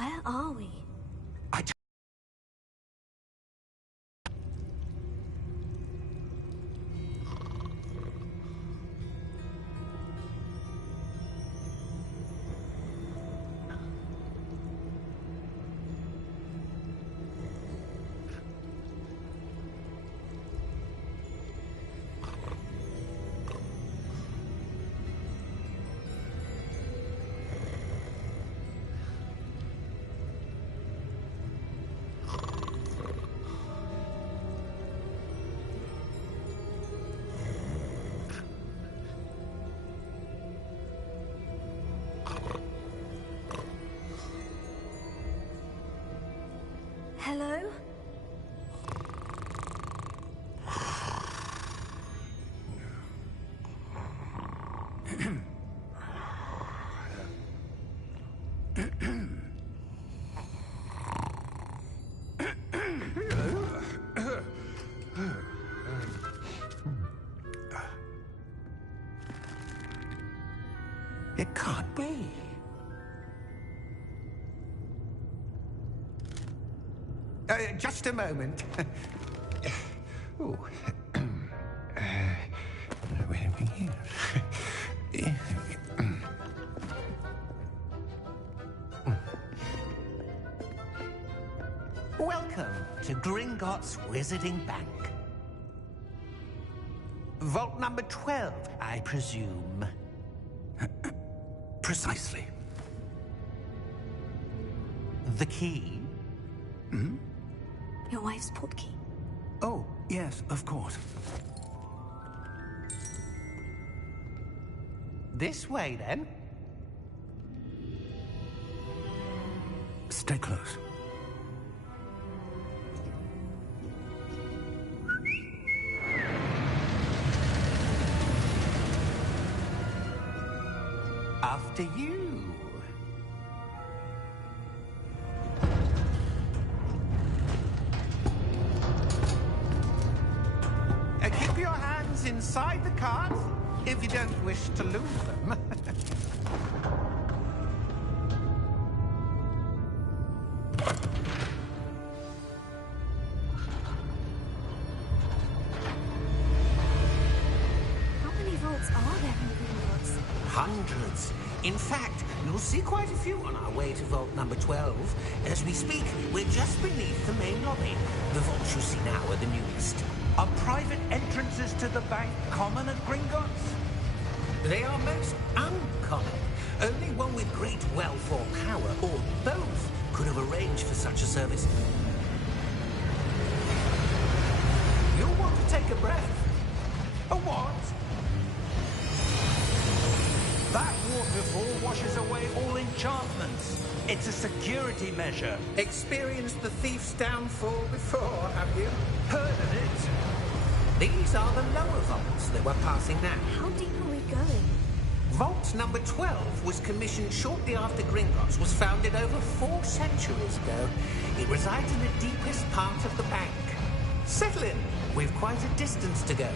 Where are we? Hello? It can't be. Just a moment. Oh. Wait a minute. Welcome to Gringotts Wizarding Bank. Vault number 12, I presume. Precisely. The key? Hmm? Your wife's portkey. Oh, yes, of course. This way, then. Stay close. After you. Keep your hands inside the cart if you don't wish to lose them. How many vaults are there in Gringotts? Hundreds. In fact, you'll see quite a few on our way to vault number 12. As we speak, we're just beneath the main lobby. The vaults you see now are the newest. Are private entrances to the bank common at Gringotts? They are most uncommon. Only one with great wealth or power, or both, could have arranged for such a service. You'll want to take a breath. A what? That waterfall washes away all enchantments. It's a security measure. Experienced the thief's downfall before, have you? Heard of it? These are the lower vaults that we're passing now. How deep are we going? Vault number 12 was commissioned shortly after Gringotts was founded over 4 centuries ago. It resides in the deepest part of the bank. Settle in. We've quite a distance to go.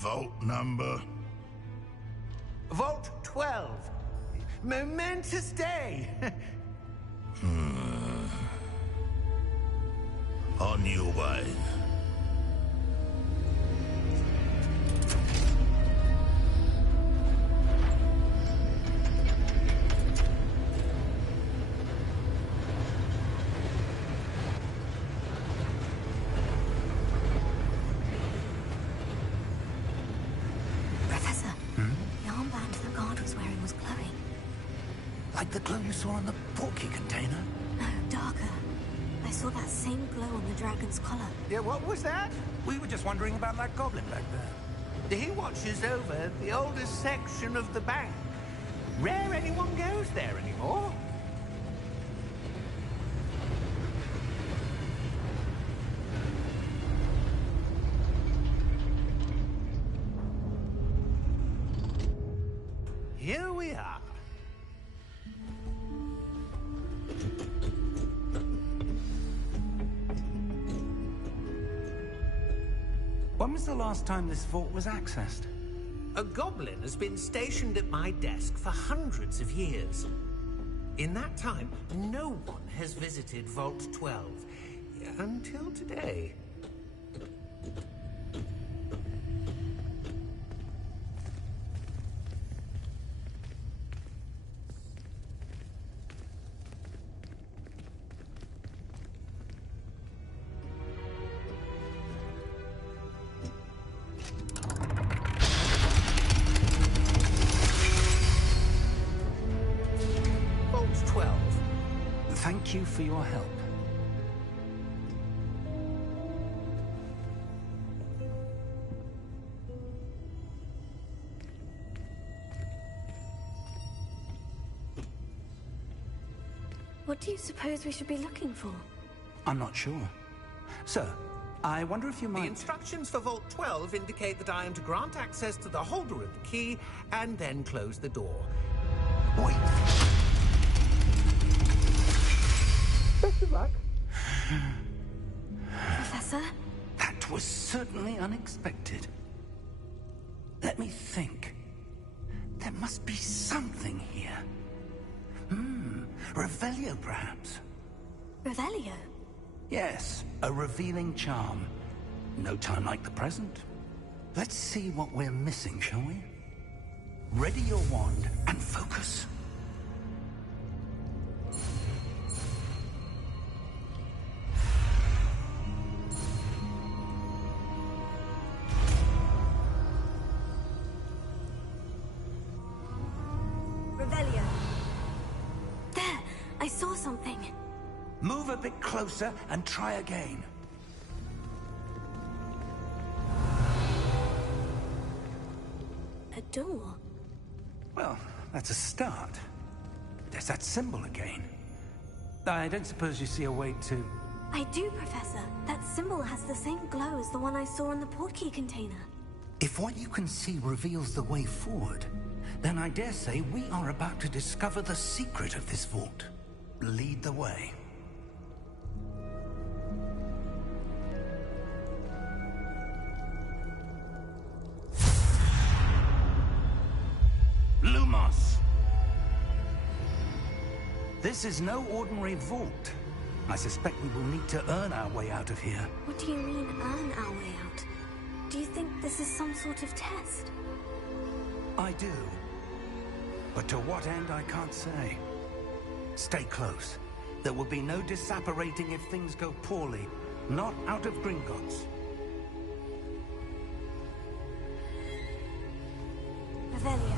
Vault number? Vault 12. Momentous day. On your way. Like the glow you saw on the portkey container? No, darker. I saw that same glow on the dragon's collar. Yeah, what was that? We were just wondering about that goblin back there. He watches over the oldest section of the bank. Rare anyone goes there anymore. Here we are. When was the last time this vault was accessed? A goblin has been stationed at my desk for hundreds of years. In that time, no one has visited Vault 12. Until today. Vault 12. Thank you for your help. What do you suppose we should be looking for? I'm not sure. Sir, I wonder if you The might... instructions for Vault 12 indicate that I am to grant access to the holder of the key and then close the door. Wait. Best of luck. Professor? That was certainly unexpected. Let me think. There must be something here. Revelio, perhaps? Revelio? Yes, a revealing charm. No time like the present. Let's see what we're missing, shall we? Ready your wand and focus. Revelio. There! I saw something. Move a bit closer and try again. A door? Well, that's a start. There's that symbol again. I don't suppose you see a way to... I do, Professor. That symbol has the same glow as the one I saw in the portkey container. If what you can see reveals the way forward, then I dare say we are about to discover the secret of this vault. Lead the way. Lumos! This is no ordinary vault. I suspect we will need to earn our way out of here. What do you mean, earn our way out? Do you think this is some sort of test? I do. But to what end, I can't say. Stay close. There will be no disapparating if things go poorly. Not out of Gringotts. Revelio.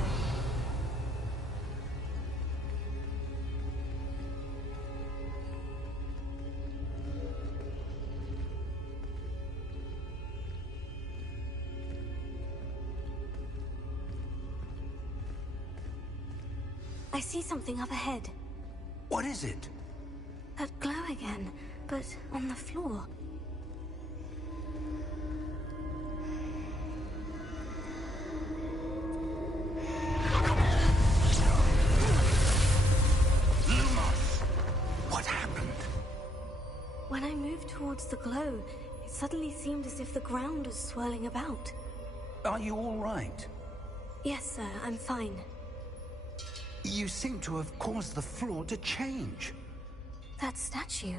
I see something up ahead. What is it? That glow again, but on the floor. Lumos! What happened? When I moved towards the glow, it suddenly seemed as if the ground was swirling about. Are you all right? Yes, sir, I'm fine. You seem to have caused the floor to change. That statue.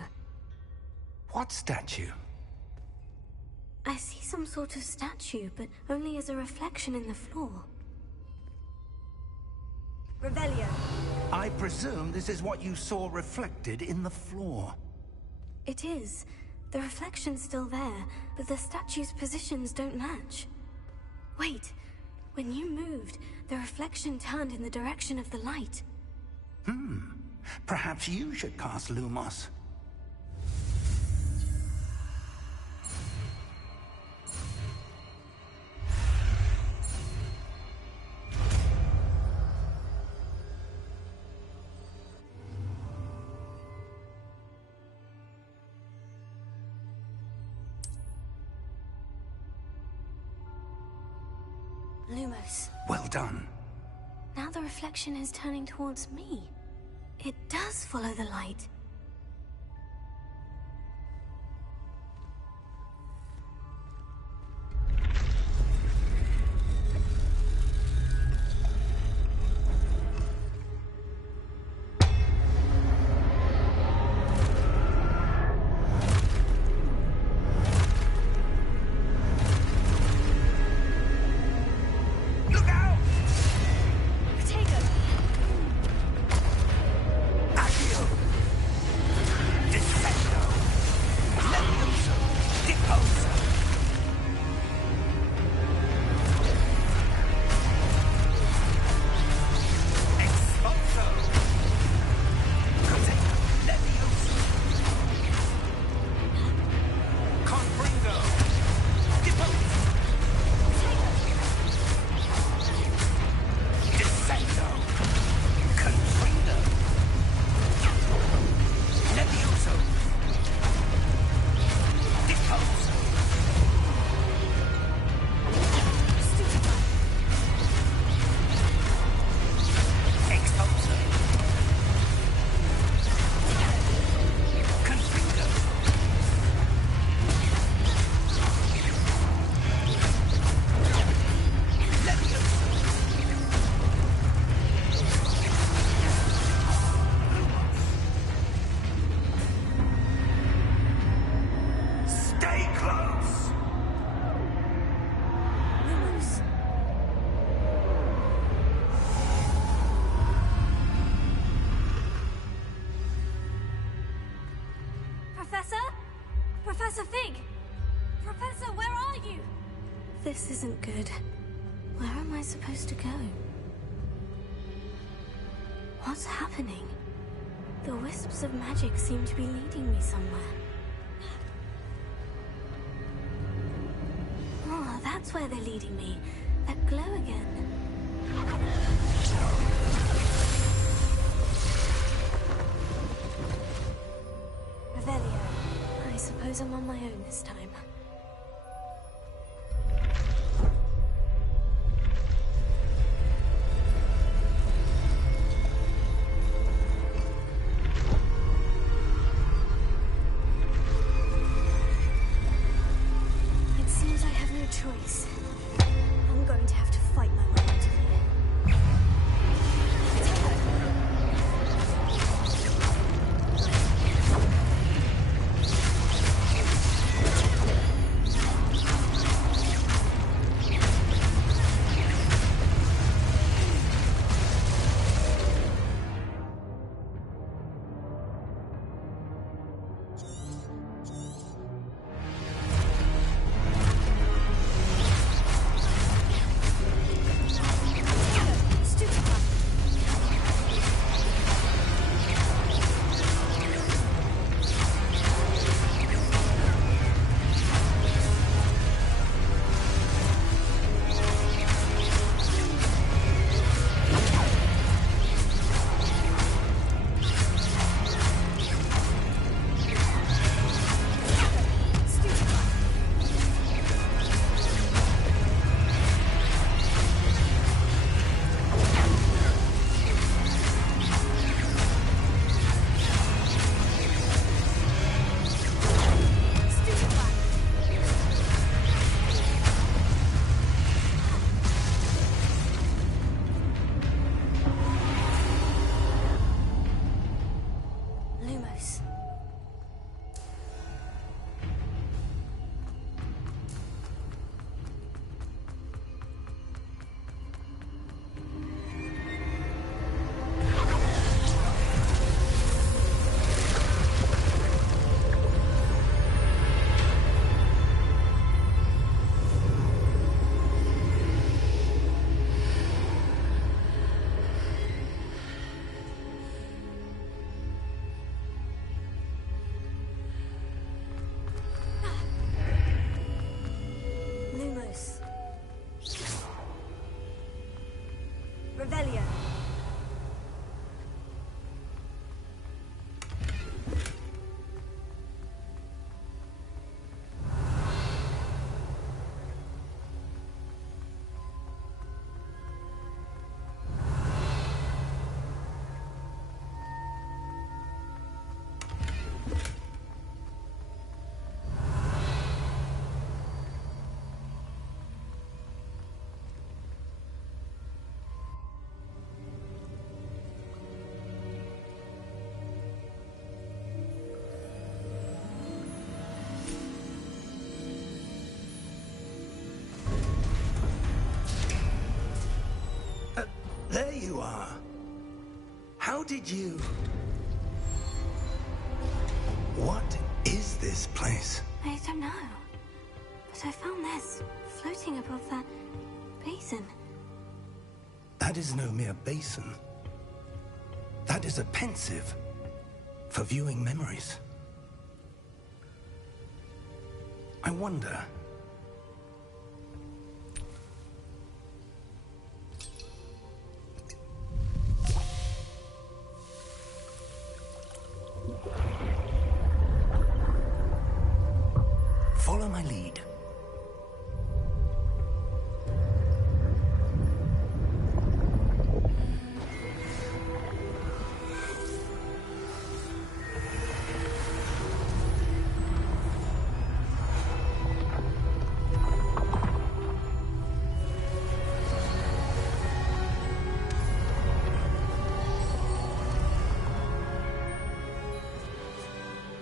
What statue? I see some sort of statue, but only as a reflection in the floor. Revelio. I presume this is what you saw reflected in the floor. It is. The reflection's still there, but the statue's positions don't match. Wait. When you moved, the reflection turned in the direction of the light. Perhaps you should cast Lumos. Lumos. Well done. Now the reflection is turning towards me. It does follow the light. This isn't good. Where am I supposed to go? What's happening? The wisps of magic seem to be leading me somewhere. Oh, that's where they're leading me. That glow again. Revelio. I suppose I'm on my own this time. Choice. I'm going to have to fight my way out of here. Revelio. There you are. How did you... What is this place? I don't know. But I found this floating above that basin. That is no mere basin. That is a pensive for viewing memories. I wonder... Follow my lead.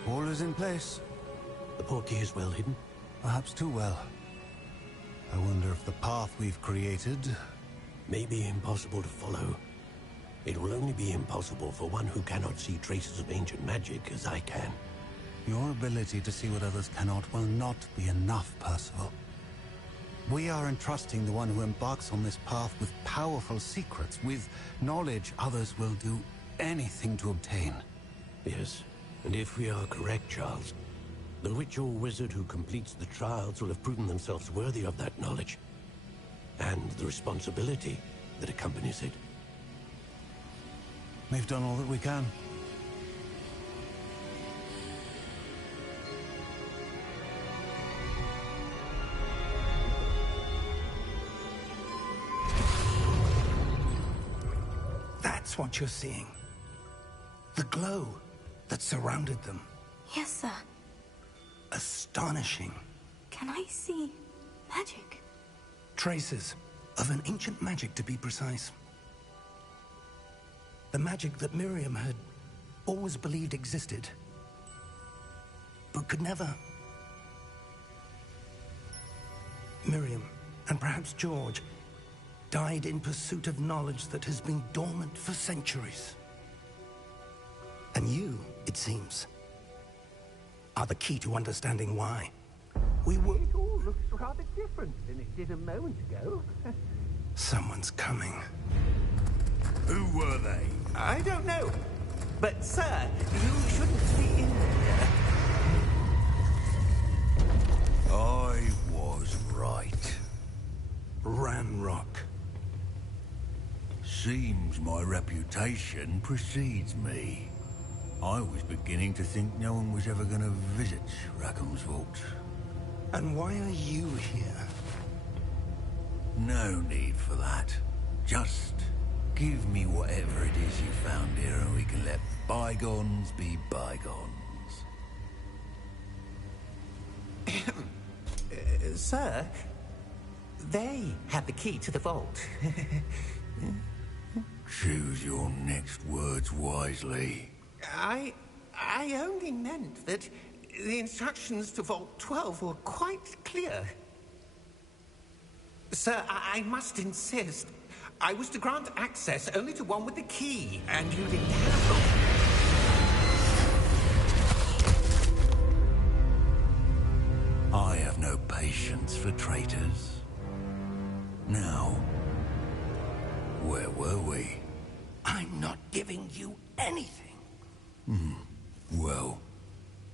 All is in place. The portkey is well hidden. Perhaps too well. I wonder if the path we've created... May be impossible to follow. It will only be impossible for one who cannot see traces of ancient magic as I can. Your ability to see what others cannot will not be enough, Percival. We are entrusting the one who embarks on this path with powerful secrets, with knowledge others will do anything to obtain. Yes, and if we are correct, Charles, the witch or wizard who completes the trials will have proven themselves worthy of that knowledge, and the responsibility that accompanies it. We've done all that we can. That's what you're seeing. The glow that surrounded them. Yes, sir. Astonishing. Can I see magic? Traces of an ancient magic, to be precise. The magic that Miriam had always believed existed, but could never. Miriam, and perhaps George, died in pursuit of knowledge that has been dormant for centuries. And you, it seems, are the key to understanding why. It all looks rather different than it did a moment ago. Someone's coming. Who were they? I don't know. But, sir, you shouldn't be in there. I was right. Ranrock. Seems my reputation precedes me. I was beginning to think no one was ever going to visit Rackham's vault. And why are you here? No need for that. Just give me whatever it is you found here and we can let bygones be bygones. Sir, they had the key to the vault. Choose your next words wisely. I only meant that the instructions to Vault 12 were quite clear. Sir, I must insist. I was to grant access only to one with the key, and you didn't have them. I have no patience for traitors. Now, where were we? I'm not giving you anything. Well,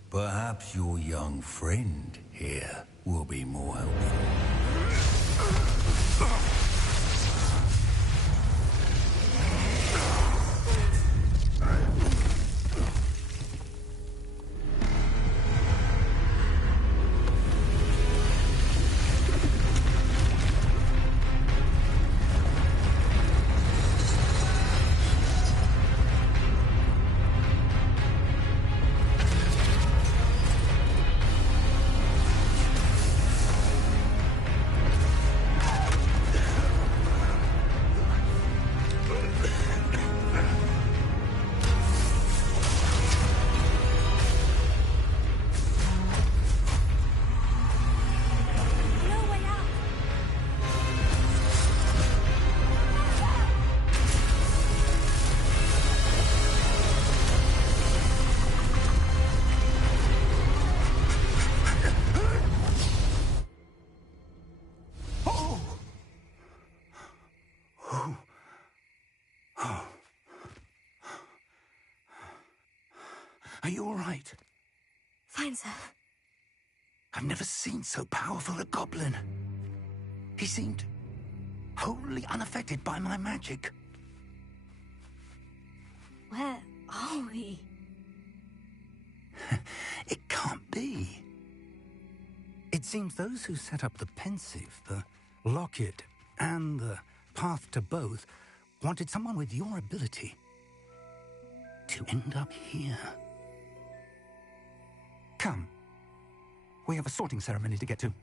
perhaps your young friend here will be more helpful. Are you all right? Fine, sir. I've never seen so powerful a goblin. He seemed wholly unaffected by my magic. Where are we? It can't be. It seems those who set up the pensive, the locket, and the path to both wanted someone with your ability to end up here. Come. We have a sorting ceremony to get to.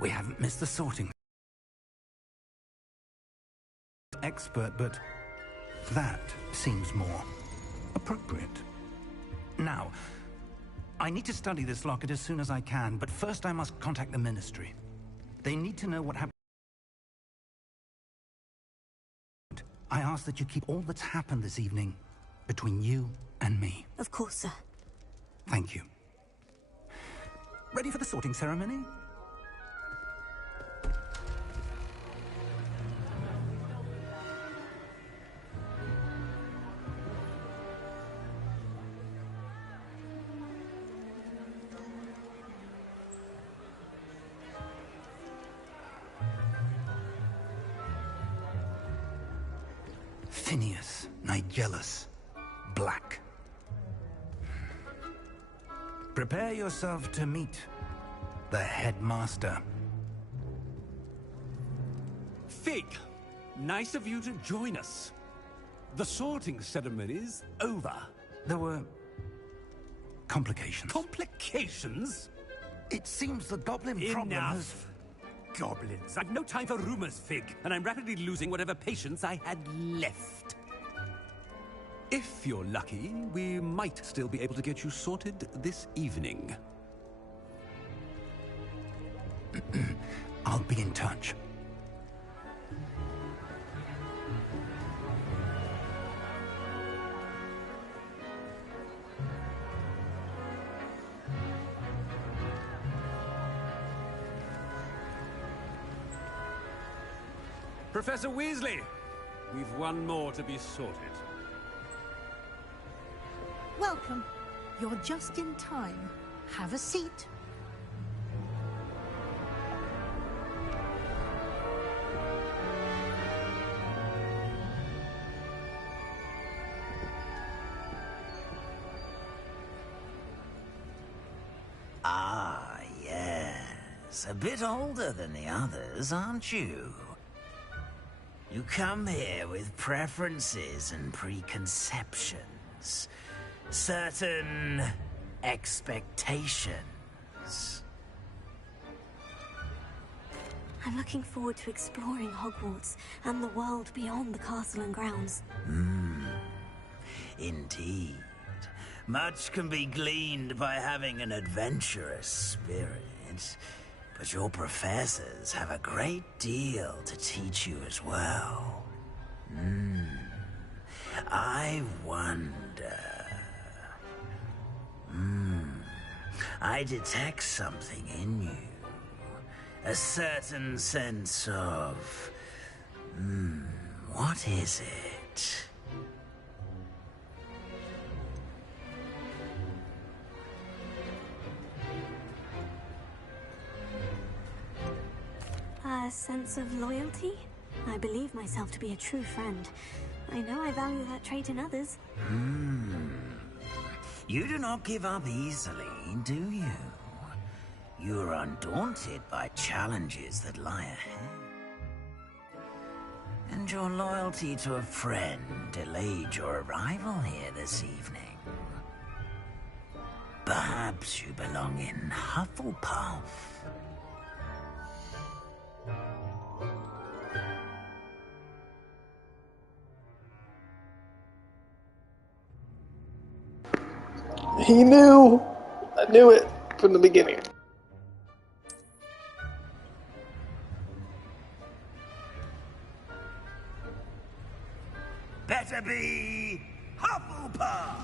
We haven't missed the sorting expert, but that seems more appropriate. Now, I need to study this locket as soon as I can, but first I must contact the Ministry. They need to know what happened. I ask that you keep all that's happened this evening between you and me. Of course, sir. Thank you. Ready for the sorting ceremony? Phineas, Nigellus, Black. Prepare yourself to meet the headmaster. Fig, nice of you to join us. The sorting ceremony's over. There were complications. Complications? It seems the goblin problem has... Enough. Goblins. I've no time for rumors, Fig, and I'm rapidly losing whatever patience I had left. If you're lucky, we might still be able to get you sorted this evening. I'll be in touch. Professor Weasley, we've one more to be sorted. Welcome. You're just in time. Have a seat. Ah, yes. A bit older than the others, aren't you? You come here with preferences and preconceptions. Certain expectations. I'm looking forward to exploring Hogwarts and the world beyond the castle and grounds. Indeed. Much can be gleaned by having an adventurous spirit. But your professors have a great deal to teach you as well. I wonder... I detect something in you. A certain sense of... what is it? A sense of loyalty? I believe myself to be a true friend. I know I value that trait in others. You do not give up easily, do you? You are undaunted by challenges that lie ahead. And your loyalty to a friend delayed your arrival here this evening. Perhaps you belong in Hufflepuff. He knew! I knew it from the beginning. Better be Hufflepuff!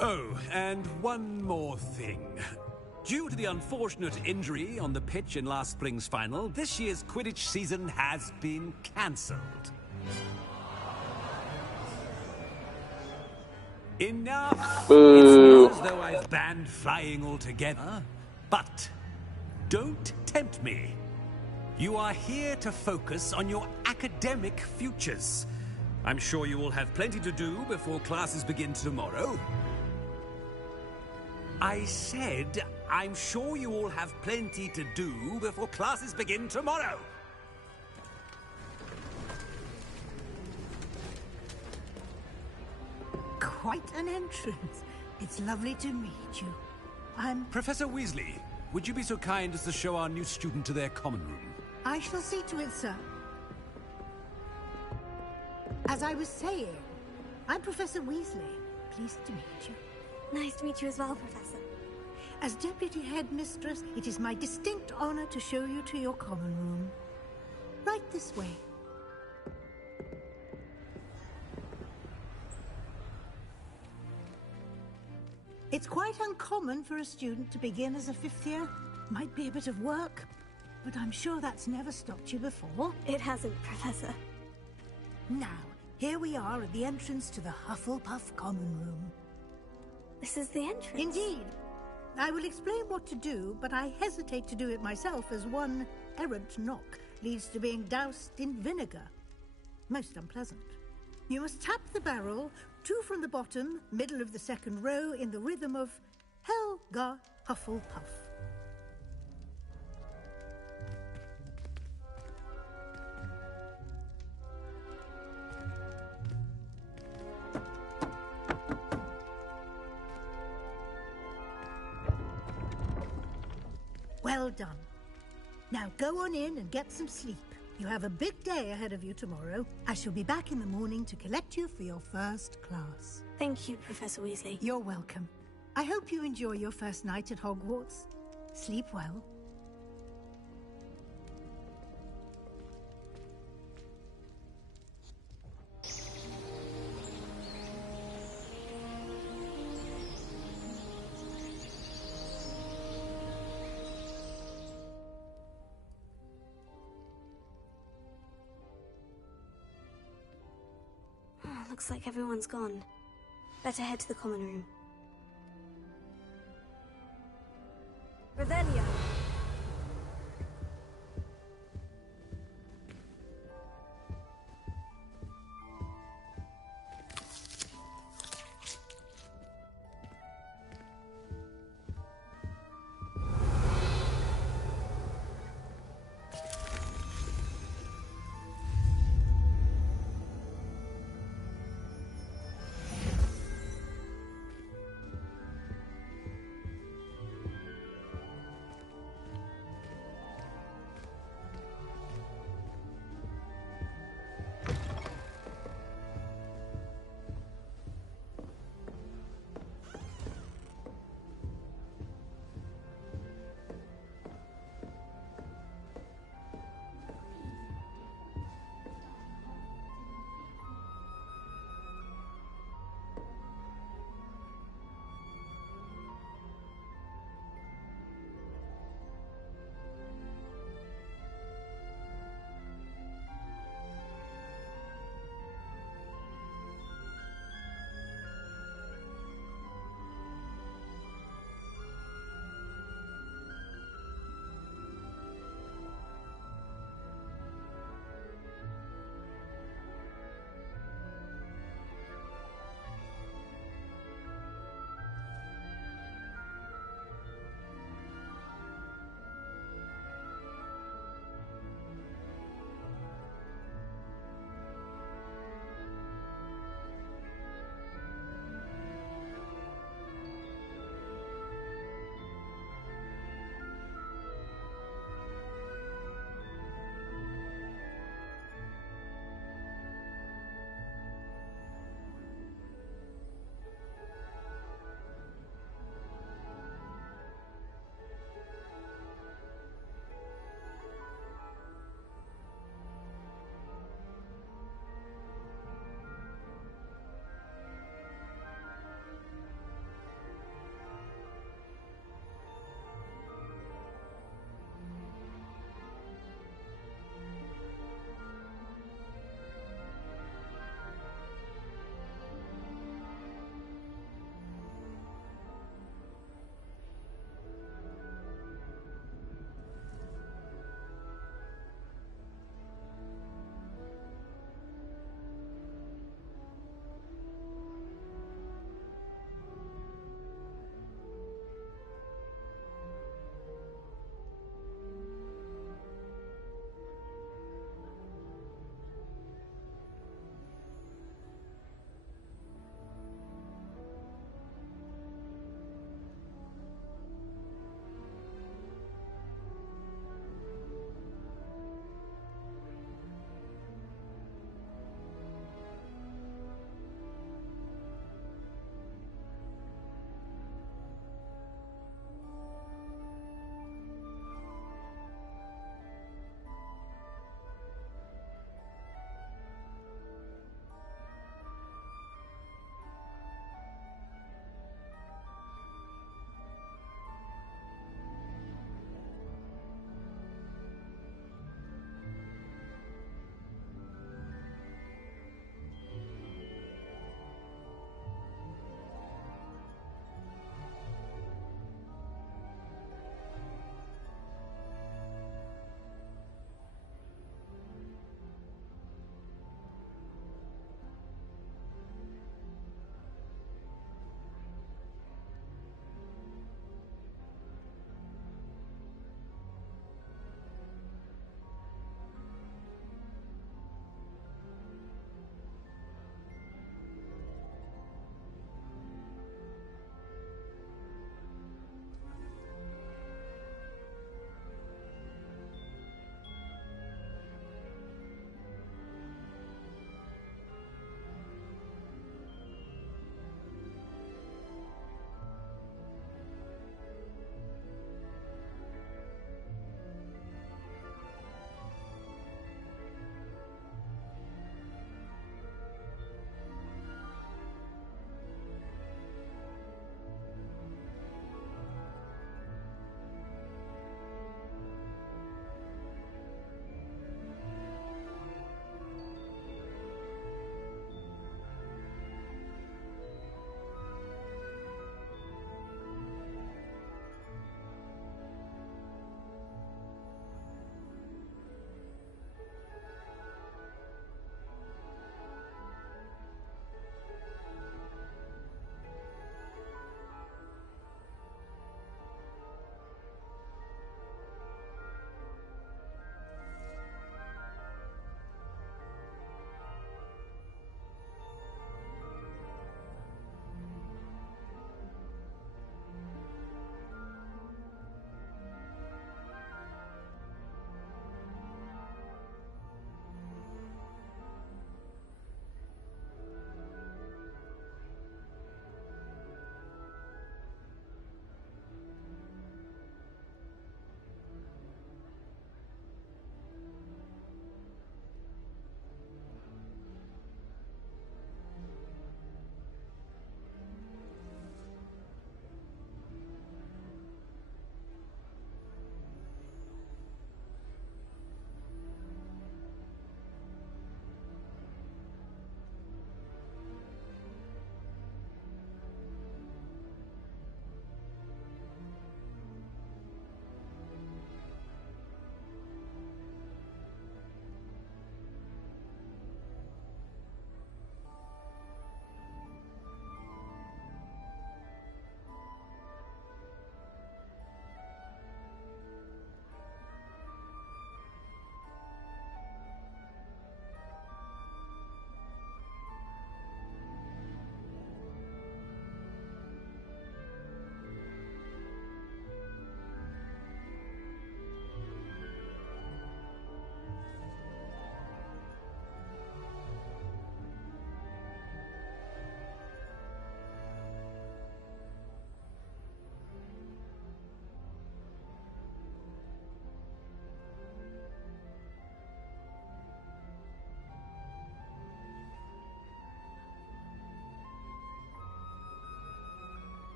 Oh, and one more thing. Due to the unfortunate injury on the pitch in last spring's final, this year's Quidditch season has been cancelled. Enough! Boo. It's not as though I've banned flying altogether, but don't tempt me. You are here to focus on your academic futures. I'm sure you will have plenty to do before classes begin tomorrow. I said, I'm sure you all have plenty to do before classes begin tomorrow. Quite an entrance. It's lovely to meet you. I'm... Professor Weasley, would you be so kind as to show our new student to their common room? I shall see to it, sir. As I was saying, I'm Professor Weasley. Pleased to meet you. Nice to meet you as well, Professor. As Deputy Headmistress, it is my distinct honor to show you to your common room. Right this way. It's quite uncommon for a student to begin as a fifth year. Might be a bit of work, but I'm sure that's never stopped you before. It hasn't, Professor. Now, here we are at the entrance to the Hufflepuff common room. This is the entrance? Indeed. I will explain what to do, but I hesitate to do it myself as one errant knock leads to being doused in vinegar. Most unpleasant. You must tap the barrel, 2 from the bottom, middle of the second row, in the rhythm of Helga Hufflepuff. Well done. Now go on in and get some sleep. You have a big day ahead of you tomorrow. I shall be back in the morning to collect you for your first class. Thank you, Professor Weasley. You're welcome. I hope you enjoy your first night at Hogwarts. Sleep well. Looks like everyone's gone. Better head to the common room. Revelio!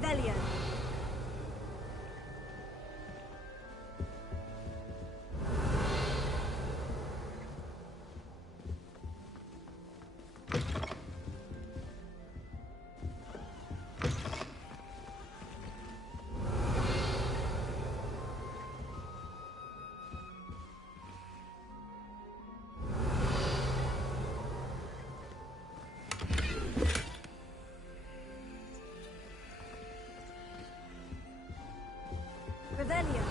Revelio. Revelio.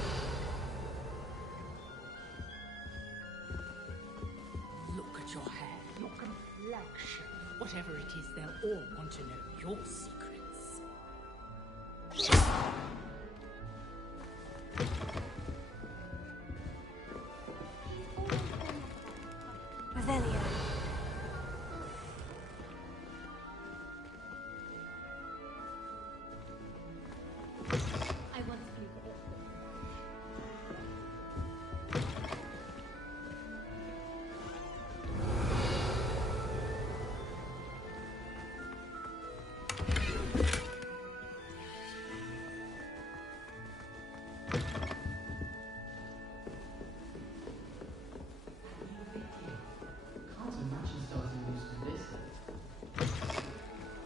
Look at your hair, your complexion. Whatever it is, they'll all want to know your secrets. Revelio.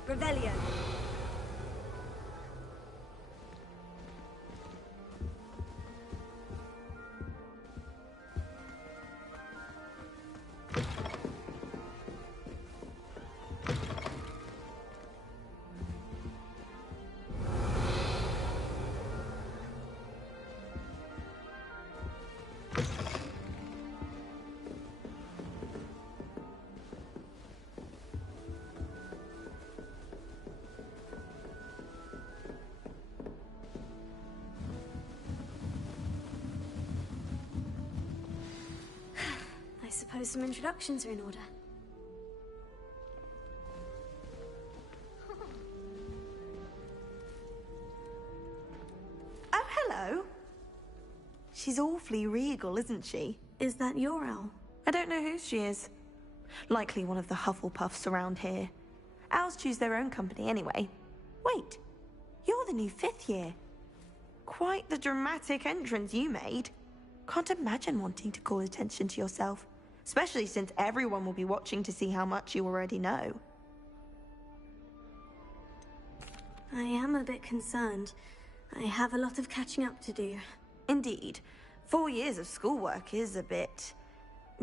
Revelio. I suppose some introductions are in order. Oh, hello. She's awfully regal, isn't she? Is that your owl? I don't know who she is. Likely one of the Hufflepuffs around here. Owls choose their own company anyway. Wait, you're the new 5th year. Quite the dramatic entrance you made. Can't imagine wanting to call attention to yourself, especially since everyone will be watching to see how much you already know. I am a bit concerned. I have a lot of catching up to do. Indeed. 4 years of schoolwork is a bit...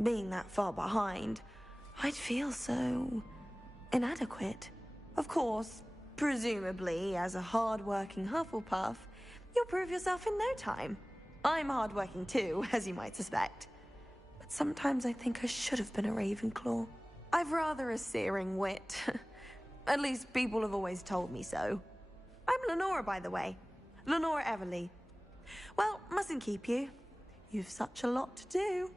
being that far behind, I'd feel so... inadequate. Of course, presumably, as a hard-working Hufflepuff, you'll prove yourself in no time. I'm hard-working too, as you might suspect. But sometimes I think I should have been a Ravenclaw. I've rather a searing wit. At least people have always told me so. I'm Lenora, by the way. Lenora Everly. Well, mustn't keep you. You've such a lot to do.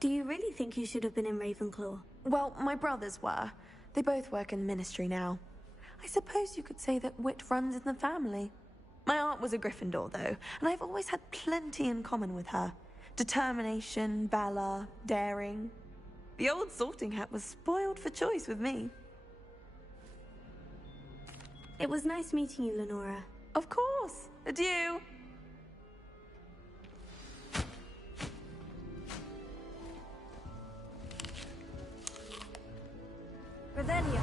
Do you really think you should have been in Ravenclaw? Well, my brothers were. They both work in the ministry now. I suppose you could say that wit runs in the family. My aunt was a Gryffindor, though, and I've always had plenty in common with her. Determination, valor, daring. The old sorting hat was spoiled for choice with me. It was nice meeting you, Lenora. Of course. Adieu. Revelio.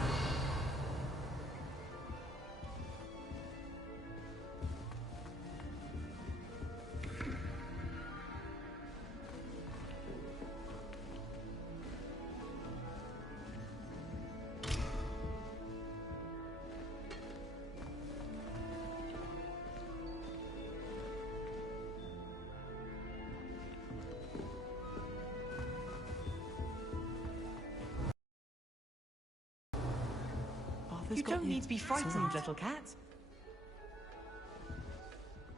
You don't need to be frightened, little cat.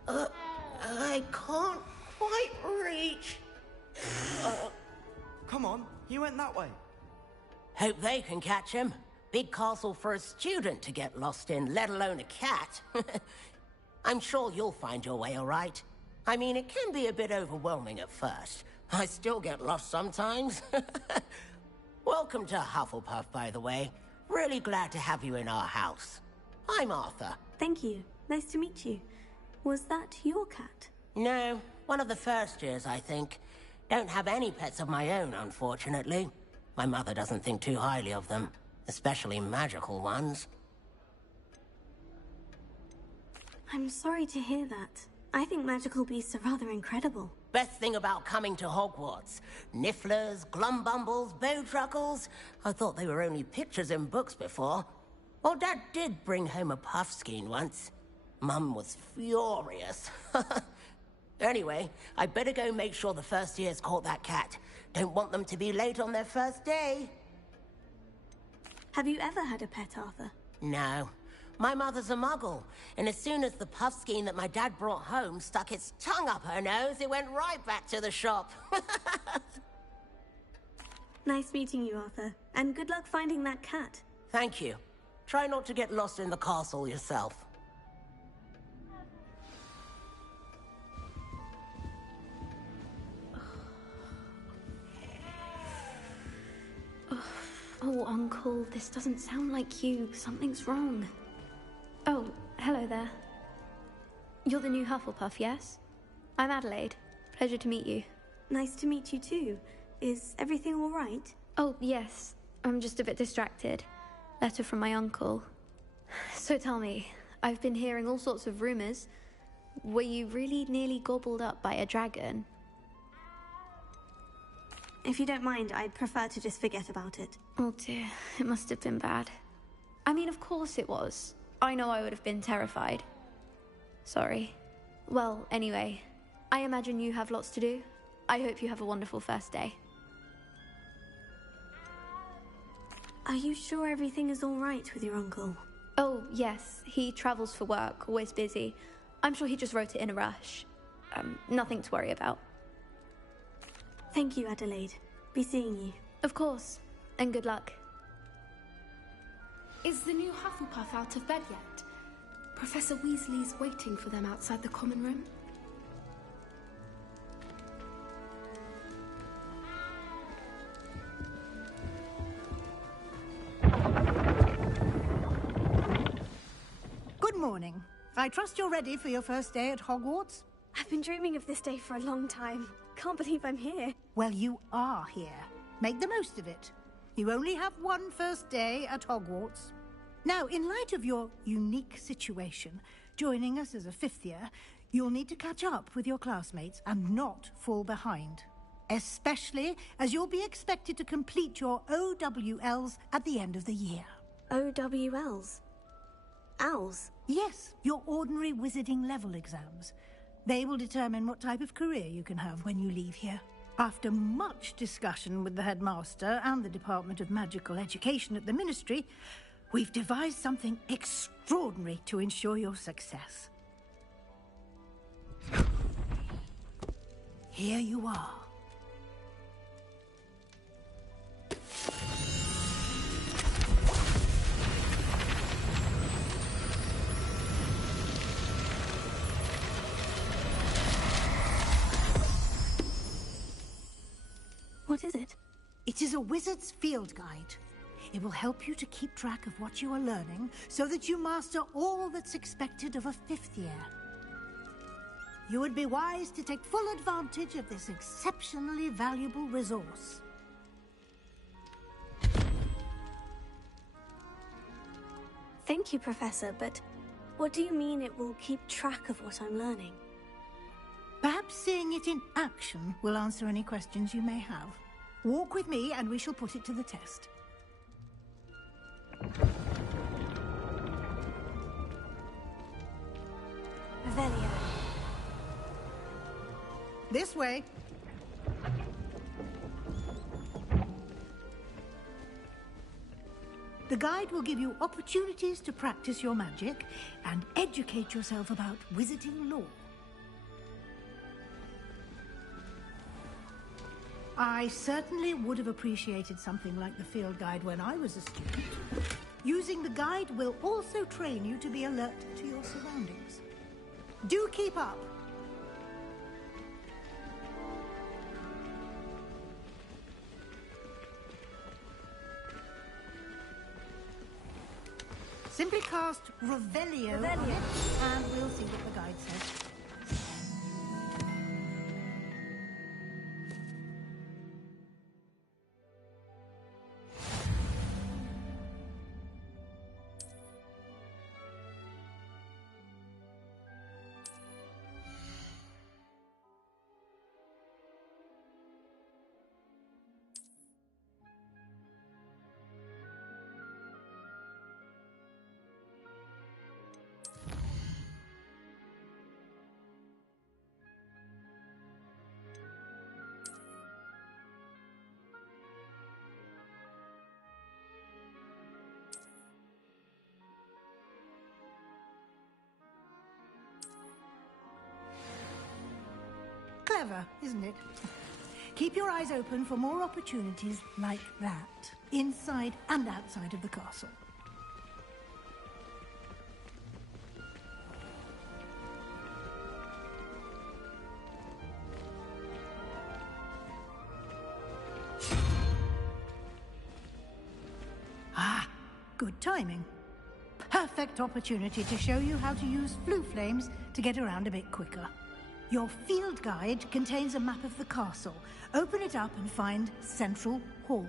I can't quite reach. Come on, you went that way. Hope they can catch him. Big castle for a student to get lost in, let alone a cat. I'm sure you'll find your way all right. I mean, it can be a bit overwhelming at first. I still get lost sometimes. Welcome to Hufflepuff, by the way. Really glad to have you in our house. I'm Arthur. Thank you. Nice to meet you. Was that your cat? No, one of the first years, I think. Don't have any pets of my own, unfortunately. My mother doesn't think too highly of them, especially magical ones. I'm sorry to hear that. I think magical beasts are rather incredible. Best thing about coming to Hogwarts. Nifflers, glumbumbles, bowtruckles. I thought they were only pictures in books before. Well, Dad did bring home a puffskein once. Mum was furious. Anyway, I better go make sure the first years caught that cat. Don't want them to be late on their first day. Have you ever had a pet, Arthur? No. My mother's a muggle, and as soon as the puffskein that my dad brought home stuck its tongue up her nose, it went right back to the shop. Nice meeting you, Arthur. And good luck finding that cat. Thank you. Try not to get lost in the castle yourself. Oh, Uncle, this doesn't sound like you. Something's wrong. Oh, hello there. You're the new Hufflepuff, yes? I'm Adelaide. Pleasure to meet you. Nice to meet you too. Is everything all right? Oh, yes. I'm just a bit distracted. Letter from my uncle. So tell me, I've been hearing all sorts of rumors. Were you really nearly gobbled up by a dragon? If you don't mind, I'd prefer to just forget about it. Oh dear, it must have been bad. I mean, of course it was. I know I would have been terrified. Sorry. Well, anyway, I imagine you have lots to do. I hope you have a wonderful first day. Are you sure everything is all right with your uncle? Oh, yes. He travels for work, always busy. I'm sure he just wrote it in a rush. Nothing to worry about. Thank you, Adelaide. Be seeing you. Of course. And good luck. Is the new Hufflepuff out of bed yet? Professor Weasley's waiting for them outside the common room. Good morning. I trust you're ready for your first day at Hogwarts? I've been dreaming of this day for a long time. Can't believe I'm here. Well, you are here. Make the most of it. You only have one first day at Hogwarts. Now, in light of your unique situation, joining us as a fifth year, you'll need to catch up with your classmates and not fall behind. Especially as you'll be expected to complete your OWLs at the end of the year. OWLs? Owls? Yes, your ordinary wizarding level exams. They will determine what type of career you can have when you leave here. After much discussion with the headmaster and the Department of Magical Education at the Ministry, we've devised something extraordinary to ensure your success. Here you are. What is it? It is a wizard's field guide. It will help you to keep track of what you are learning so that you master all that's expected of a fifth year. You would be wise to take full advantage of this exceptionally valuable resource. Thank you, Professor, but what do you mean it will keep track of what I'm learning? Perhaps seeing it in action will answer any questions you may have. Walk with me and we shall put it to the test. Revelio. This way. The guide will give you opportunities to practice your magic and educate yourself about wizarding lore. I certainly would have appreciated something like the field guide when I was a student. Using the guide will also train you to be alert to your surroundings. Do keep up. Simply cast Revelio on it, and we'll see what the guide says. Clever, isn't it? Keep your eyes open for more opportunities like that, inside and outside of the castle. Ah, good timing. Perfect opportunity to show you how to use flue flames to get around a bit quicker. Your field guide contains a map of the castle. Open it up and find Central Hall.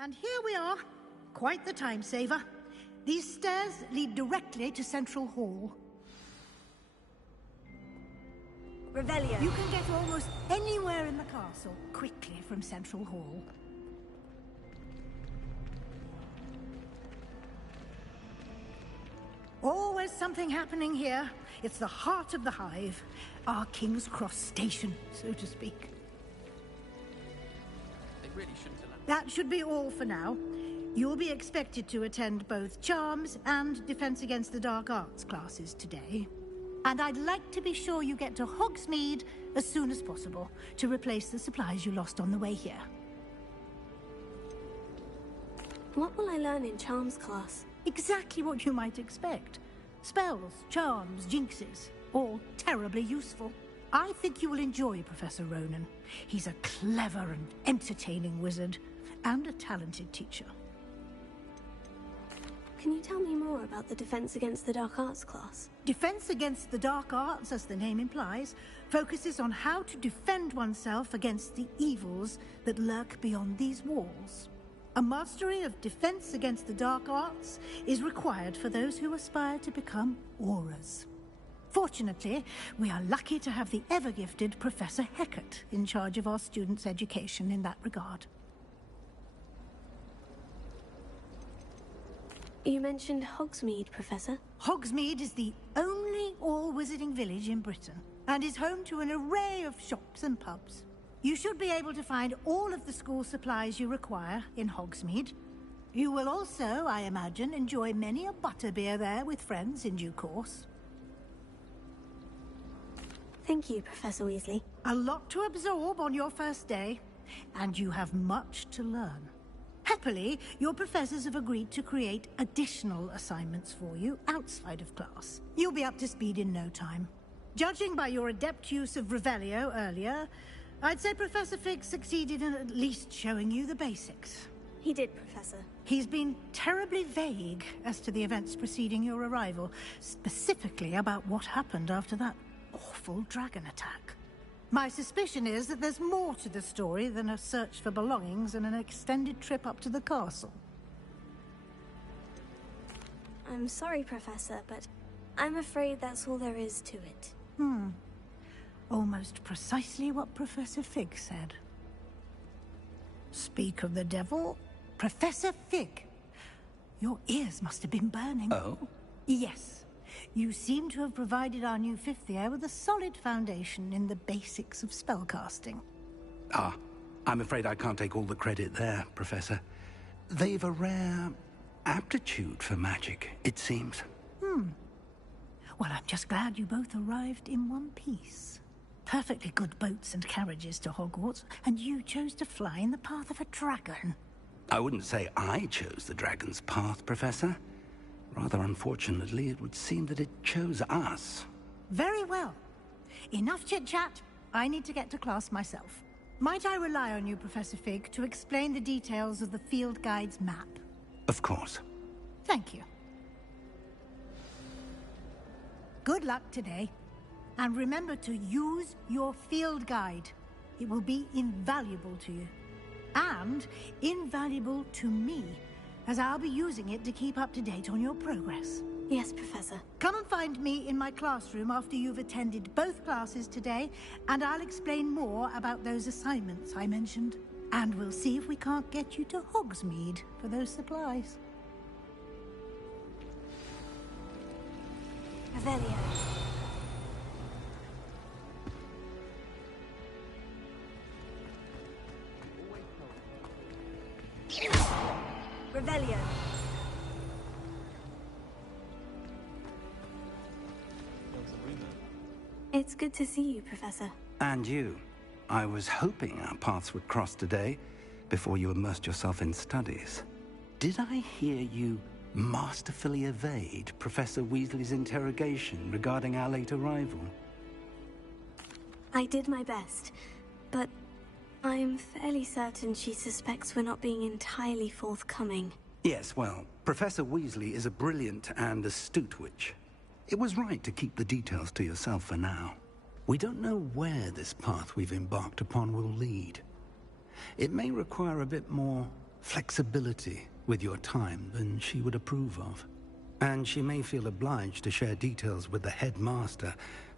And here we are. Quite the time saver. These stairs lead directly to Central Hall. Revelio. You can get almost anywhere in the castle quickly from Central Hall. Always something happening here. It's the heart of the hive. Our King's Cross station, so to speak. They really shouldn't allow... That should be all for now. You'll be expected to attend both Charms and Defense Against the Dark Arts classes today. And I'd like to be sure you get to Hogsmeade as soon as possible to replace the supplies you lost on the way here. What will I learn in Charms class? Exactly what you might expect. Spells, charms, jinxes, all terribly useful. I think you will enjoy Professor Ronan. He's a clever and entertaining wizard, and a talented teacher. Can you tell me more about the Defense Against the Dark Arts class? Defense Against the Dark Arts, as the name implies, focuses on how to defend oneself against the evils that lurk beyond these walls. A mastery of Defense Against the Dark Arts is required for those who aspire to become auras. Fortunately, we are lucky to have the ever-gifted Professor Hecat in charge of our students' education in that regard. You mentioned Hogsmeade, Professor. Hogsmeade is the only all-wizarding village in Britain, and is home to an array of shops and pubs. You should be able to find all of the school supplies you require in Hogsmeade. You will also, I imagine, enjoy many a butterbeer there with friends in due course. Thank you, Professor Weasley. A lot to absorb on your first day, and you have much to learn. Happily, your professors have agreed to create additional assignments for you outside of class. You'll be up to speed in no time. Judging by your adept use of Revelio earlier, I'd say Professor Fig succeeded in at least showing you the basics. He did, Professor. He's been terribly vague as to the events preceding your arrival, specifically about what happened after that awful dragon attack. My suspicion is that there's more to the story than a search for belongings and an extended trip up to the castle. I'm sorry, Professor, but I'm afraid that's all there is to it. Almost precisely what Professor Fig said. Speak of the devil. Professor Fig. Your ears must have been burning. Oh? Yes. You seem to have provided our new fifth year with a solid foundation in the basics of spellcasting. Ah, I'm afraid I can't take all the credit there, Professor. They've a rare aptitude for magic, it seems. Well, I'm just glad you both arrived in one piece. Perfectly good boats and carriages to Hogwarts, and you chose to fly in the path of a dragon. I wouldn't say I chose the dragon's path, Professor. Rather unfortunately, it would seem that it chose us. Very well. Enough chit-chat. I need to get to class myself. Might I rely on you, Professor Fig, to explain the details of the field guide's map? Of course. Thank you. Good luck today. And remember to use your field guide. It will be invaluable to you. And invaluable to me, as I'll be using it to keep up to date on your progress. Yes, Professor. Come and find me in my classroom after you've attended both classes today, and I'll explain more about those assignments I mentioned. And we'll see if we can't get you to Hogsmeade for those supplies. Revelio. Revelio. It's good to see you, Professor. And you. I was hoping our paths would cross today, before you immersed yourself in studies. Did I hear you masterfully evade Professor Weasley's interrogation regarding our late arrival? I did my best, but I'm fairly certain she suspects we're not being entirely forthcoming. Yes, well, Professor Weasley is a brilliant and astute witch. It was right to keep the details to yourself for now. We don't know where this path we've embarked upon will lead. It may require a bit more flexibility with your time than she would approve of. And she may feel obliged to share details with the headmaster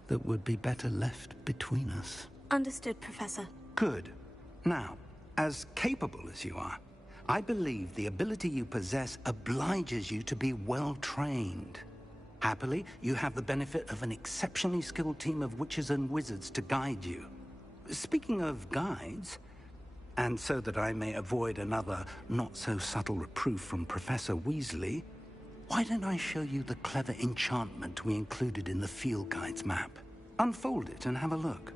that would be better left between us. Understood, Professor. Good. Now, as capable as you are, I believe the ability you possess obliges you to be well trained. Happily, you have the benefit of an exceptionally skilled team of witches and wizards to guide you. Speaking of guides, and so that I may avoid another not-so-subtle reproof from Professor Weasley, why don't I show you the clever enchantment we included in the field guide's map? Unfold it and have a look.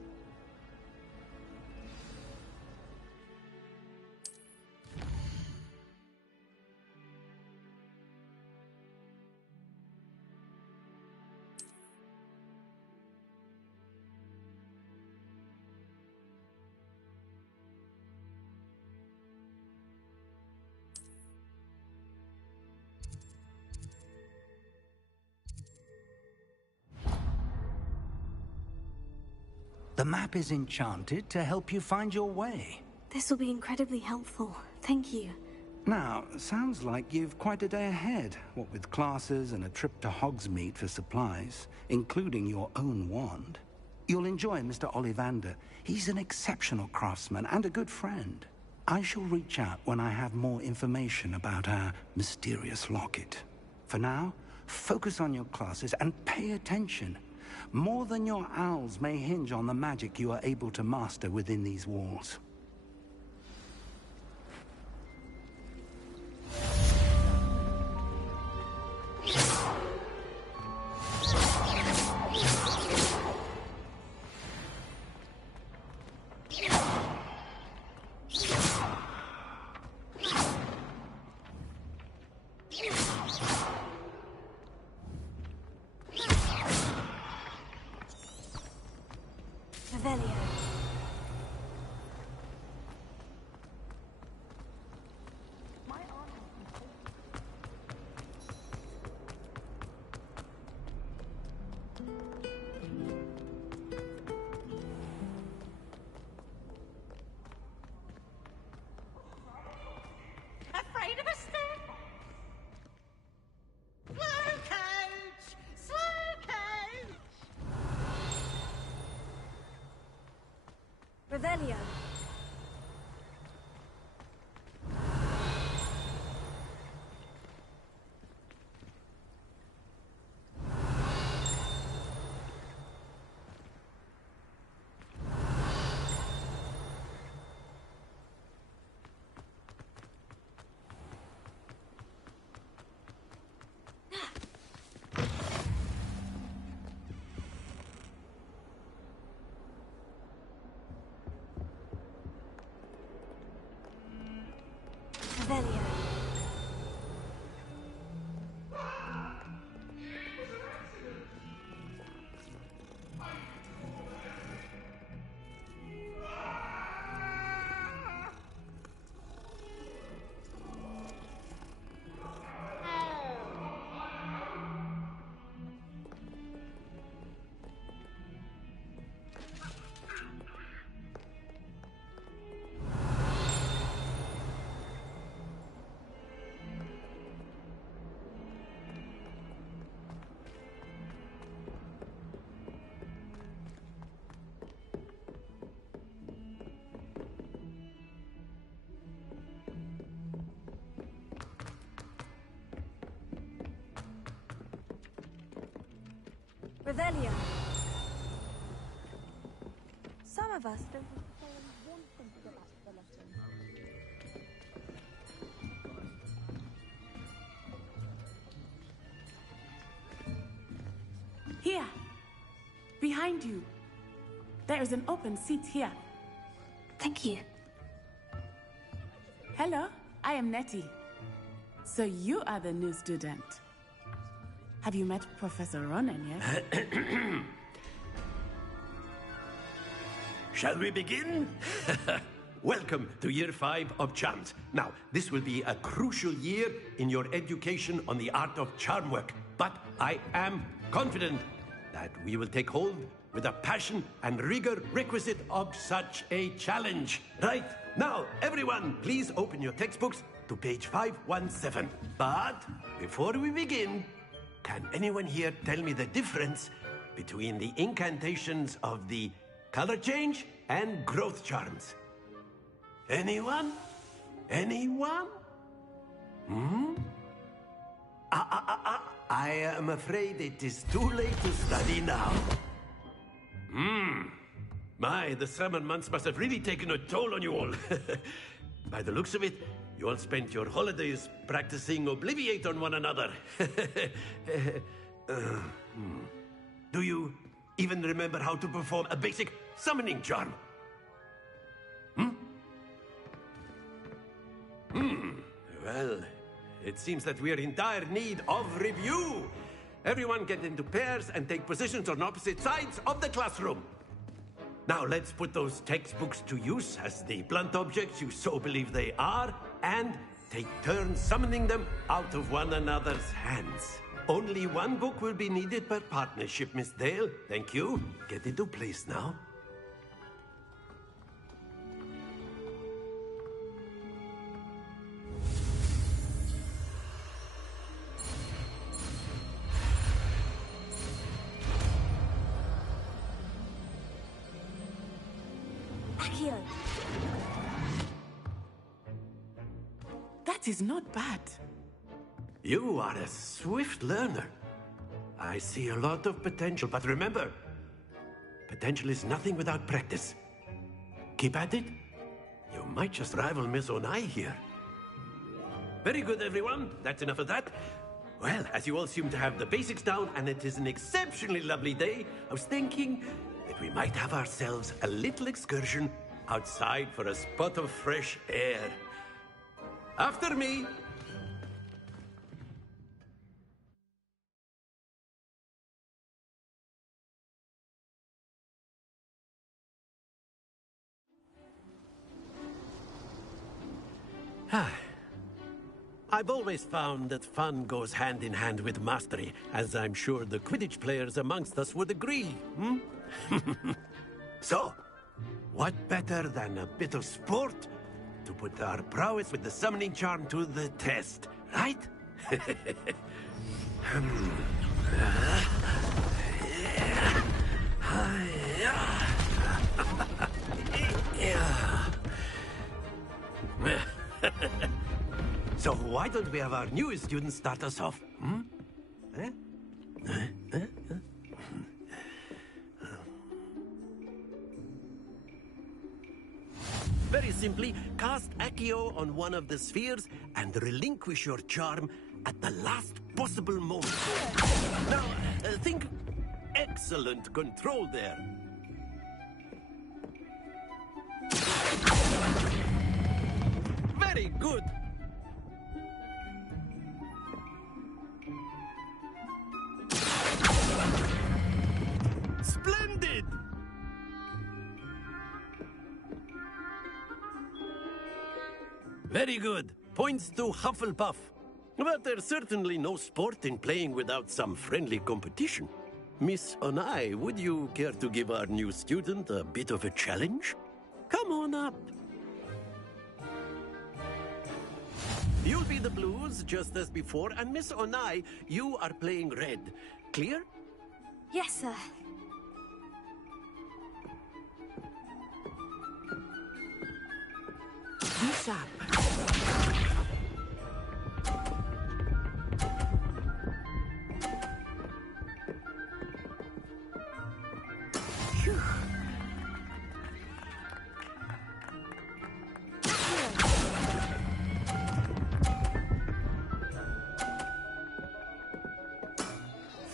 The map is enchanted to help you find your way. This will be incredibly helpful. Thank you. Now, sounds like you've quite a day ahead, what with classes and a trip to Hogsmeade for supplies, including your own wand. You'll enjoy Mr. Ollivander. He's an exceptional craftsman and a good friend. I shall reach out when I have more information about our mysterious locket. For now, focus on your classes and pay attention. More than your owls may hinge on the magic you are able to master within these walls. Afraid of a stick? Slow coach! Slow coach! Revelio. Revelio. Some of us don't necessarily want them to get back to the lesson. Here! Behind you. There is an open seat here. Thank you. Hello, I am Nettie. So you are the new student. Have you met Professor Ronan yet? Shall we begin? Welcome to Year 5 of Charms. Now, this will be a crucial year in your education on the art of charm work. But I am confident that we will take hold with the passion and rigor requisite of such a challenge. Right, now, everyone, please open your textbooks to page 517. But before we begin, can anyone here tell me the difference between the incantations of the color change and growth charms? Anyone? Anyone? I am afraid it is too late to study now. My, the summer months must have really taken a toll on you all. By the looks of it, you all spent your holidays practicing Obliviate on one another. Do you even remember how to perform a basic summoning charm? Well, it seems that we are in dire need of review. Everyone get into pairs and take positions on opposite sides of the classroom. Now let's put those textbooks to use as the blunt objects you so believe they are, and take turns summoning them out of one another's hands. Only one book will be needed per partnership, Miss Dale. Thank you. Get into place now. Accio. That is not bad. You are a swift learner. I see a lot of potential, but remember, potential is nothing without practice. Keep at it. You might just rival Miss Onai here. Very good, everyone. That's enough of that. Well, as you all seem to have the basics down, and it is an exceptionally lovely day, I was thinking that we might have ourselves a little excursion outside for a spot of fresh air. After me. I've always found that fun goes hand in hand with mastery, as I'm sure the Quidditch players amongst us would agree, So, what better than a bit of sport to put our prowess with the summoning charm to the test, right? So why don't we have our newest student start us off? Very simply, cast Accio on one of the spheres and relinquish your charm at the last possible moment. Now, think excellent control there. Very good. Splendid! Very good. Points to Hufflepuff. But there's certainly no sport in playing without some friendly competition. Miss Onai, would you care to give our new student a bit of a challenge? Come on up. You'll be the blues, just as before, and Miss Onai, you are playing red. Clear? Yes, sir. Be sharp. Phew.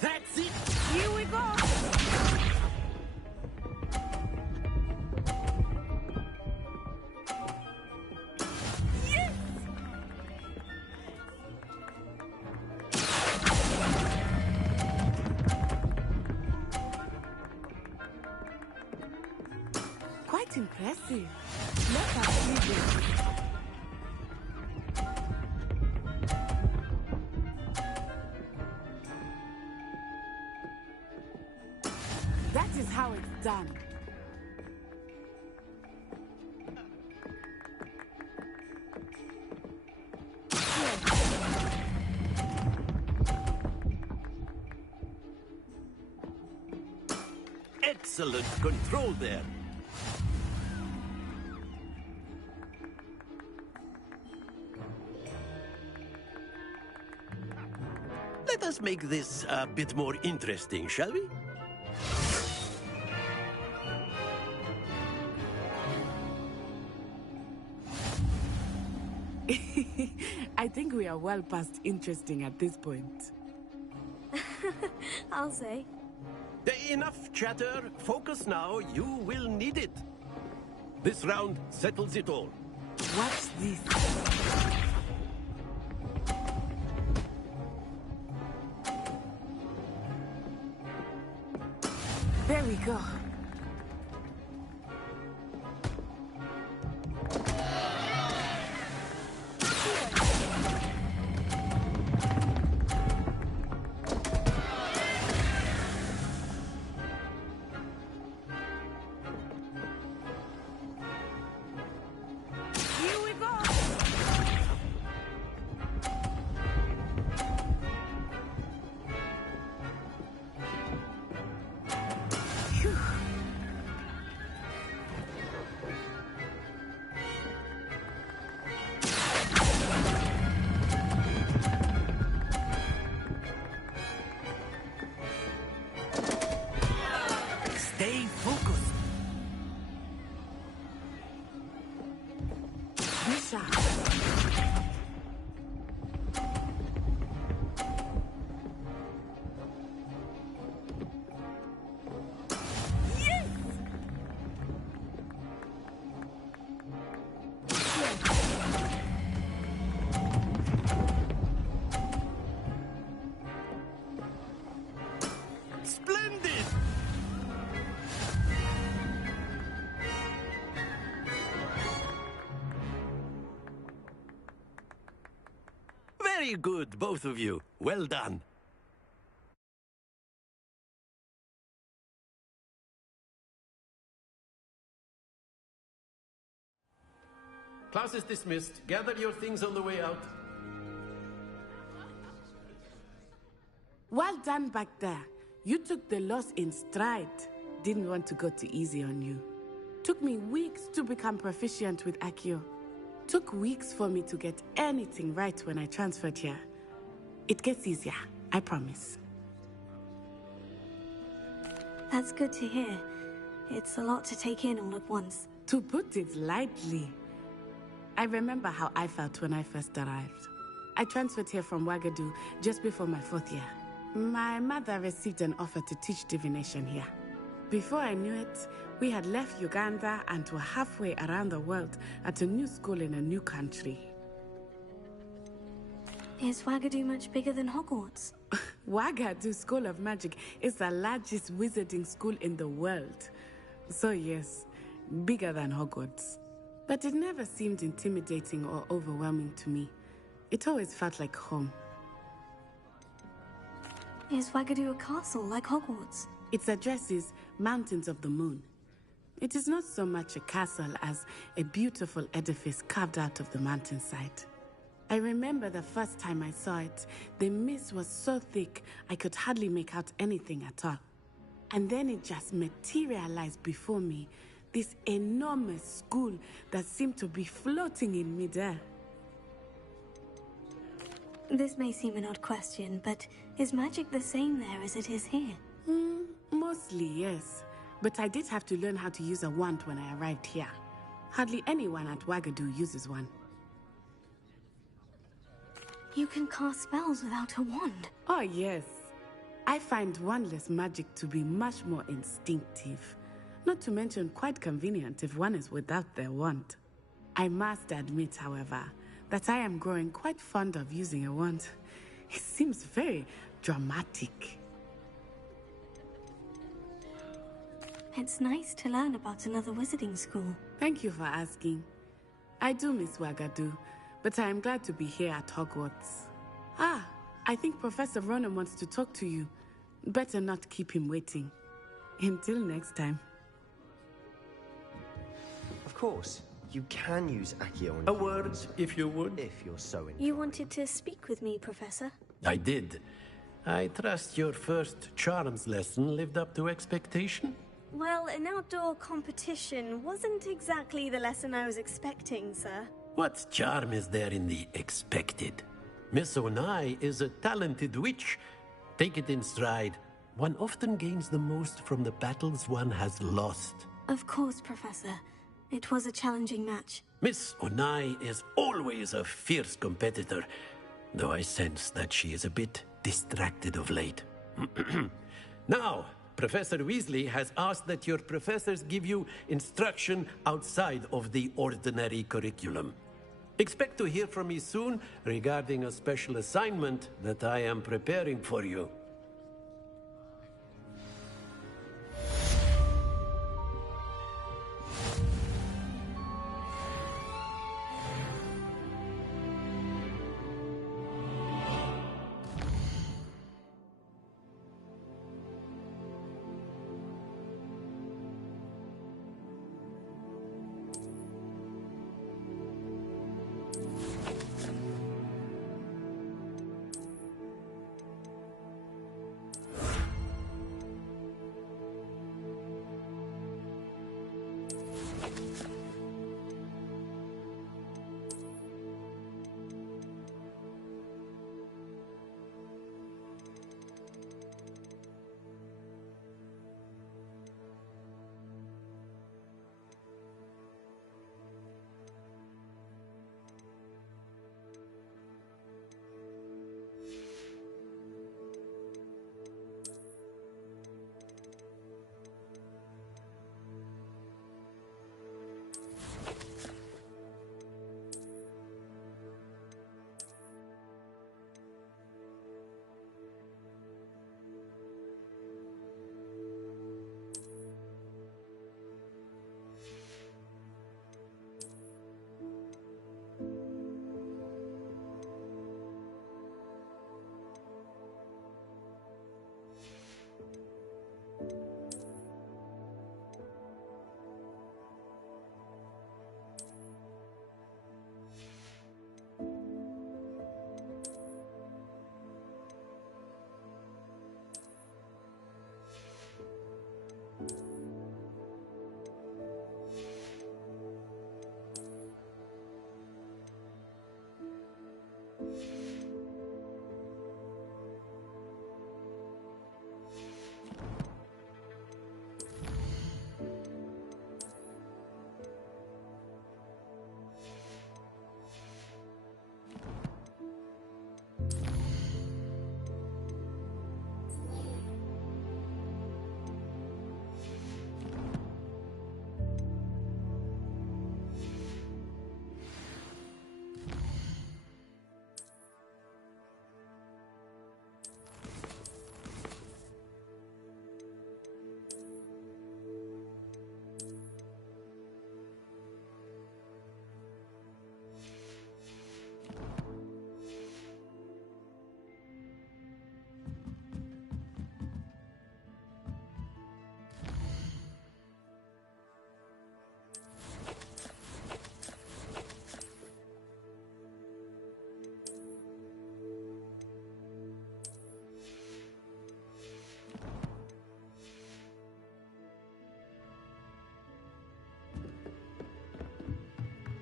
That's it! Here we go! Yes! Quite impressive. Let us see this. That is how it's done. Excellent control there. Let us make this a bit more interesting, shall we? I think we are well past interesting at this point. I'll say. Enough chatter. Focus now. You will need it. This round settles it all. Watch this. There we go. Here we go. Phew. Stay focused. Bishop. Yes! Splendid! Very good, both of you. Well done. Class is dismissed. Gather your things on the way out. Well done back there. You took the loss in stride. Didn't want to go too easy on you. Took me weeks to become proficient with Accio. Took weeks for me to get anything right when I transferred here. It gets easier, I promise. That's good to hear. It's a lot to take in all at once. To put it lightly, I remember how I felt when I first arrived. I transferred here from Wagadu just before my 4th year. My mother received an offer to teach divination here. Before I knew it, we had left Uganda and were halfway around the world at a new school in a new country. Is Wagadu much bigger than Hogwarts? Wagadu School of Magic is the largest wizarding school in the world. So yes, bigger than Hogwarts. But it never seemed intimidating or overwhelming to me. It always felt like home. Is Wagadu a castle like Hogwarts? Its address is Mountains of the Moon. It is not so much a castle as a beautiful edifice carved out of the mountainside. I remember the first time I saw it, the mist was so thick I could hardly make out anything at all. And then it just materialized before me, this enormous school that seemed to be floating in midair. This may seem an odd question, but is magic the same there as it is here? Mostly, yes. But I did have to learn how to use a wand when I arrived here. Hardly anyone at Wagadu uses one. You can cast spells without a wand? Oh, yes. I find wandless magic to be much more instinctive. Not to mention quite convenient if one is without their wand. I must admit, however, that I am growing quite fond of using a wand. It seems very dramatic. It's nice to learn about another wizarding school. Thank you for asking. I do miss Wagadu, but I am glad to be here at Hogwarts. Ah, I think Professor Ronan wants to talk to you. Better not keep him waiting. Until next time. Of course, you can use Accio on A word, if you would. If you're so inclined. You wanted to speak with me, Professor? I did. I trust your first charms lesson lived up to expectation? Well, an outdoor competition wasn't exactly the lesson I was expecting, sir. What charm is there in the expected? Miss Onai is a talented witch. Take it in stride. One often gains the most from the battles one has lost. Of course, Professor. It was a challenging match. Miss Onai is always a fierce competitor, though I sense that she is a bit distracted of late. Now, Professor Weasley has asked that your professors give you instruction outside of the ordinary curriculum. Expect to hear from me soon regarding a special assignment that I am preparing for you.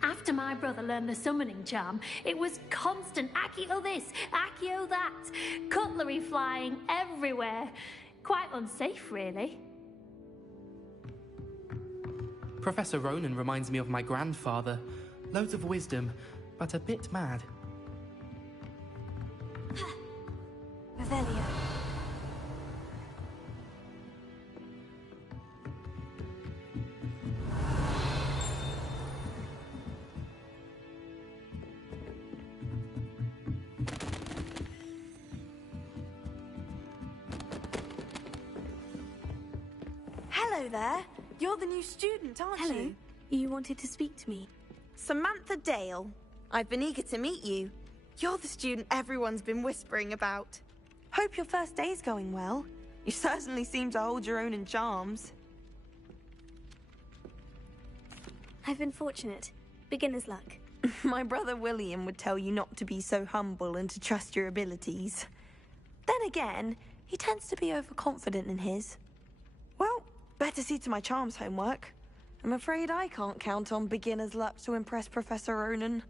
After my brother learned the summoning charm, it was constant Accio this, Accio that, cutlery flying everywhere. Quite unsafe, really. Professor Ronan reminds me of my grandfather. Loads of wisdom, but a bit mad. Revelio. Hello there. You're the new student, aren't Hello. you? You wanted to speak to me? Samantha Dale. I've been eager to meet you. You're the student everyone's been whispering about. Hope your first day's going well. You certainly seem to hold your own in charms. I've been fortunate. Beginner's luck. My brother William would tell you not to be so humble and to trust your abilities. Then again, he tends to be overconfident in his. Well, better see to my charms homework. I'm afraid I can't count on beginner's luck to impress Professor Ronan.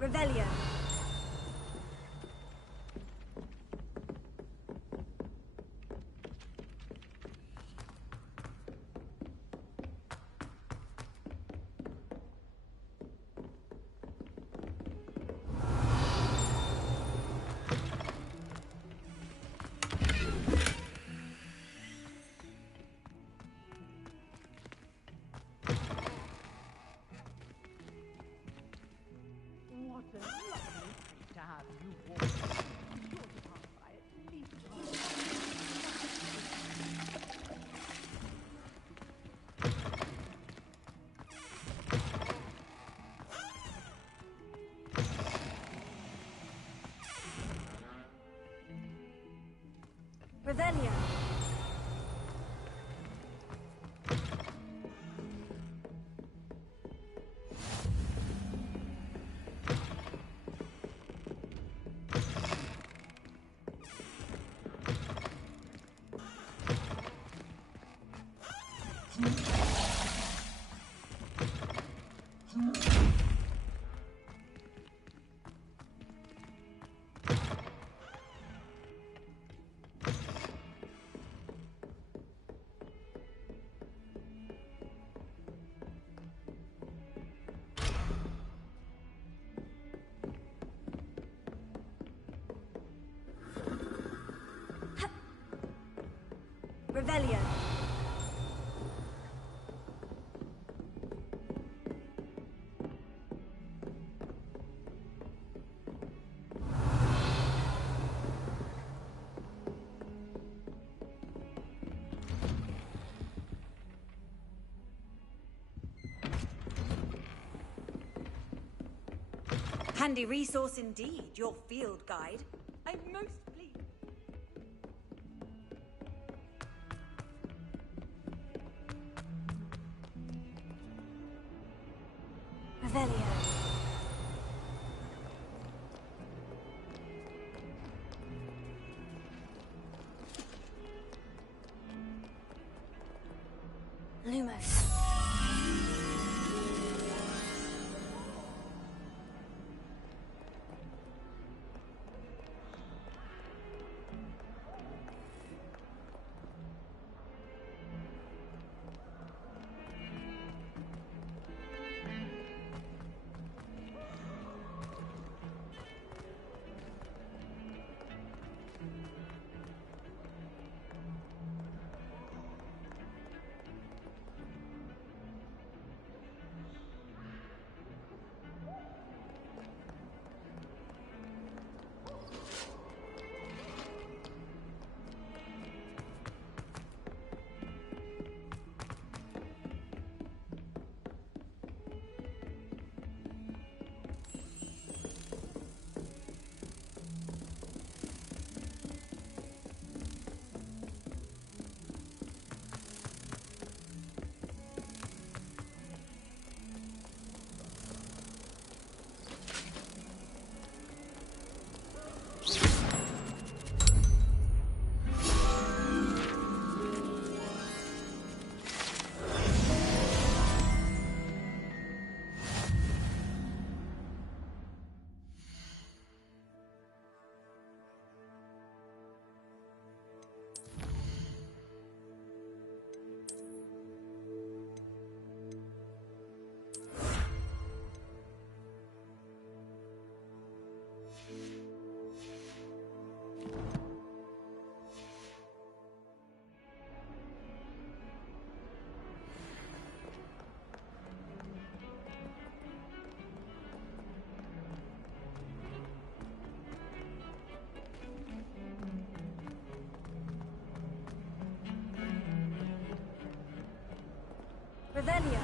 Revelio. Revelio. Revelio. Handy resource indeed, your field guide. I'm most pleased. Revelio. Lumos. Revelio.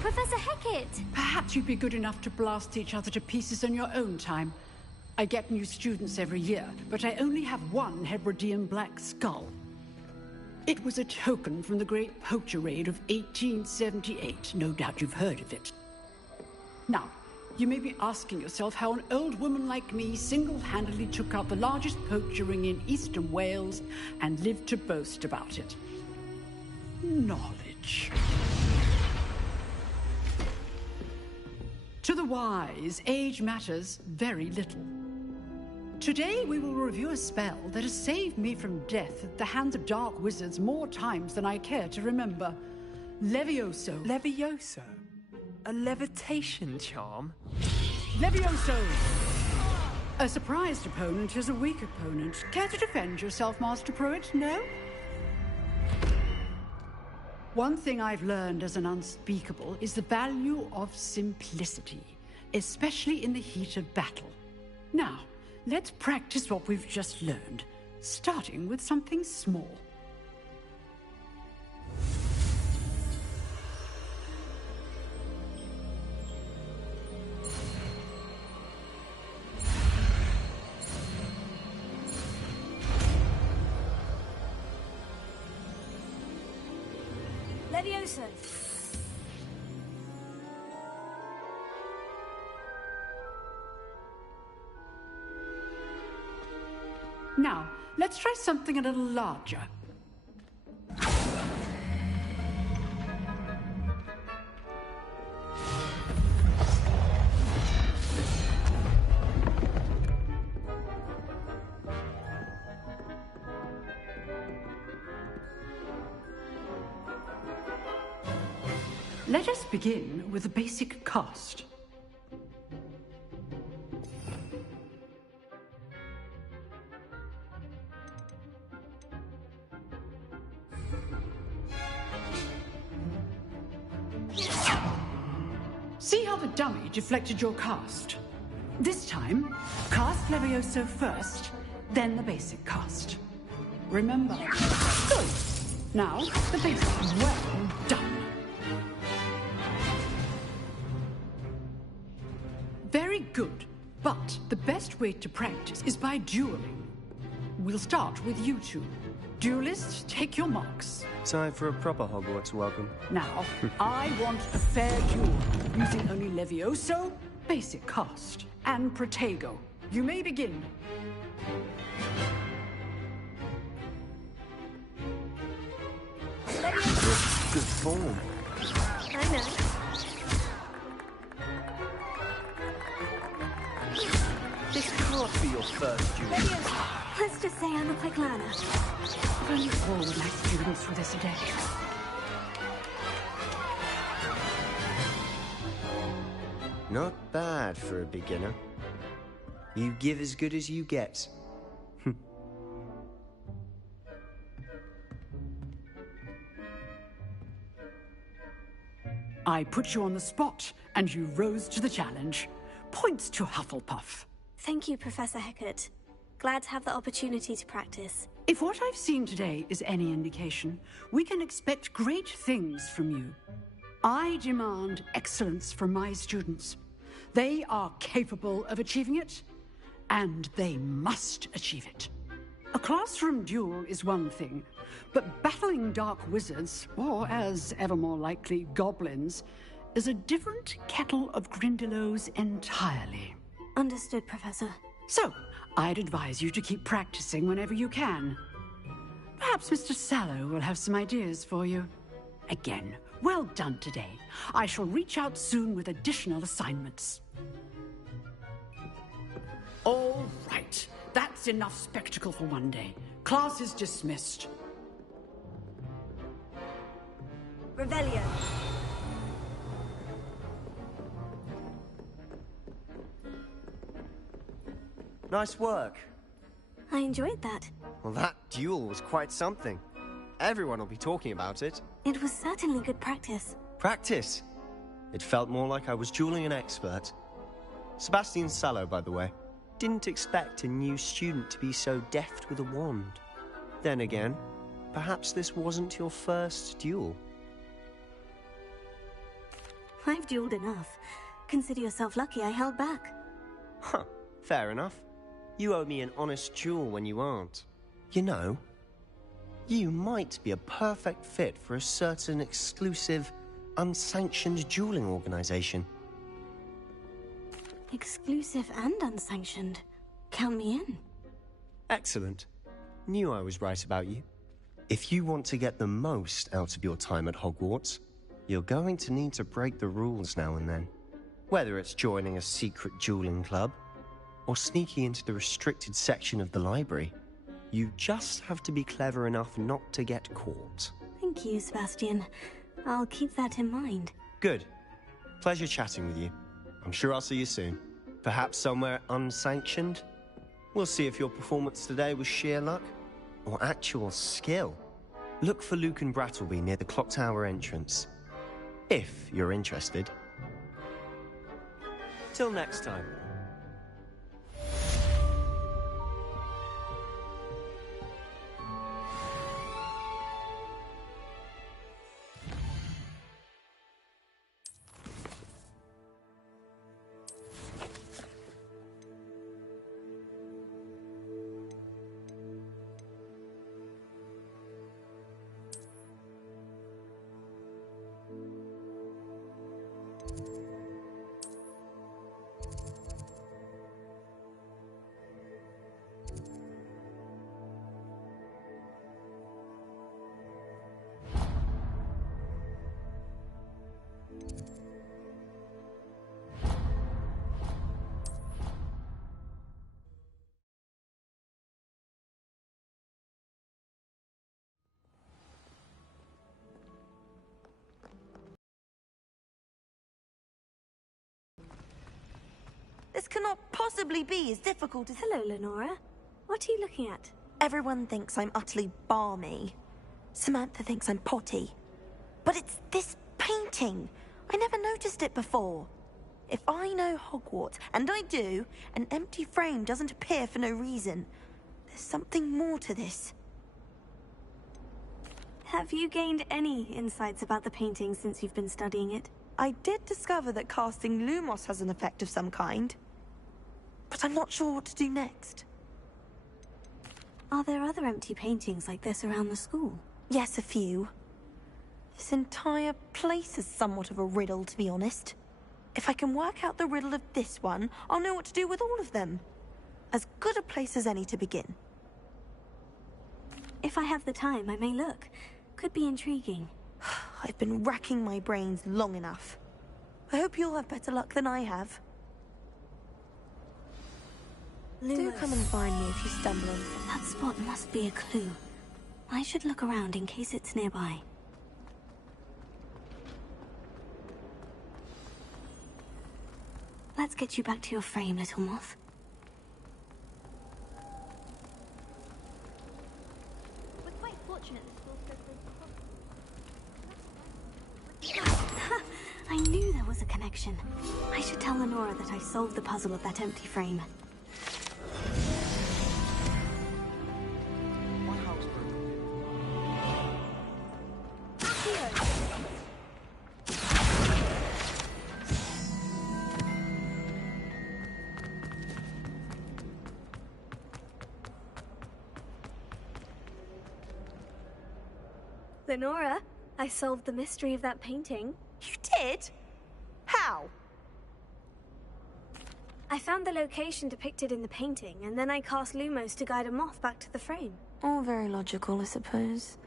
Professor Hecat! Perhaps you'd be good enough to blast each other to pieces in your own time. I get new students every year, but I only have one Hebridean black skull. It was a token from the Great Poacher Raid of 1878. No doubt you've heard of it. Now, you may be asking yourself how an old woman like me single-handedly took out the largest poacher ring in eastern Wales and lived to boast about it. Knowledge. To the wise, age matters very little. Today we will review a spell that has saved me from death at the hands of dark wizards more times than I care to remember. Levioso. Levioso? A levitation charm? Levioso! A surprised opponent is a weak opponent. Care to defend yourself, Master Pruitt? No? One thing I've learned as an unspeakable is the value of simplicity, especially in the heat of battle. Now, let's practice what we've just learned, starting with something small. Levioso. let's try something a little larger. Let us begin with the basic cast. See how the dummy deflected your cast? This time, cast Levioso first, then the basic cast. Remember. Good. Now, the basic. Well done. Very good, but the best way to practice is by dueling. We'll start with you two. Duelists, take your marks. Time for a proper Hogwarts welcome. Now, I want a fair duel, using only Levioso, basic cast, and Protego. You may begin. Good form. I know. This can't be your first duel. Let's just say I'm a quick learner. Only all my students for this a day. Not bad for a beginner. You give as good as you get. I put you on the spot, and you rose to the challenge. Points to Hufflepuff. Thank you, Professor Hecat. Glad to have the opportunity to practice. If what I've seen today is any indication, we can expect great things from you. I demand excellence from my students. They are capable of achieving it, and they must achieve it. A classroom duel is one thing, but battling dark wizards, or as ever more likely, goblins, is a different kettle of Grindylows entirely. Understood, Professor. So, I'd advise you to keep practicing whenever you can. Perhaps Mr. Sallow will have some ideas for you. Again, well done today. I shall reach out soon with additional assignments. All right. That's enough spectacle for one day. Class is dismissed. Revelio. Nice work. I enjoyed that. Well, that duel was quite something. Everyone will be talking about it. It was certainly good practice. Practice? It felt more like I was dueling an expert. Sebastian Sallow, by the way. Didn't expect a new student to be so deft with a wand. Then again, perhaps this wasn't your first duel. I've dueled enough. Consider yourself lucky I held back. Huh, fair enough. You owe me an honest duel when you aren't. You know, you might be a perfect fit for a certain exclusive, unsanctioned dueling organization. Exclusive and unsanctioned. Count me in. Excellent. Knew I was right about you. If you want to get the most out of your time at Hogwarts, you're going to need to break the rules now and then. Whether it's joining a secret dueling club, or sneaking into the restricted section of the library, you just have to be clever enough not to get caught. Thank you, Sebastian. I'll keep that in mind. Good. Pleasure chatting with you. I'm sure I'll see you soon. Perhaps somewhere unsanctioned? We'll see if your performance today was sheer luck or actual skill. Look for Luke and Brattleby near the clock tower entrance. If you're interested. Till next time. cannot possibly be as difficult as... Hello, Lenora. What are you looking at? Everyone thinks I'm utterly balmy. Samantha thinks I'm potty. But it's this painting. I never noticed it before. If I know Hogwarts, and I do, an empty frame doesn't appear for no reason. There's something more to this. Have you gained any insights about the painting since you've been studying it? I did discover that casting Lumos has an effect of some kind. But I'm not sure what to do next. Are there other empty paintings like this around the school? Yes, a few. This entire place is somewhat of a riddle, to be honest. If I can work out the riddle of this one, I'll know what to do with all of them. As good a place as any to begin. If I have the time, I may look. Could be intriguing. I've been racking my brains long enough. I hope you'll have better luck than I have. Do come and find me if you stumble on something. That spot must be a clue. I should look around in case it's nearby. Let's get you back to your frame, little moth. We're quite fortunate the school I knew there was a connection. I should tell Lenora that I solved the puzzle of that empty frame. Lenora, I solved the mystery of that painting. You did? How? I found the location depicted in the painting, and then I cast Lumos to guide a moth back to the frame. All very logical, I suppose.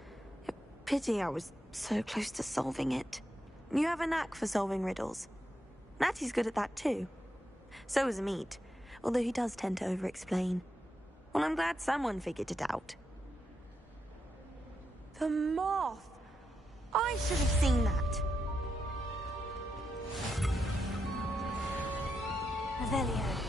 A pity I was so close to solving it. You have a knack for solving riddles. Natty's good at that too. So is Amit, although he does tend to over-explain. Well, I'm glad someone figured it out. The moth! I should have seen that. Revelio.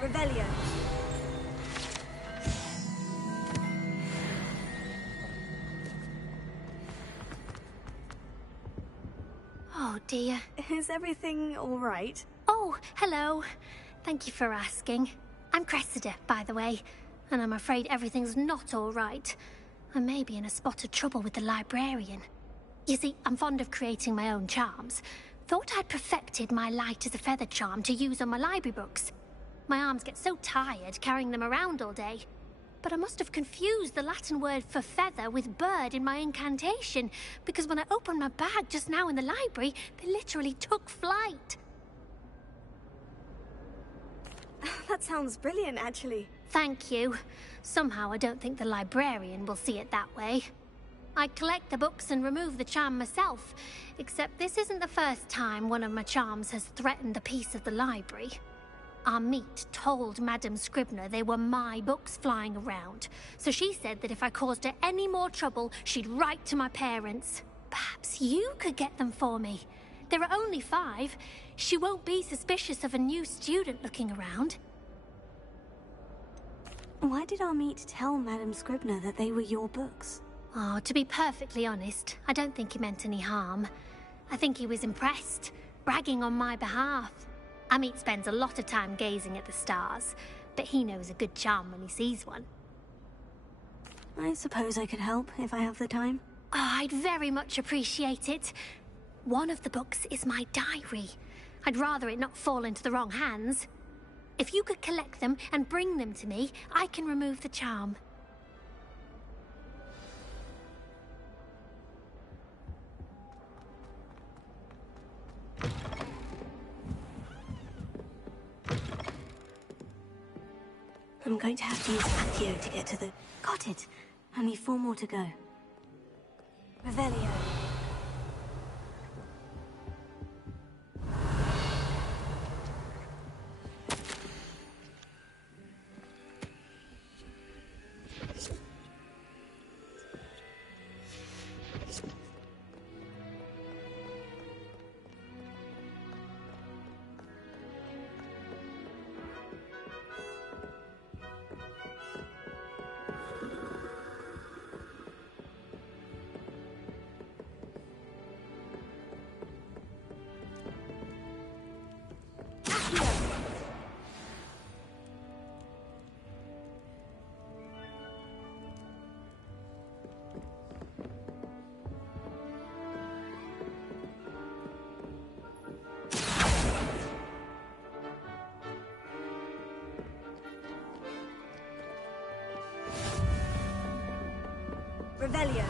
Revelio. Oh dear. Is everything all right? Oh, hello. Thank you for asking. I'm Cressida, by the way, and I'm afraid everything's not all right. I may be in a spot of trouble with the librarian. You see, I'm fond of creating my own charms. Thought I'd perfected my light as a feather charm to use on my library books. My arms get so tired carrying them around all day. But I must have confused the Latin word for feather with bird in my incantation, because when I opened my bag just now in the library, they literally took flight. That sounds brilliant, actually. Thank you. Somehow I don't think the librarian will see it that way. I collect the books and remove the charm myself, except this isn't the first time one of my charms has threatened the peace of the library. Amit told Madame Scribner they were my books flying around, so she said that if I caused her any more trouble, she'd write to my parents. Perhaps you could get them for me. There are only 5. She won't be suspicious of a new student looking around. Why did Amit tell Madame Scribner that they were your books? Oh, to be perfectly honest, I don't think he meant any harm. I think he was impressed, bragging on my behalf. Amit spends a lot of time gazing at the stars, but he knows a good charm when he sees one. I suppose I could help if I have the time. Oh, I'd very much appreciate it. One of the books is my diary. I'd rather it not fall into the wrong hands. If you could collect them and bring them to me, I can remove the charm. I'm going to have to use Accio to get to the... Got it! Only 4 more to go. Revelio. Revelio.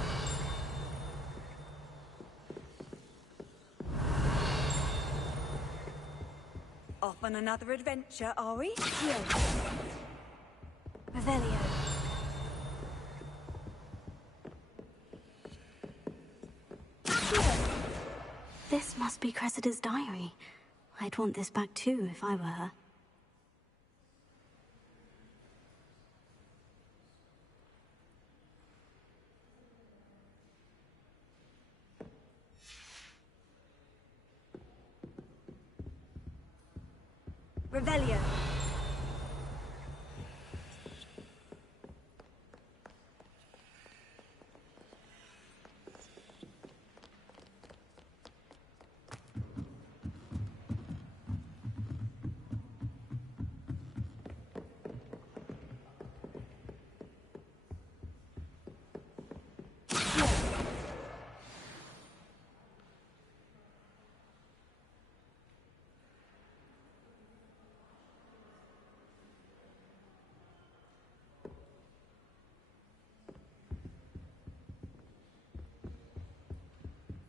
Off on another adventure, are we? Yes. Revelio. This must be Cressida's diary. I'd want this back too if I were her. Revelio.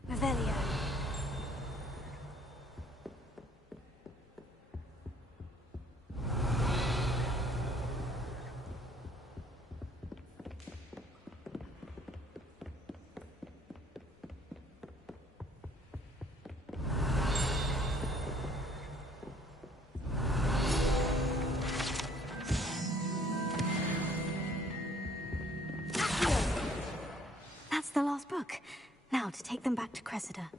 Revelio. That's the last book. Now to take them back to Cressida.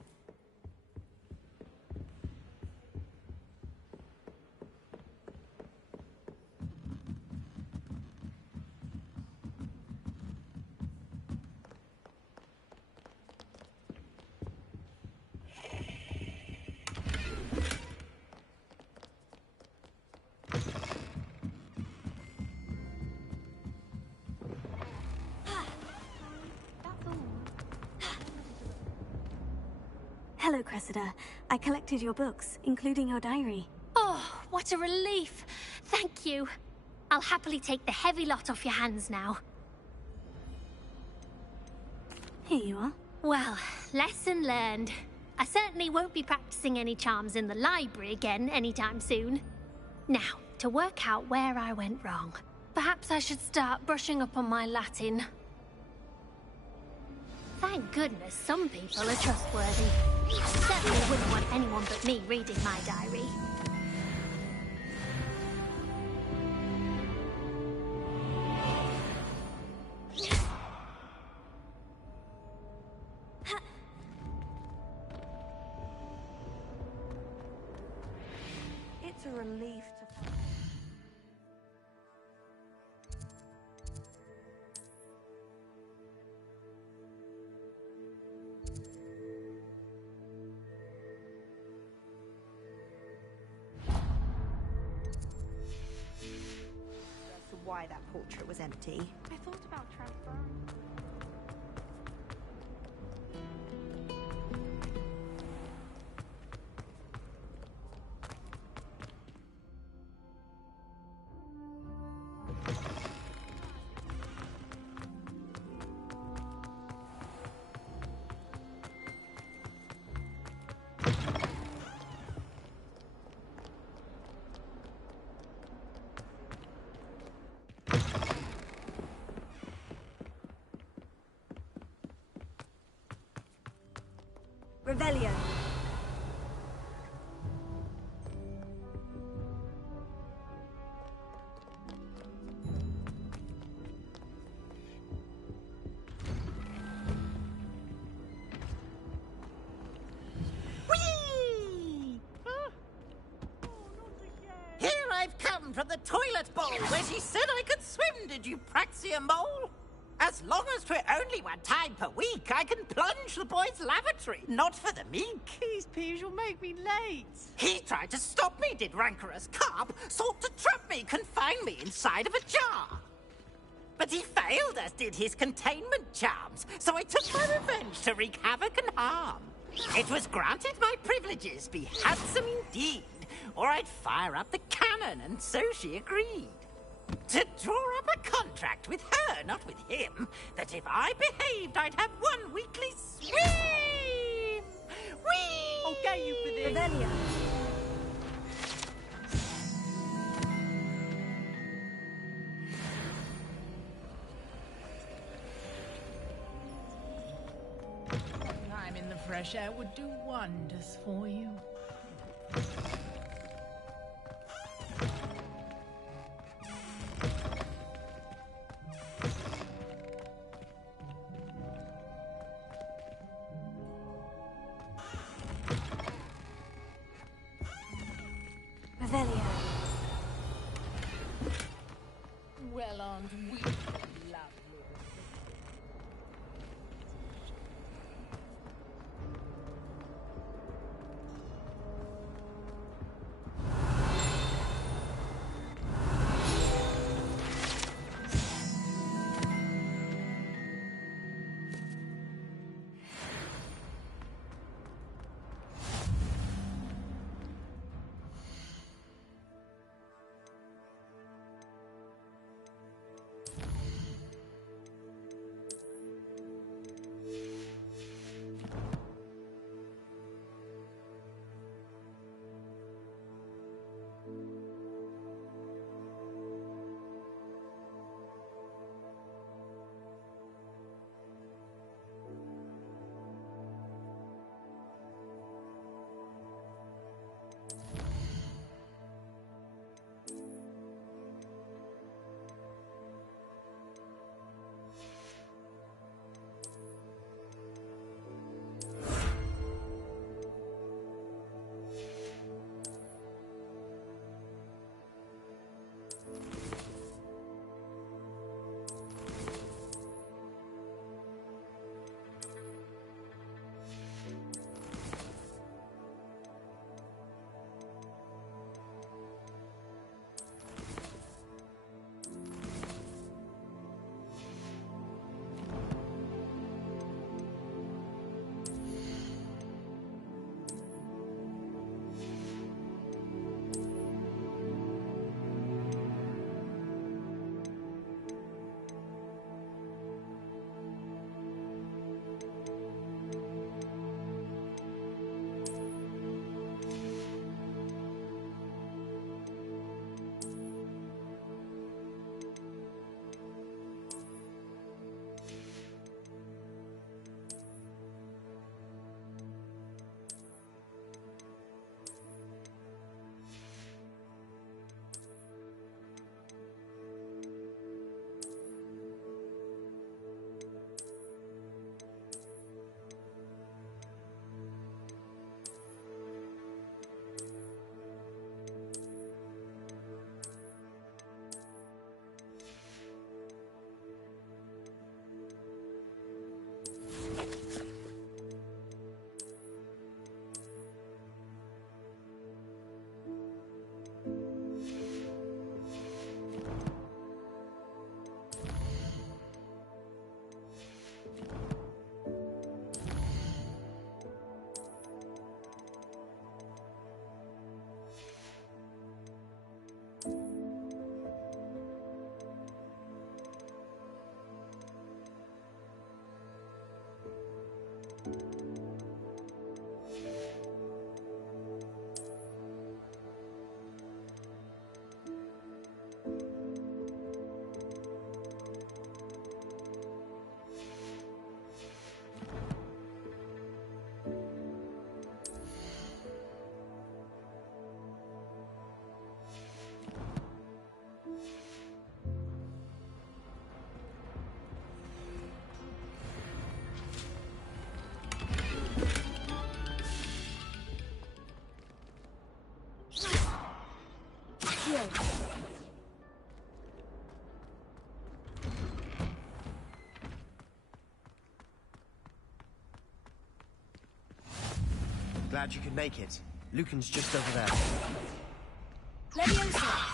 Hello, Cressida. I collected your books, including your diary. Oh, what a relief. Thank you. I'll happily take the heavy lot off your hands now. Here you are. Well, lesson learned. I certainly won't be practicing any charms in the library again anytime soon. Now, to work out where I went wrong. Perhaps I should start brushing up on my Latin. Thank goodness some people are trustworthy. I certainly wouldn't want anyone but me reading my diary. It's a relief to... Why that portrait was empty. I thought about transferring. Revelio. Here I've come from the toilet bowl where she said I could swim, did you Praxia mole? As long as 'twere only one time per week, I can plunge the boy's lavatory, not for the meek. These peas will make me late. He tried to stop me, did rancorous carp, sought to trap me, confine me inside of a jar. But he failed, as did his containment charms, so I took my revenge to wreak havoc and harm. It was granted my privileges be handsome indeed, or I'd fire up the cannon, and so she agreed. To draw up a contract with her, not with him, that if I behaved, I'd have one weekly swim! Whee! I'll get you for this. Revelio. Time in the fresh air would do wonders for you. Revelio. Well, aren't we lovely? Accio. Glad you could make it. Lucan's just over there. Leviosa.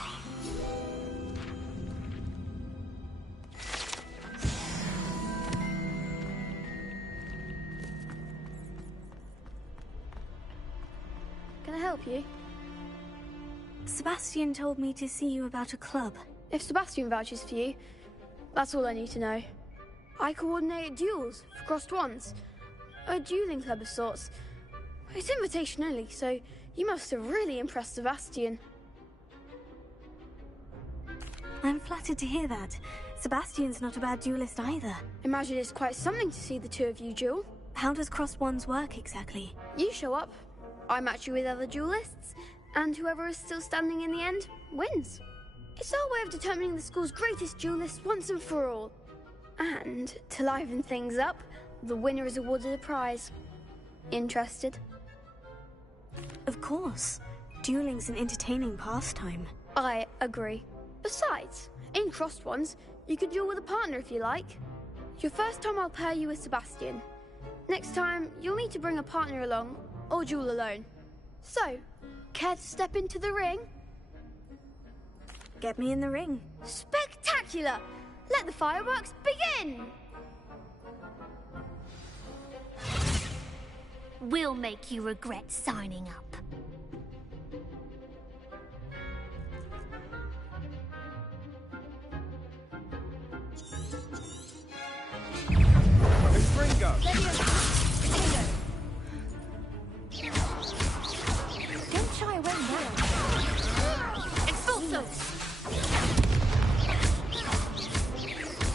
Can I help you? Sebastian told me to see you about a club. If Sebastian vouches for you, that's all I need to know. I coordinate duels for crossed ones. A dueling club of sorts. It's invitation only, so you must have really impressed Sebastian. I'm flattered to hear that. Sebastian's not a bad duelist either. Imagine it's quite something to see the two of you duel. How does crossed ones work exactly? You show up, I match you with other duelists, and whoever is still standing in the end wins. It's our way of determining the school's greatest duelist once and for all. And to liven things up, the winner is awarded a prize. Interested? Of course. Dueling's an entertaining pastime. I agree. Besides, in crossed ones, you could duel with a partner if you like. Your first time I'll pair you with Sebastian. Next time, you'll need to bring a partner along, or duel alone. So, care to step into the ring? Get me in the ring. Spectacular! Let the fireworks begin! We'll make you regret signing up. It's Ringo! Don't shy away now. Expulso!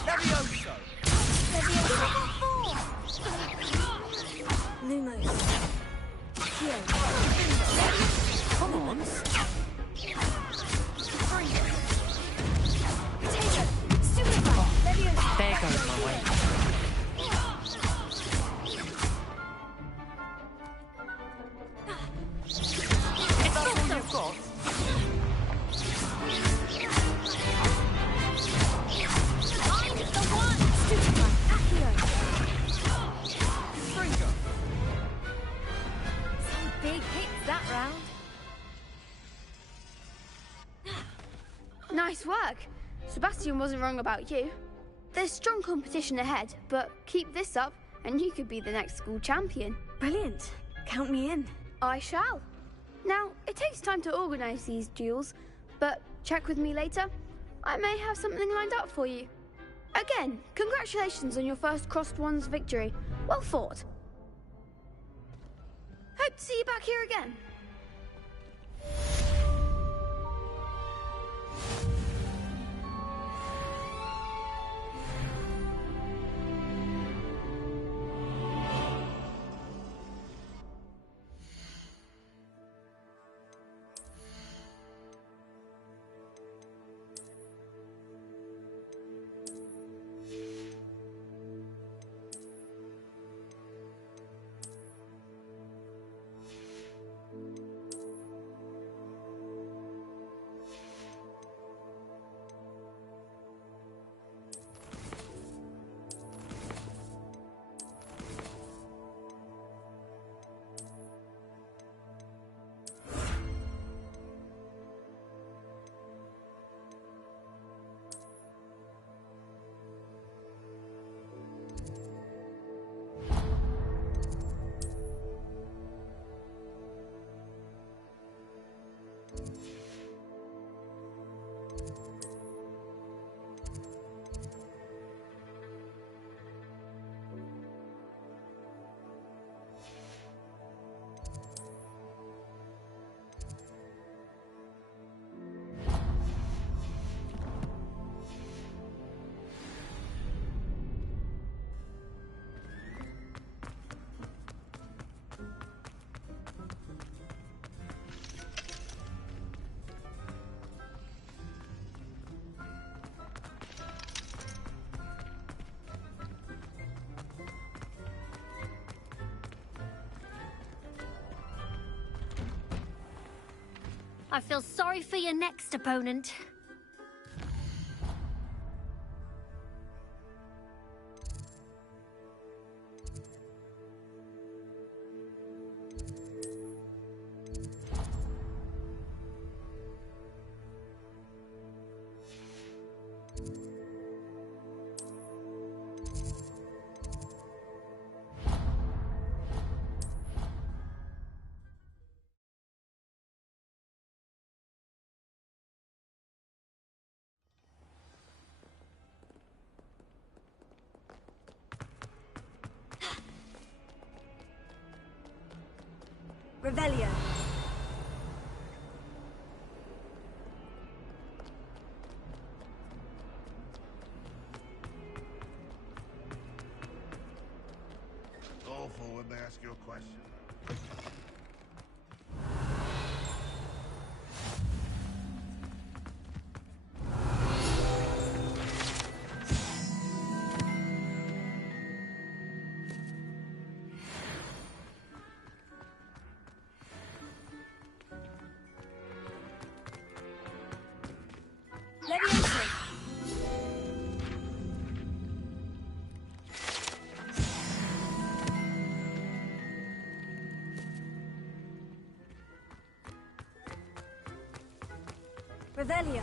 Levioso! Lumos. Here. Commons? Potato. Super. Leviosa. There goes my way. It's all you've got. I'm the one! Super. Accio. Ringo! Some big hits that round. Nice work. Sebastian wasn't wrong about you. There's strong competition ahead, but keep this up and you could be the next school champion. Brilliant. Count me in. I shall. Now, it takes time to organise these duels, but check with me later. I may have something lined up for you. Again, congratulations on your first crossed ones victory. Well fought. Hope to see you back here again. I feel sorry for your next opponent. Revelio. Go forward and ask your question. Revelio.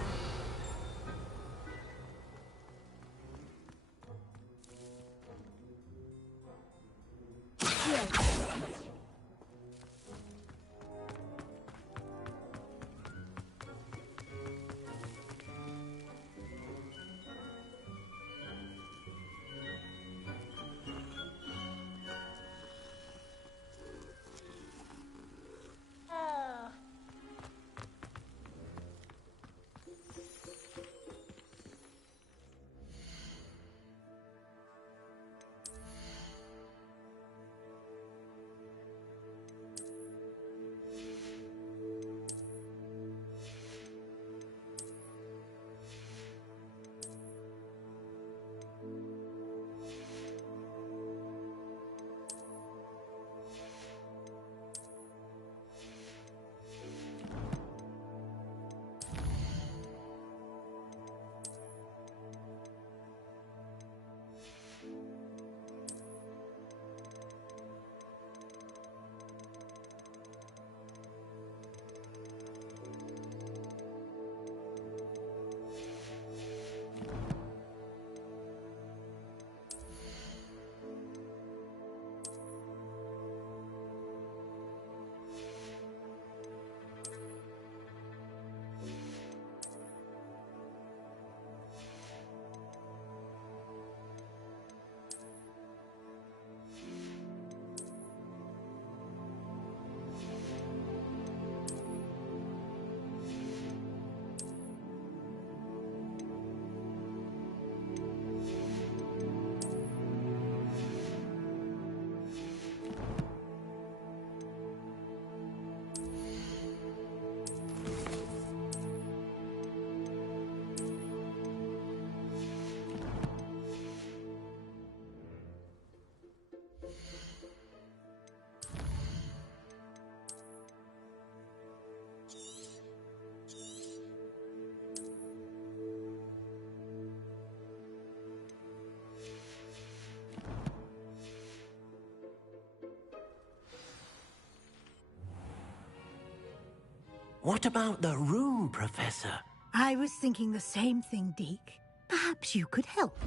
What about the room, Professor? I was thinking the same thing, Deke. Perhaps you could help.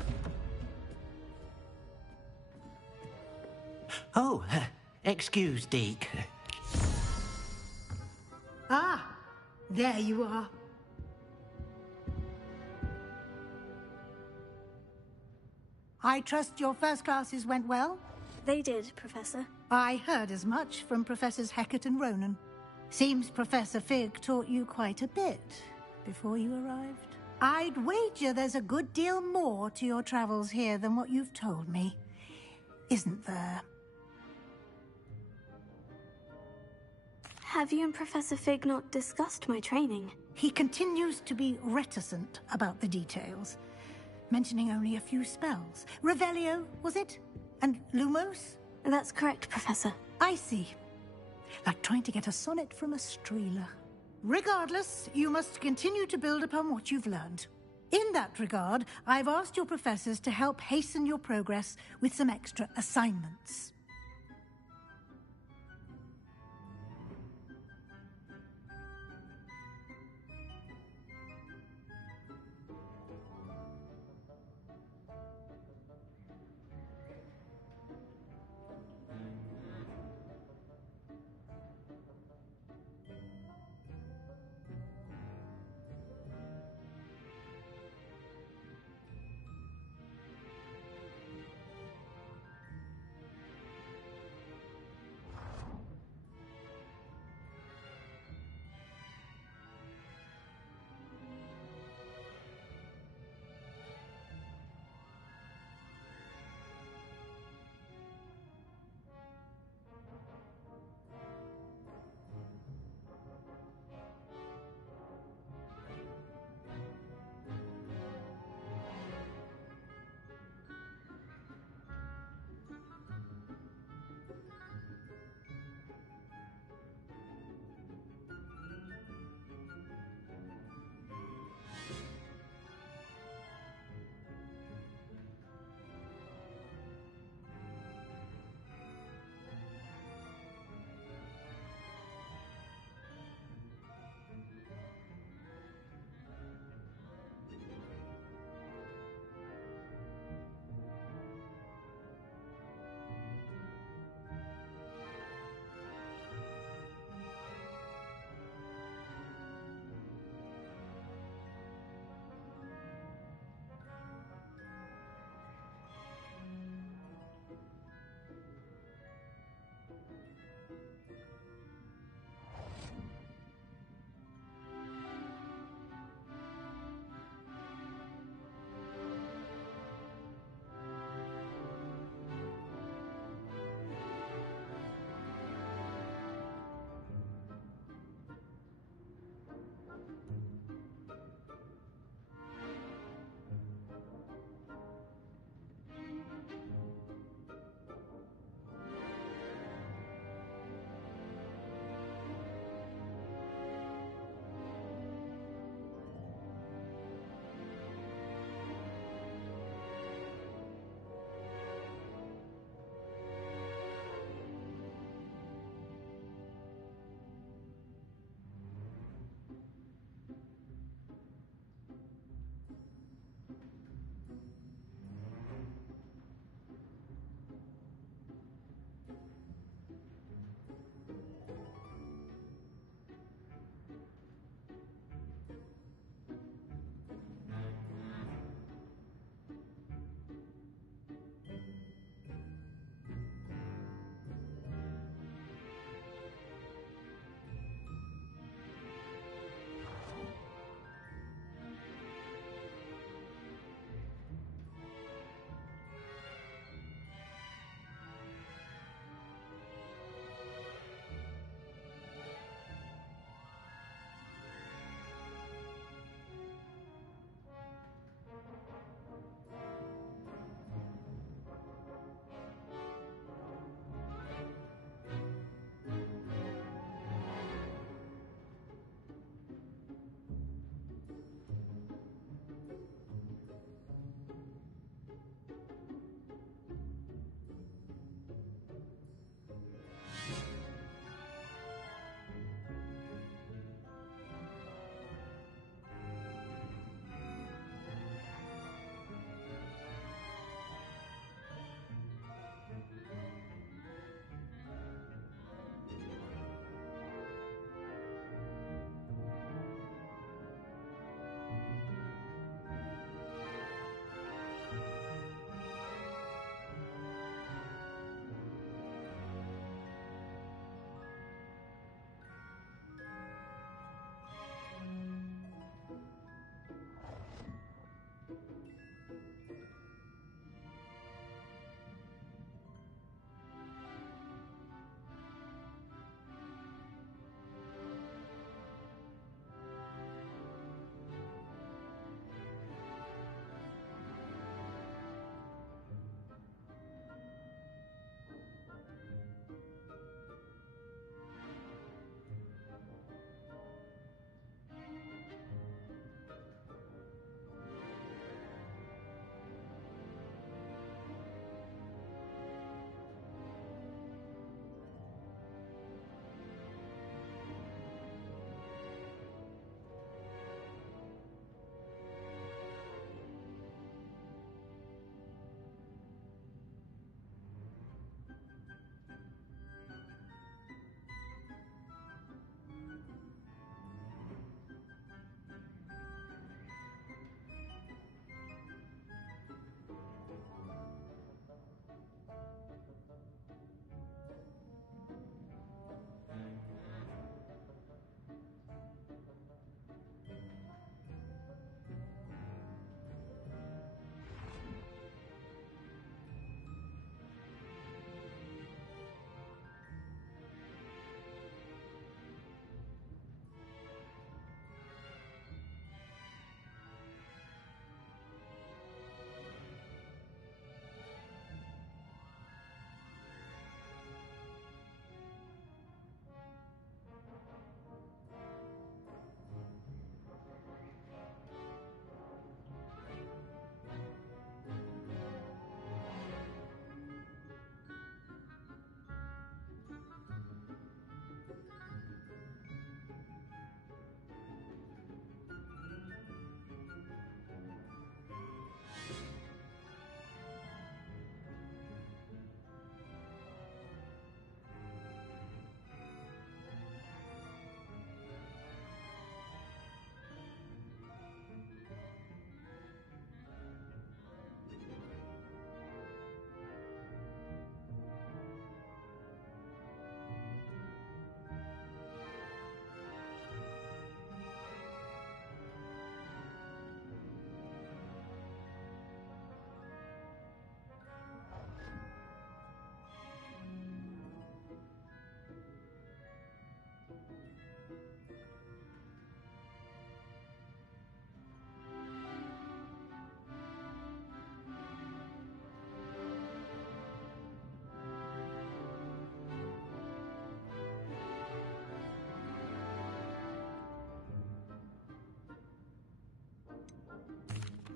Oh, excuse, Deke. Ah, there you are. I trust your first classes went well? They did, Professor. I heard as much from Professors Hecat and Ronan. Seems Professor Fig taught you quite a bit before you arrived. I'd wager there's a good deal more to your travels here than what you've told me. Isn't there? Have you and Professor Fig not discussed my training? He continues to be reticent about the details, mentioning only a few spells. Revelio, was it? And Lumos? That's correct, Professor. I see. Like trying to get a sonnet from a streeler. Regardless, you must continue to build upon what you've learned. In that regard, I've asked your professors to help hasten your progress with some extra assignments.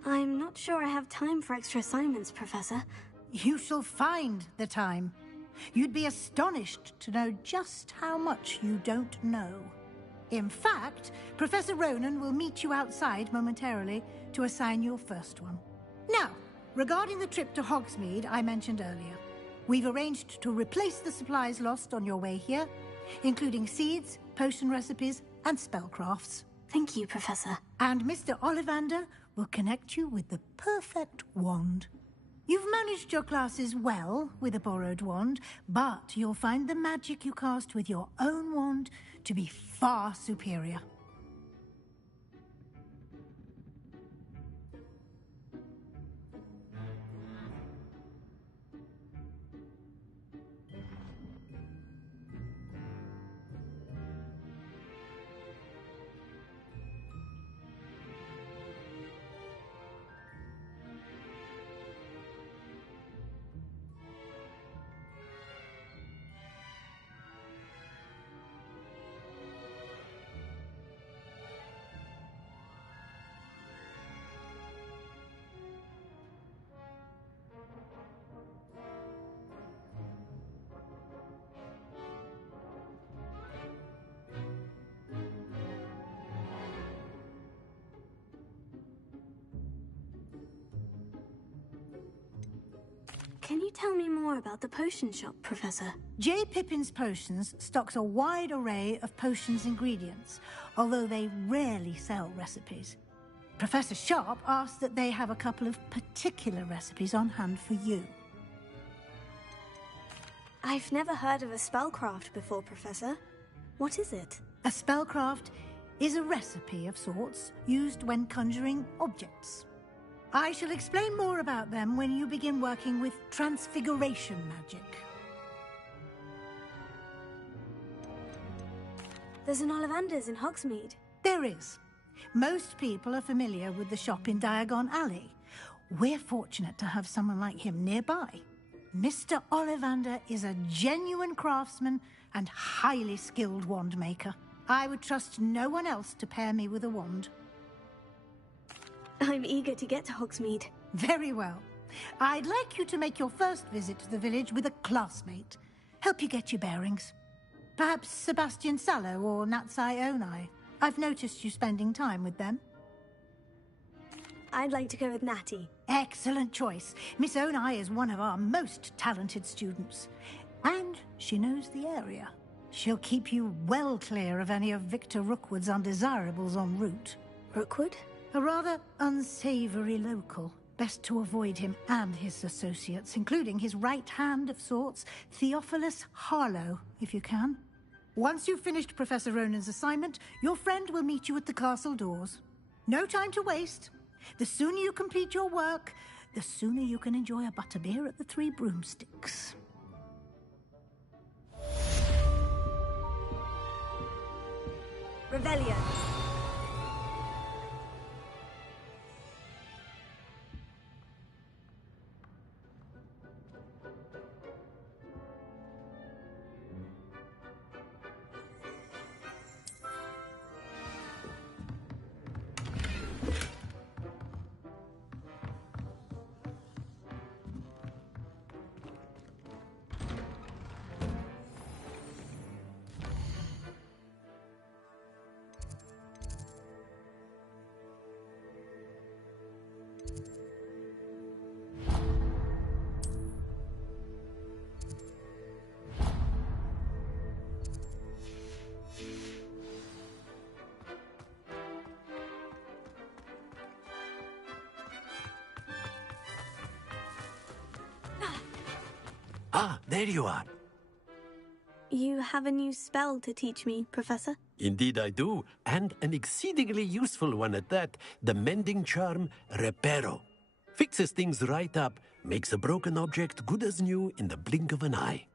I'm not sure I have time for extra assignments, Professor. You shall find the time. You'd be astonished to know just how much you don't know. In fact, Professor Ronan will meet you outside momentarily to assign your first one. Now, regarding the trip to Hogsmeade I mentioned earlier, we've arranged to replace the supplies lost on your way here, including seeds, potion recipes, and spellcrafts. Thank you, Professor. And Mr. Ollivander will connect you with the perfect wand. You've managed your classes well with a borrowed wand, but you'll find the magic you cast with your own wand to be far superior. Can you tell me more about the potion shop, Professor? J. Pippin's Potions stocks a wide array of potions ingredients, although they rarely sell recipes. Professor Sharp asked that they have a couple of particular recipes on hand for you. I've never heard of a spellcraft before, Professor. What is it? A spellcraft is a recipe of sorts used when conjuring objects. I shall explain more about them when you begin working with transfiguration magic. There's an Ollivander's in Hogsmeade. There is. Most people are familiar with the shop in Diagon Alley. We're fortunate to have someone like him nearby. Mr. Ollivander is a genuine craftsman and highly skilled wand maker. I would trust no one else to pair me with a wand. I'm eager to get to Hogsmeade. Very well. I'd like you to make your first visit to the village with a classmate. Help you get your bearings. Perhaps Sebastian Sallow or Natsai Onai. I've noticed you spending time with them. I'd like to go with Natty. Excellent choice. Miss Onai is one of our most talented students. And she knows the area. She'll keep you well clear of any of Victor Rookwood's undesirables en route. Rookwood? A rather unsavory local. Best to avoid him and his associates, including his right hand of sorts, Theophilus Harlow, if you can. Once you've finished Professor Ronan's assignment, your friend will meet you at the castle doors. No time to waste. The sooner you complete your work, the sooner you can enjoy a butterbeer at the Three Broomsticks. Revelio. Ah, there you are. You have a new spell to teach me, Professor? Indeed I do, and an exceedingly useful one at that. The mending charm, Reparo. Fixes things right up, makes a broken object good as new in the blink of an eye.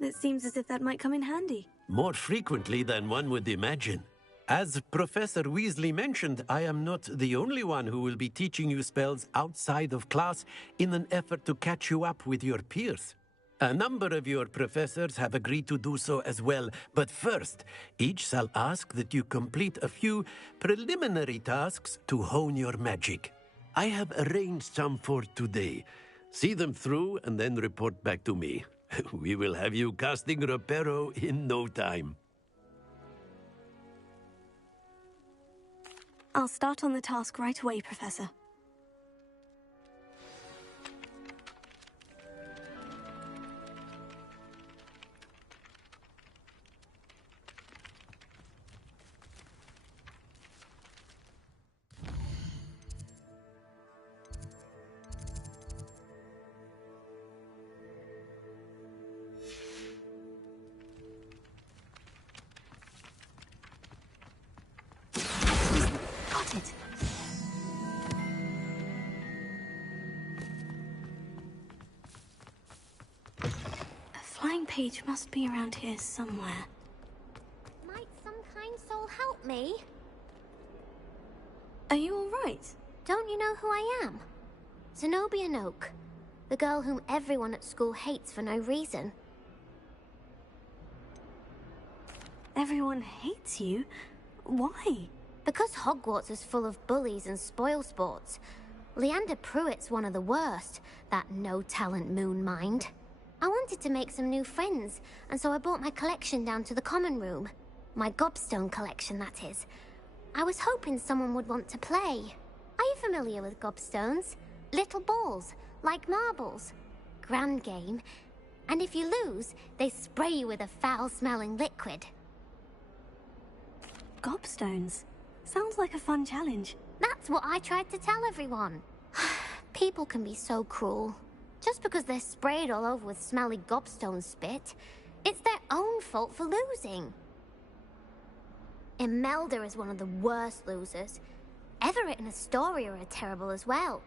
It seems as if that might come in handy. More frequently than one would imagine. As Professor Weasley mentioned, I am not the only one who will be teaching you spells outside of class in an effort to catch you up with your peers. A number of your professors have agreed to do so as well, but first, each shall ask that you complete a few preliminary tasks to hone your magic. I have arranged some for today. See them through and then report back to me. We will have you casting Reparo in no time. I'll start on the task right away, Professor. Got it. A flying page must be around here somewhere. Might some kind soul help me? Are you all right? Don't you know who I am? Zenobia Noak, the girl whom everyone at school hates for no reason. Everyone hates you? Why? Because Hogwarts is full of bullies and spoilsports. Leander Pruitt's one of the worst, that no-talent moon mind. I wanted to make some new friends, and so I brought my collection down to the common room. My gobstone collection, that is. I was hoping someone would want to play. Are you familiar with gobstones? Little balls, like marbles. Grand game. And if you lose, they spray you with a foul-smelling liquid. Gobstones? Sounds like a fun challenge. That's what I tried to tell everyone. People can be so cruel. Just because they're sprayed all over with smelly gobstone spit, it's their own fault for losing. Imelda is one of the worst losers. Everett and Astoria are terrible as well.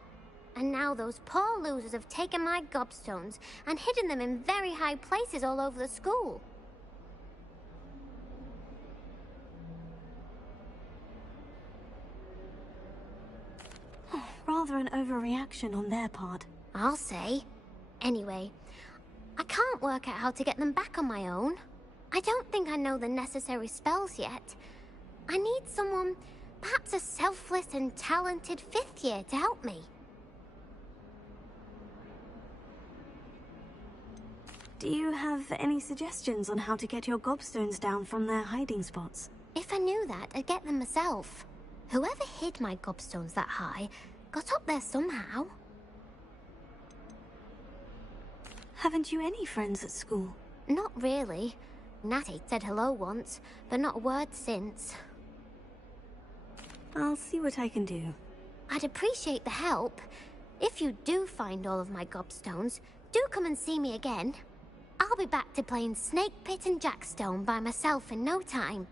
And now those poor losers have taken my gobstones and hidden them in very high places all over the school. Rather an overreaction on their part. I'll say. Anyway, I can't work out how to get them back on my own. I don't think I know the necessary spells yet. I need someone, perhaps a selfless and talented 5th year to help me. Do you have any suggestions on how to get your gobstones down from their hiding spots? If I knew that, I'd get them myself. Whoever hid my gobstones that high got up there somehow. Haven't you any friends at school? Not really. Natty said hello once, but not a word since. I'll see what I can do. I'd appreciate the help. If you do find all of my gobstones, do come and see me again. I'll be back to playing Snake Pit and Jackstone by myself in no time.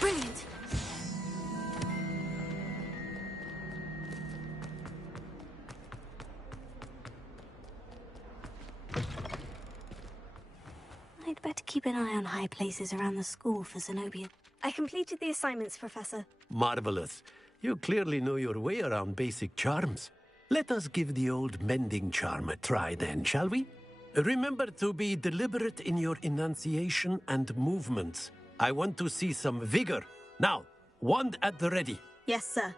Brilliant! I'd better keep an eye on high places around the school for Zenobia. I completed the assignments, Professor. Marvelous. You clearly know your way around basic charms. Let us give the old mending charm a try then, shall we? Remember to be deliberate in your enunciation and movements. I want to see some vigor. Now, wand at the ready. Yes, sir.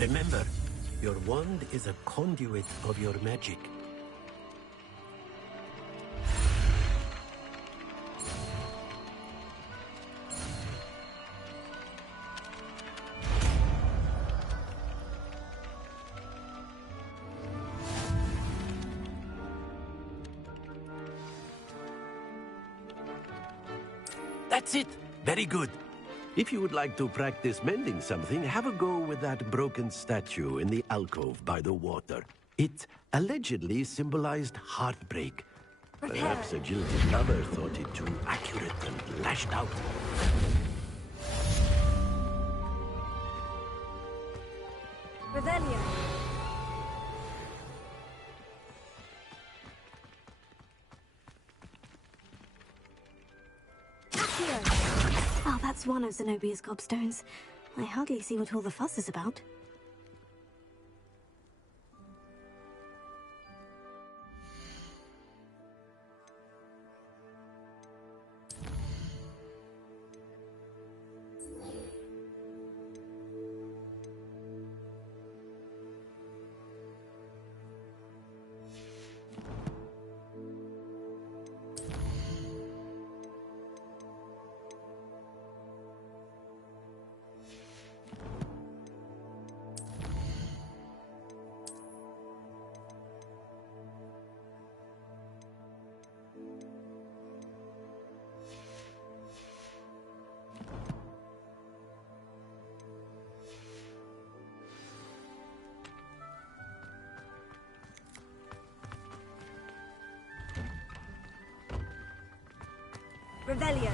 Remember, your wand is a conduit of your magic. That's it. Very good. If you would like to practice mending something, have a go with that broken statue in the alcove by the water. It allegedly symbolized heartbreak. Perhaps a jilted lover thought it too accurate and lashed out. Revelio. That's one of Zenobia's gobstones. I hardly see what all the fuss is about. Revelio.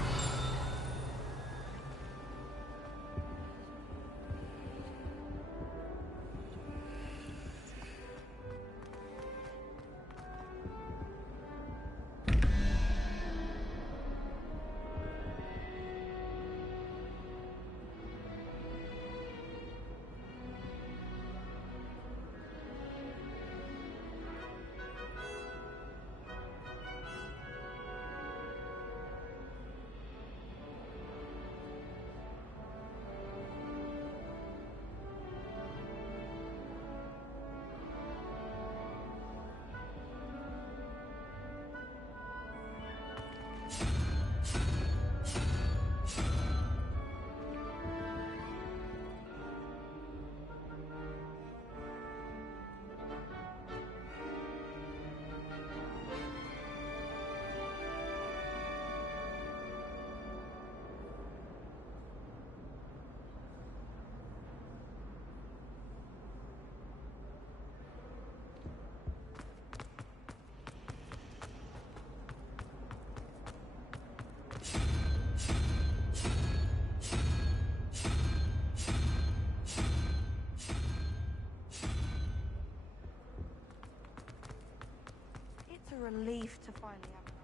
It's a relief to finally have an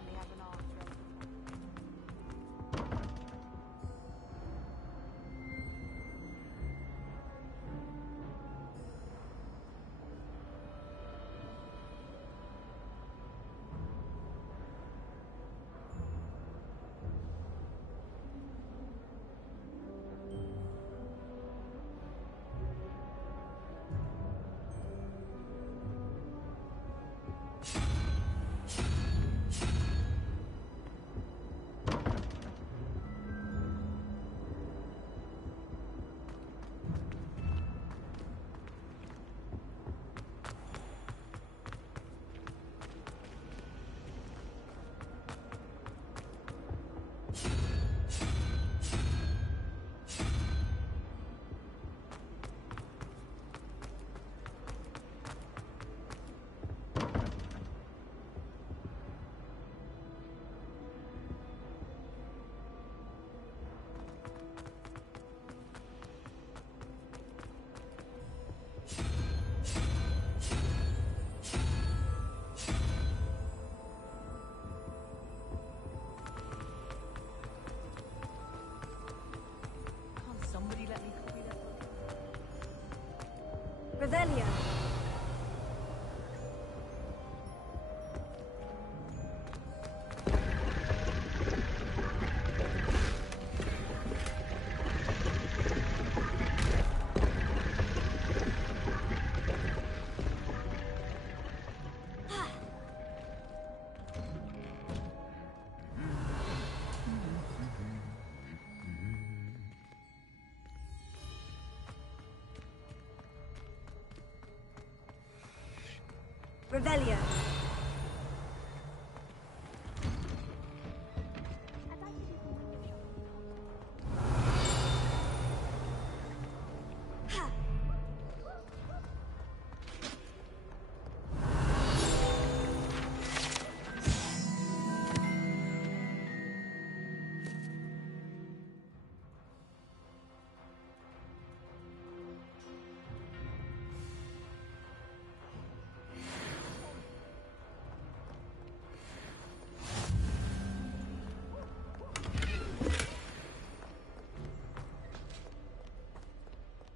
finally have an answer. Somebody let me copy that. Revelio. Revelio.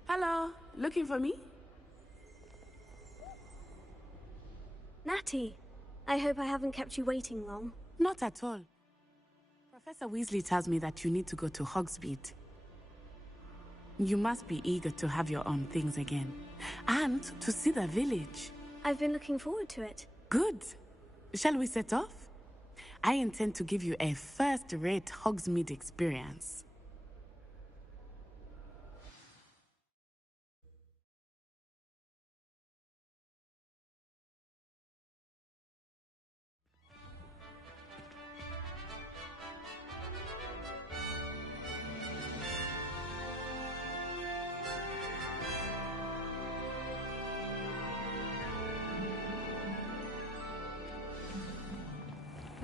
Hello, looking for me? Natty, I hope I haven't kept you waiting long. Not at all. Professor Weasley tells me that you need to go to Hogsmeade. You must be eager to have your own things again. And to see the village. I've been looking forward to it. Good. Shall we set off? I intend to give you a first-rate Hogsmeade experience.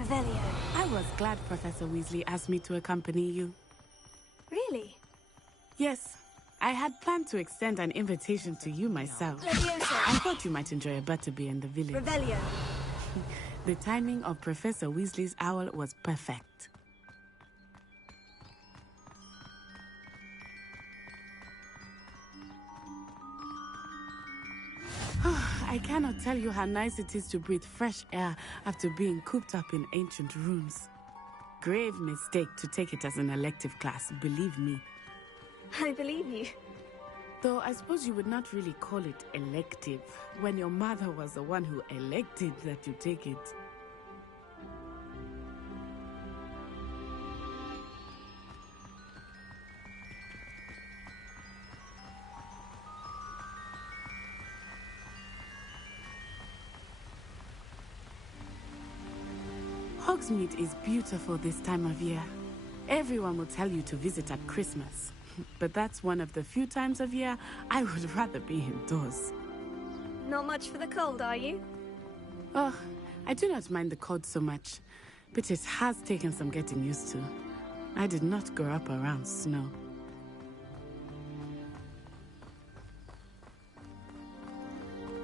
Revelio. I was glad Professor Weasley asked me to accompany you. Really? Yes. I had planned to extend an invitation to you myself. Leviosa. I thought you might enjoy a butterbeer in the village. Revelio. The timing of Professor Weasley's owl was perfect. I cannot tell you how nice it is to breathe fresh air after being cooped up in ancient rooms. Grave mistake to take it as an elective class, believe me. I believe you. Though I suppose you would not really call it elective when your mother was the one who elected that you take it. Hogsmeade is beautiful this time of year. Everyone will tell you to visit at Christmas. But that's one of the few times of year I would rather be indoors. Not much for the cold, are you? Oh, I do not mind the cold so much, but it has taken some getting used to. I did not grow up around snow.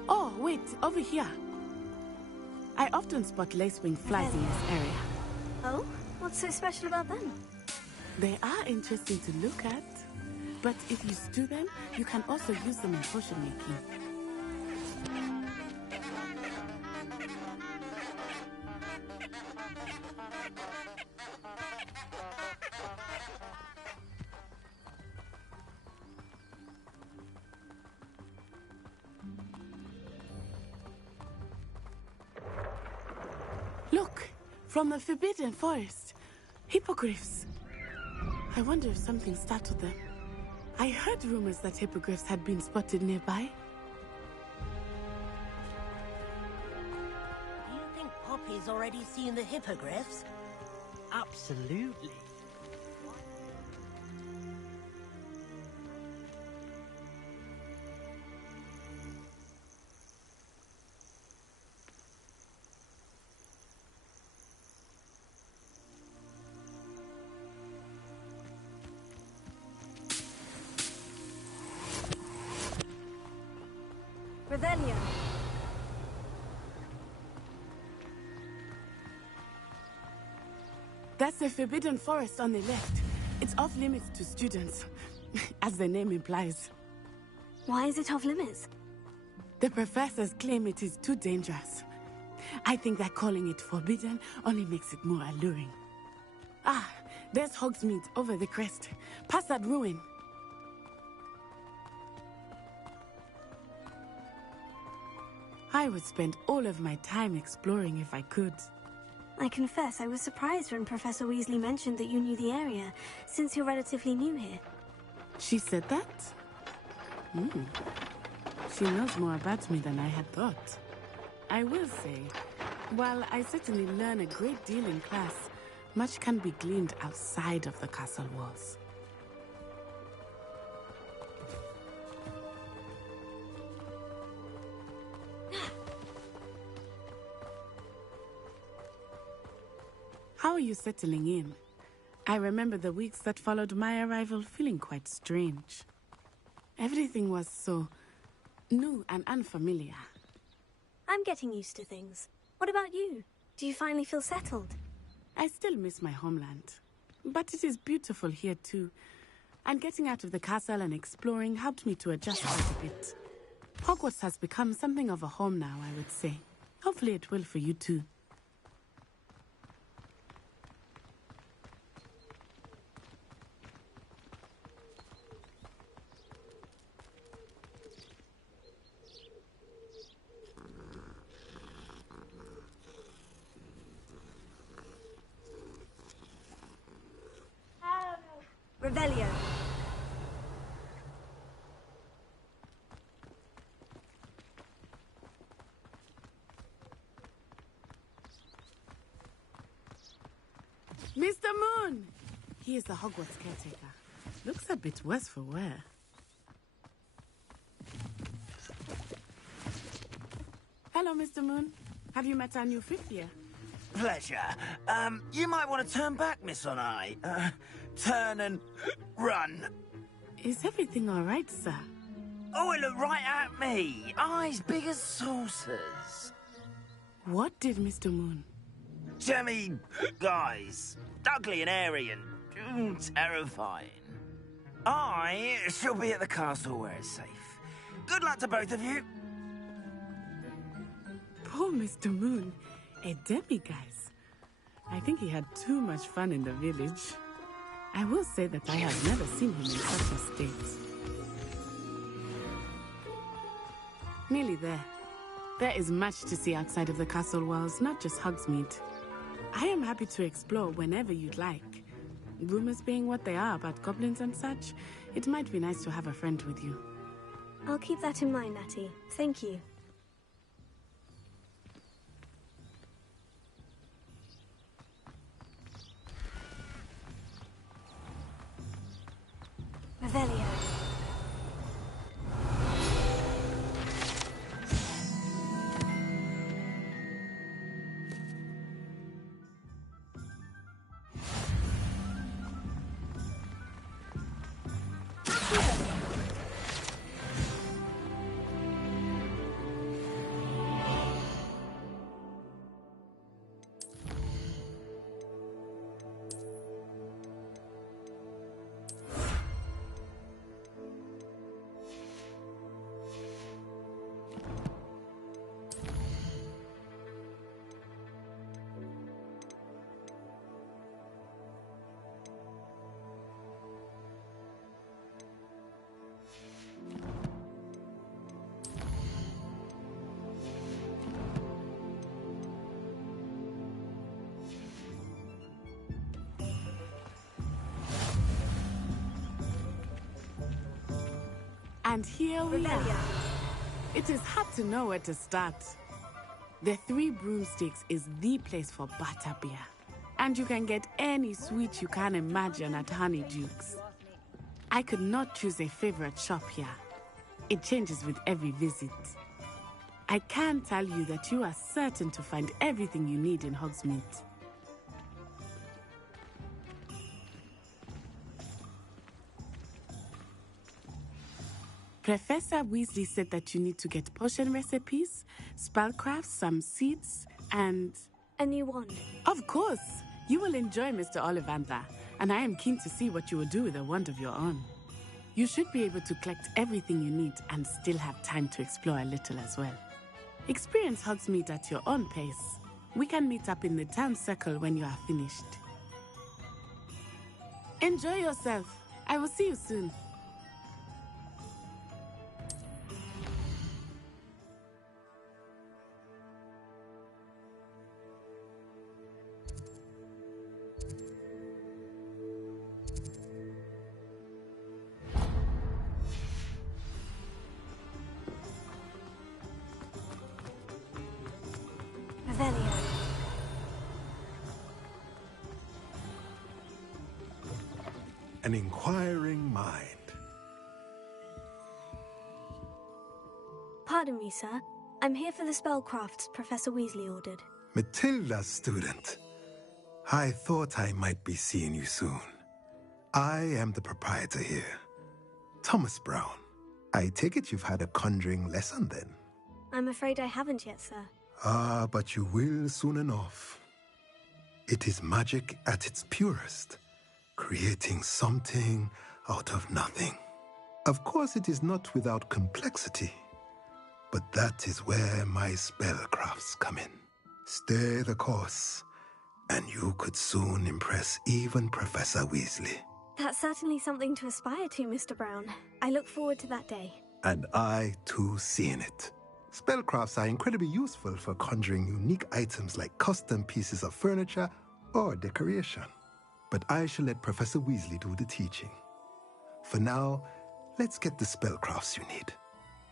Oh, wait, over here. I often spot lacewing flies in this area. Oh? What's so special about them? They are interesting to look at, but if you stew them, you can also use them in potion making. Look, from the Forbidden Forest. Hippogriffs. I wonder if something startled them. I heard rumors that hippogriffs had been spotted nearby. Do you think Poppy's already seen the hippogriffs? Absolutely. Revelio. That's the Forbidden Forest on the left. It's off limits to students, as the name implies. Why is it off limits? The professors claim it is too dangerous. I think that calling it forbidden only makes it more alluring. Ah, there's Hogsmeade over the crest. Past that ruin. I would spend all of my time exploring if I could. I confess I was surprised when Professor Weasley mentioned that you knew the area, since you're relatively new here. She said that? She knows more about me than I had thought. I will say, while I certainly learn a great deal in class, much can be gleaned outside of the castle walls. How are you settling in? I remember the weeks that followed my arrival feeling quite strange. Everything was so new and unfamiliar. I'm getting used to things. What about you? Do you finally feel settled? I still miss my homeland, but it is beautiful here too. And getting out of the castle and exploring helped me to adjust quite a bit. Hogwarts has become something of a home now, I would say. Hopefully it will for you too. Revelio. Mr. Moon! He is the Hogwarts caretaker. Looks a bit worse for wear. Hello, Mr. Moon. Have you met our new fifth year? Pleasure. You might want to turn back, Miss On-Eye. Turn and run. Is everything all right, sir? Oh, it looked right at me. Eyes big as saucers. What did Mr. Moon? Jemmy, guys. Ugly and airy and terrifying. I shall be at the castle where it's safe. Good luck to both of you. Poor Mr. Moon. A demi-guise. I think he had too much fun in the village. I will say that I have never seen him in such a state. Nearly there. There is much to see outside of the castle walls, not just Hogsmeade. I am happy to explore whenever you'd like. Rumors being what they are about goblins and such, it might be nice to have a friend with you. I'll keep that in mind, Natty. Thank you. Revelio. And here we are. It is hard to know where to start. The Three Broomsticks is the place for butterbeer. And you can get any sweet you can imagine at Honeyduke's. I could not choose a favorite shop here. It changes with every visit. I can tell you that you are certain to find everything you need in Hogsmeade. Professor Weasley said that you need to get potion recipes, spellcrafts, some seeds, and... a new wand. Of course! You will enjoy Mr. Ollivander, and I am keen to see what you will do with a wand of your own. You should be able to collect everything you need and still have time to explore a little as well. Experience Hogsmeade at your own pace. We can meet up in the town circle when you are finished. Enjoy yourself. I will see you soon. An inquiring mind. Pardon me, sir. I'm here for the spellcrafts Professor Weasley ordered. Matilda's student. I thought I might be seeing you soon. I am the proprietor here, Thomas Brown. I take it you've had a conjuring lesson then? I'm afraid I haven't yet, sir. Ah, but you will soon enough. It is magic at its purest, creating something out of nothing. Of course, it is not without complexity, but that is where my spellcrafts come in. Stay the course, and you could soon impress even Professor Weasley. That's certainly something to aspire to, Mr. Brown. I look forward to that day. And I, too, seeing it. Spellcrafts are incredibly useful for conjuring unique items like custom pieces of furniture or decoration. But I shall let Professor Weasley do the teaching. For now, let's get the spellcrafts you need.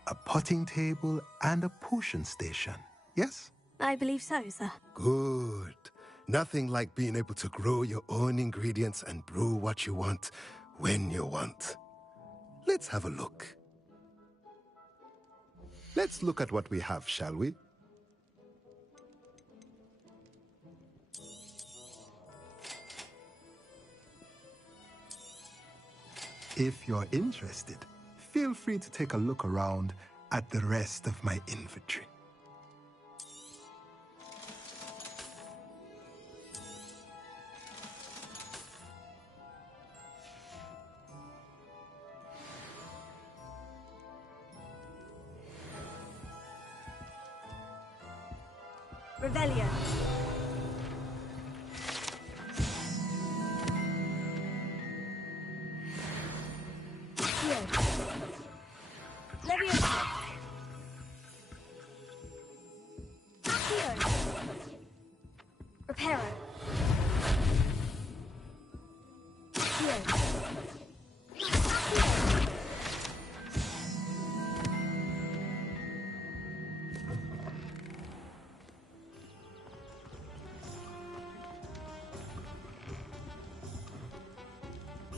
A potting table and a potion station, yes? I believe so, sir. Good. Nothing like being able to grow your own ingredients and brew what you want when you want. Let's have a look. Let's look at what we have, shall we? If you're interested, feel free to take a look around at the rest of my inventory. Revelio. Reparo.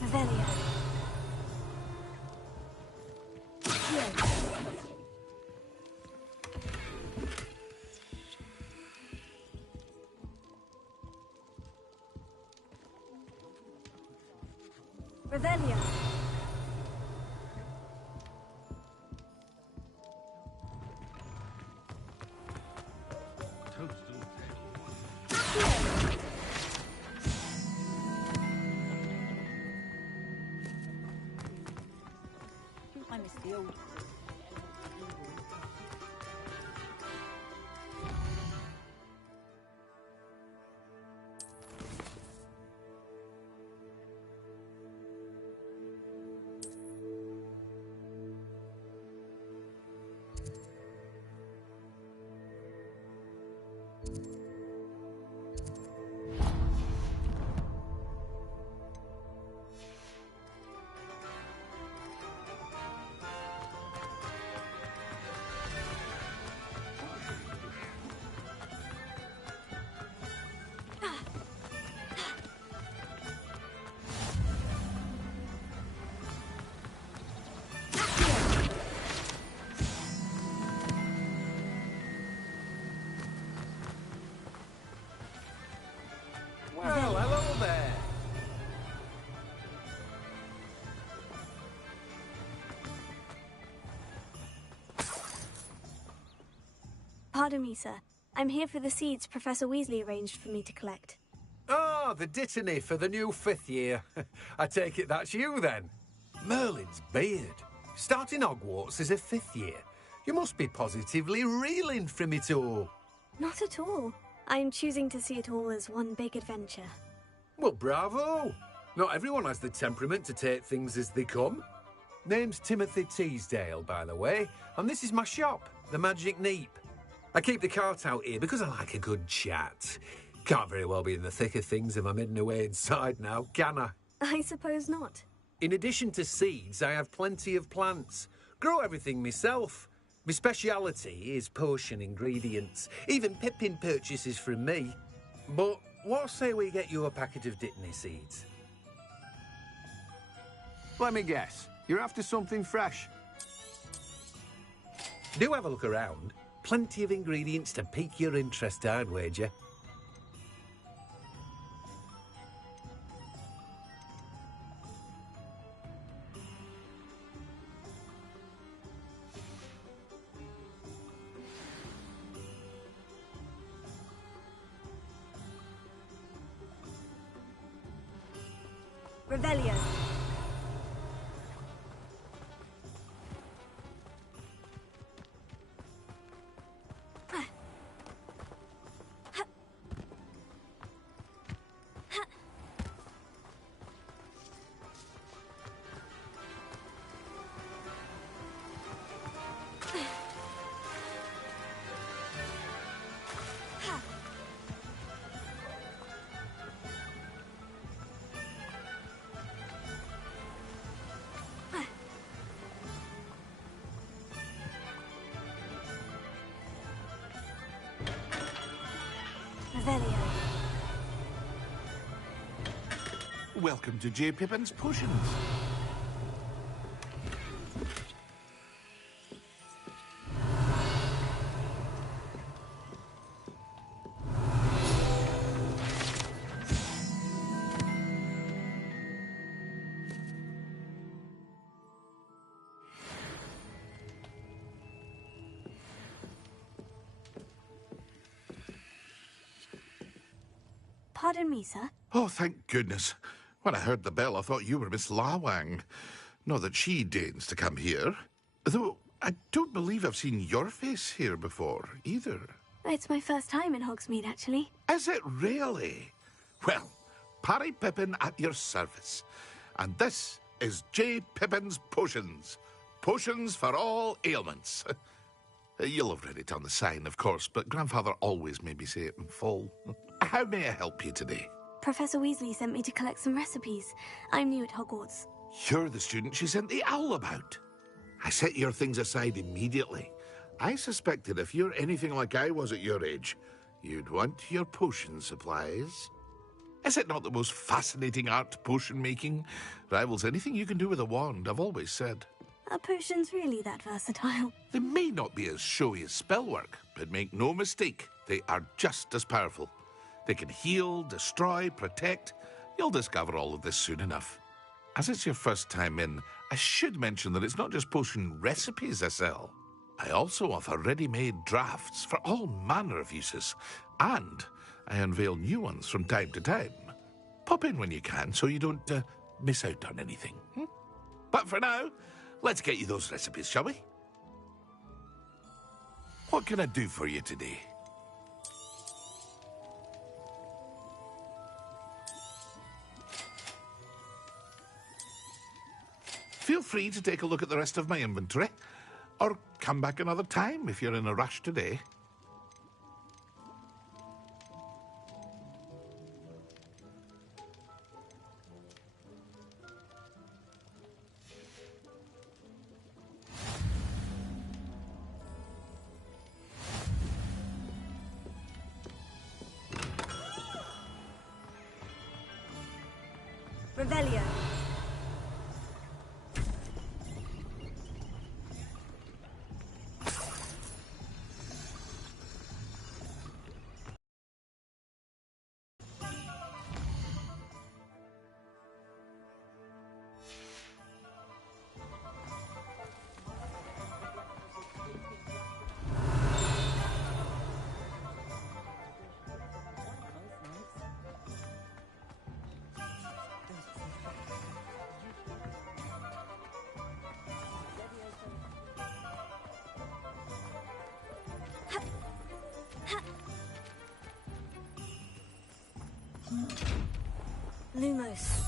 Revelio. Revelio. I miss the old. Pardon me, sir. I'm here for the seeds Professor Weasley arranged for me to collect. Ah, the dittany for the new 5th year. I take it that's you, then. Merlin's beard. Starting Hogwarts as a 5th year. You must be positively reeling from it all. Not at all. I'm choosing to see it all as one big adventure. Well, bravo. Not everyone has the temperament to take things as they come. Name's Timothy Teasdale, by the way, and this is my shop, the Magic Neep. I keep the cart out here because I like a good chat. Can't very well be in the thick of things if I'm hidden away inside now, can I? I suppose not. In addition to seeds, I have plenty of plants. Grow everything myself. My speciality is potion ingredients. Even Pippin purchases from me. But what say we get you a packet of dittany seeds? Let me guess. You're after something fresh. Do have a look around. Plenty of ingredients to pique your interest, I'd wager. Revelio. Welcome to J. Pippin's Potions. Pardon me, sir. Oh, thank goodness. When I heard the bell, I thought you were Miss Lawang. Not that she deigns to come here. Though I don't believe I've seen your face here before, either. It's my first time in Hogsmeade, actually. Is it really? Well, Parry Pippin at your service. And this is J. Pippin's Potions. Potions for all ailments. You'll have read it on the sign, of course, but Grandfather always made me say it in full. How may I help you today? Professor Weasley sent me to collect some recipes. I'm new at Hogwarts. You're the student she sent the owl about. I set your things aside immediately. I suspected if you're anything like I was at your age, you'd want your potion supplies. Is it not the most fascinating art, potion making? Rivals anything you can do with a wand, I've always said. Are potions really that versatile? They may not be as showy as spellwork, but make no mistake, they are just as powerful. They can heal, destroy, protect. You'll discover all of this soon enough. As it's your first time in, I should mention that it's not just potion recipes I sell. I also offer ready-made drafts for all manner of uses, and I unveil new ones from time to time. Pop in when you can so you don't miss out on anything. But for now, let's get you those recipes, shall we? What can I do for you today? Feel free to take a look at the rest of my inventory, or come back another time if you're in a rush today. Revelio. Lumos.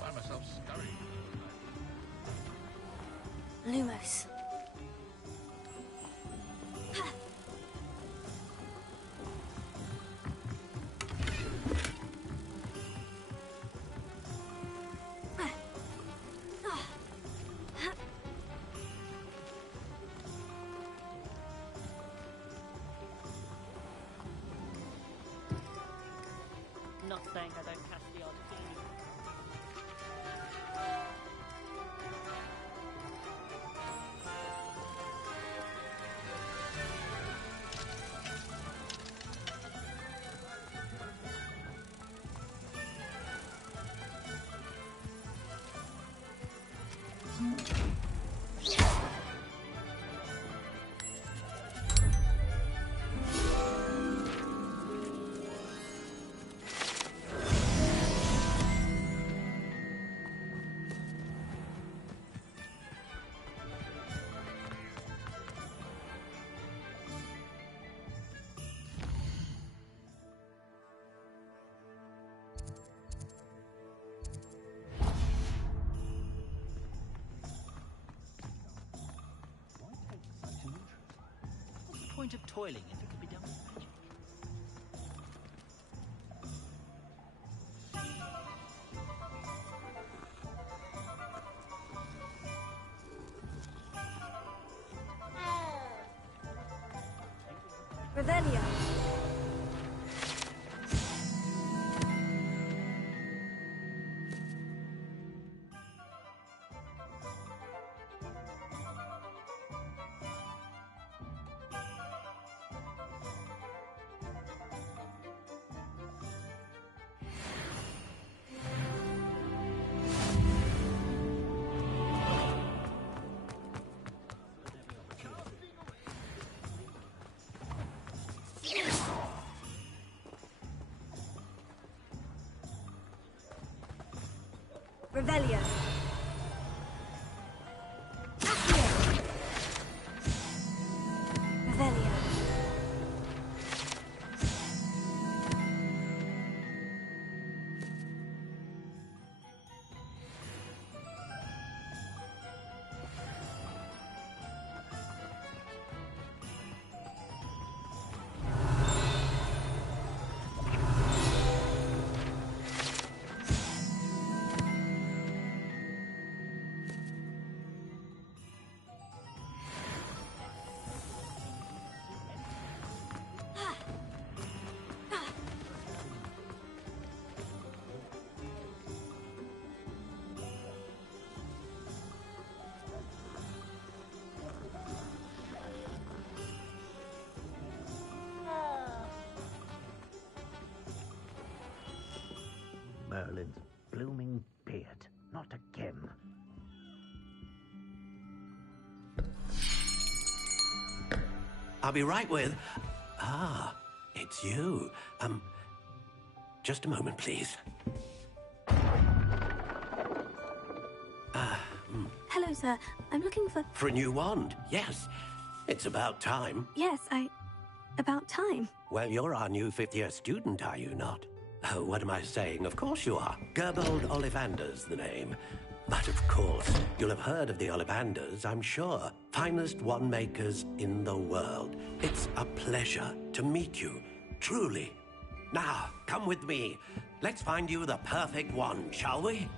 Find myself scurrying. Lumos. Not saying I don't catch the odd feeling. What's the point of toiling if it can be done with magic? Revelio. Revelio. Revelio. Merlin's blooming beard. Not again. I'll be right with... Ah, it's you. Just a moment, please. Hello, sir. I'm looking for... For a new wand, yes. It's about time. Yes, about time. Well, you're our new fifth-year student, are you not? Oh, what am I saying? Of course you are. Gerbold Ollivander's the name. But of course, you'll have heard of the Ollivanders, I'm sure. Finest wand makers in the world. It's a pleasure to meet you, truly. Now, come with me. Let's find you the perfect wand, shall we?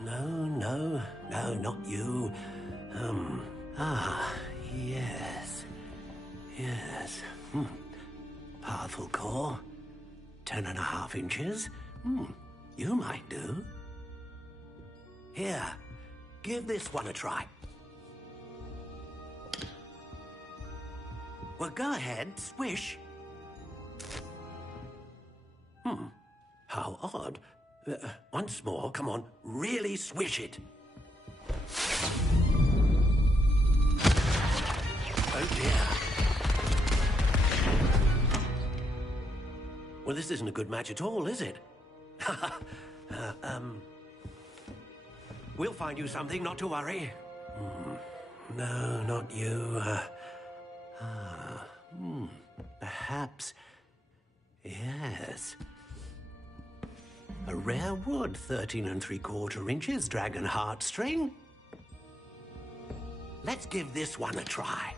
No, not you. Yes. Powerful core. 10.5 inches. You might do. Here, give this one a try. Well, go ahead, swish. How odd. Once more, come on, really swish it. Oh dear. Well, this isn't a good match at all, is it? We'll find you something, not to worry. No, not you. Perhaps. Yes. A rare wood, 13 3/4 inches, dragon heartstring. Let's give this one a try.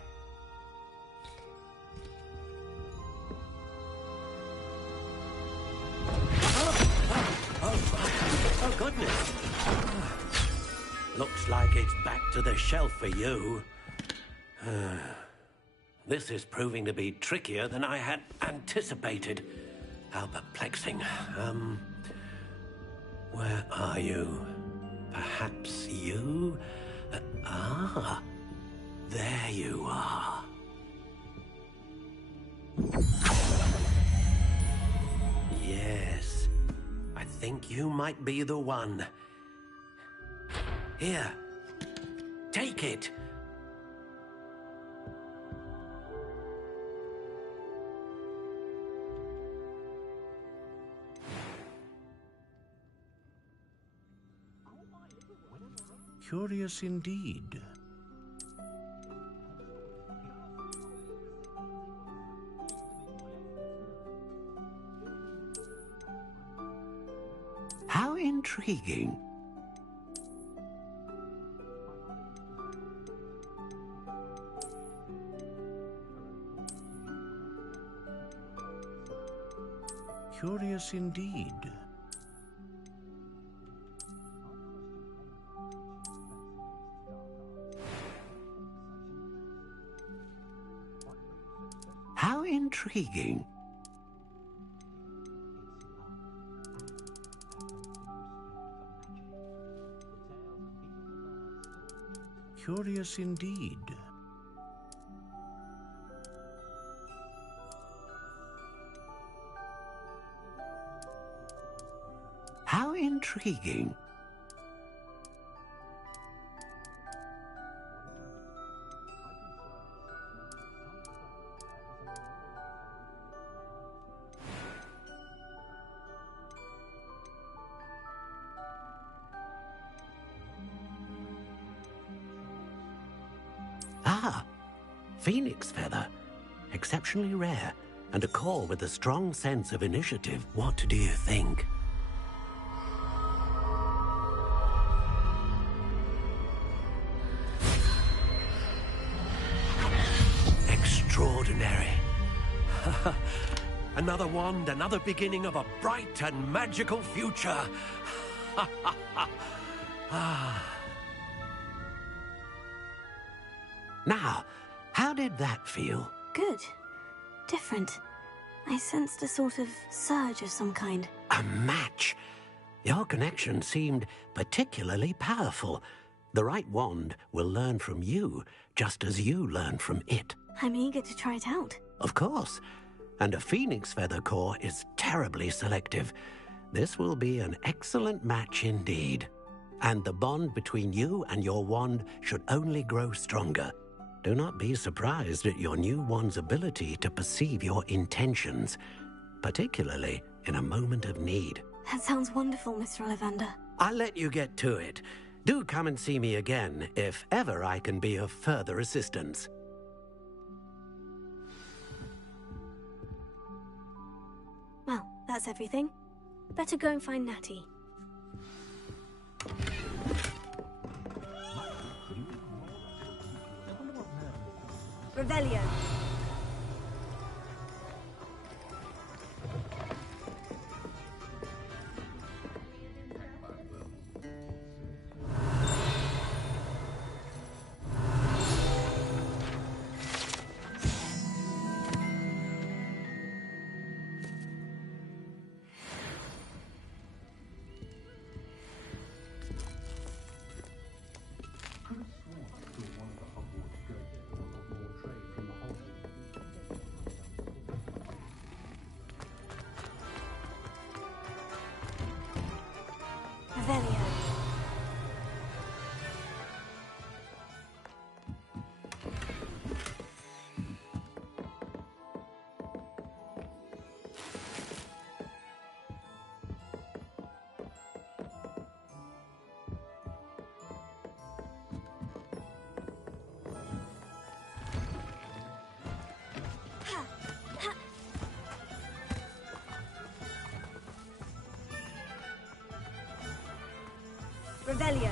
Oh, goodness. Looks like it's back to the shelf for you. This is proving to be trickier than I had anticipated. How perplexing. Where are you? Perhaps you? There you are. Yes, I think you might be the one. Here, take it. Curious indeed. How intriguing. Curious indeed. How intriguing. Curious indeed. How intriguing. Phoenix feather. Exceptionally rare, and a core with a strong sense of initiative. What do you think? Extraordinary. Another wand, another beginning of a bright and magical future. Now, how did that feel? Good. Different. I sensed a sort of surge of some kind. A match. Your connection seemed particularly powerful. The right wand will learn from you, just as you learn from it. I'm eager to try it out. Of course. And a phoenix feather core is terribly selective. This will be an excellent match indeed. And the bond between you and your wand should only grow stronger. Do not be surprised at your new wand's ability to perceive your intentions, particularly in a moment of need. That sounds wonderful, Mr. Ollivander. I'll let you get to it. Do come and see me again if ever I can be of further assistance. Well, that's everything. Better go and find Natty. Revelio. Revelio.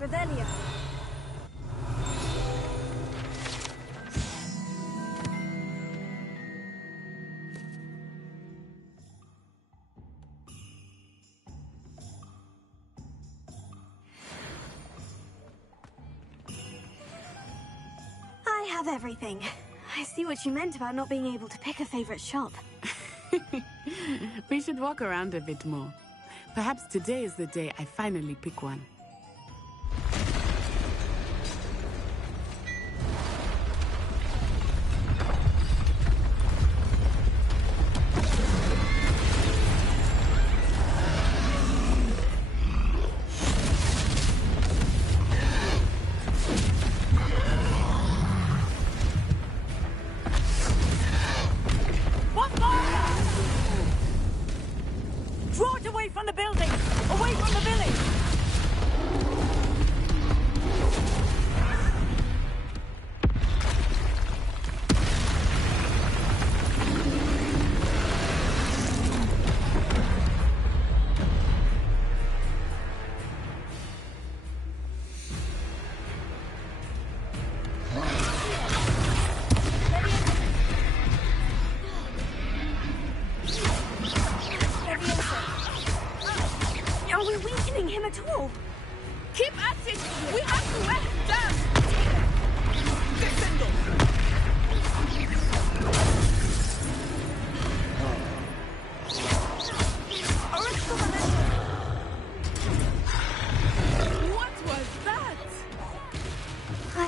Revelio. I have everything. I see what you meant about not being able to pick a favorite shop. We should walk around a bit more. Perhaps today is the day I finally pick one. Draw it away from the building! Away from the village! Are we weakening him at all? Keep at it! We have to wear him down! Descendo! What was that? I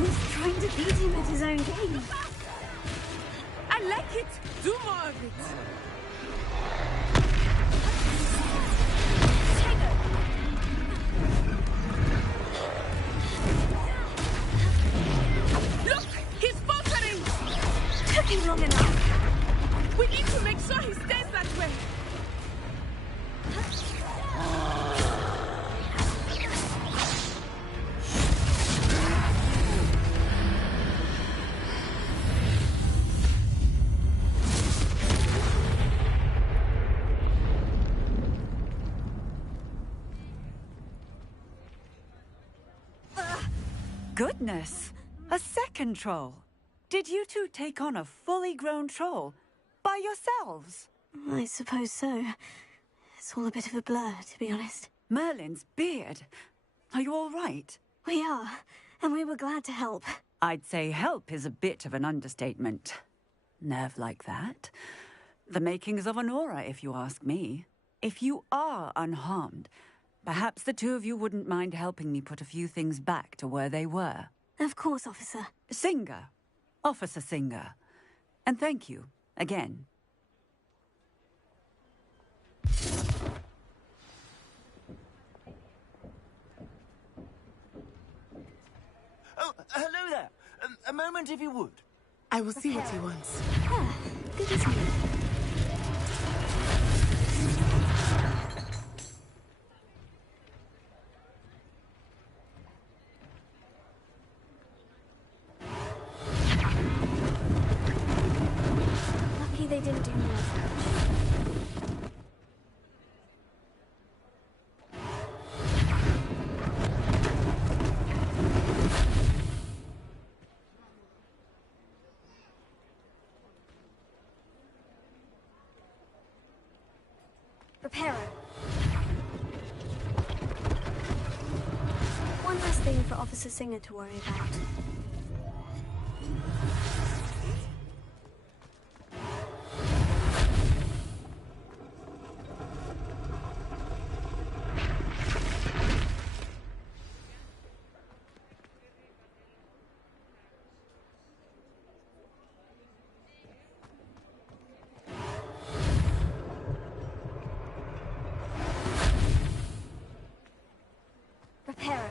was trying to beat him at his own game. I like it! Do more of it! Look! He's faltering! Took him long enough. We need to make sure he stays that way. Goodness! A second troll! Did you two take on a fully grown troll? By yourselves? I suppose so. It's all a bit of a blur, to be honest. Merlin's beard. Are you all right? We are, and we were glad to help. I'd say help is a bit of an understatement. Nerve like that. The makings of an aura, if you ask me. If you are unharmed, perhaps the two of you wouldn't mind helping me put a few things back to where they were. Of course, officer. Singer. Officer Singer. And thank you, again. Oh, hello there. A moment if you would. I will see what he wants. Ah, good to see you. Lucky they didn't do more damage. Reparo. nothing for Officer Singer to worry about. Reparo.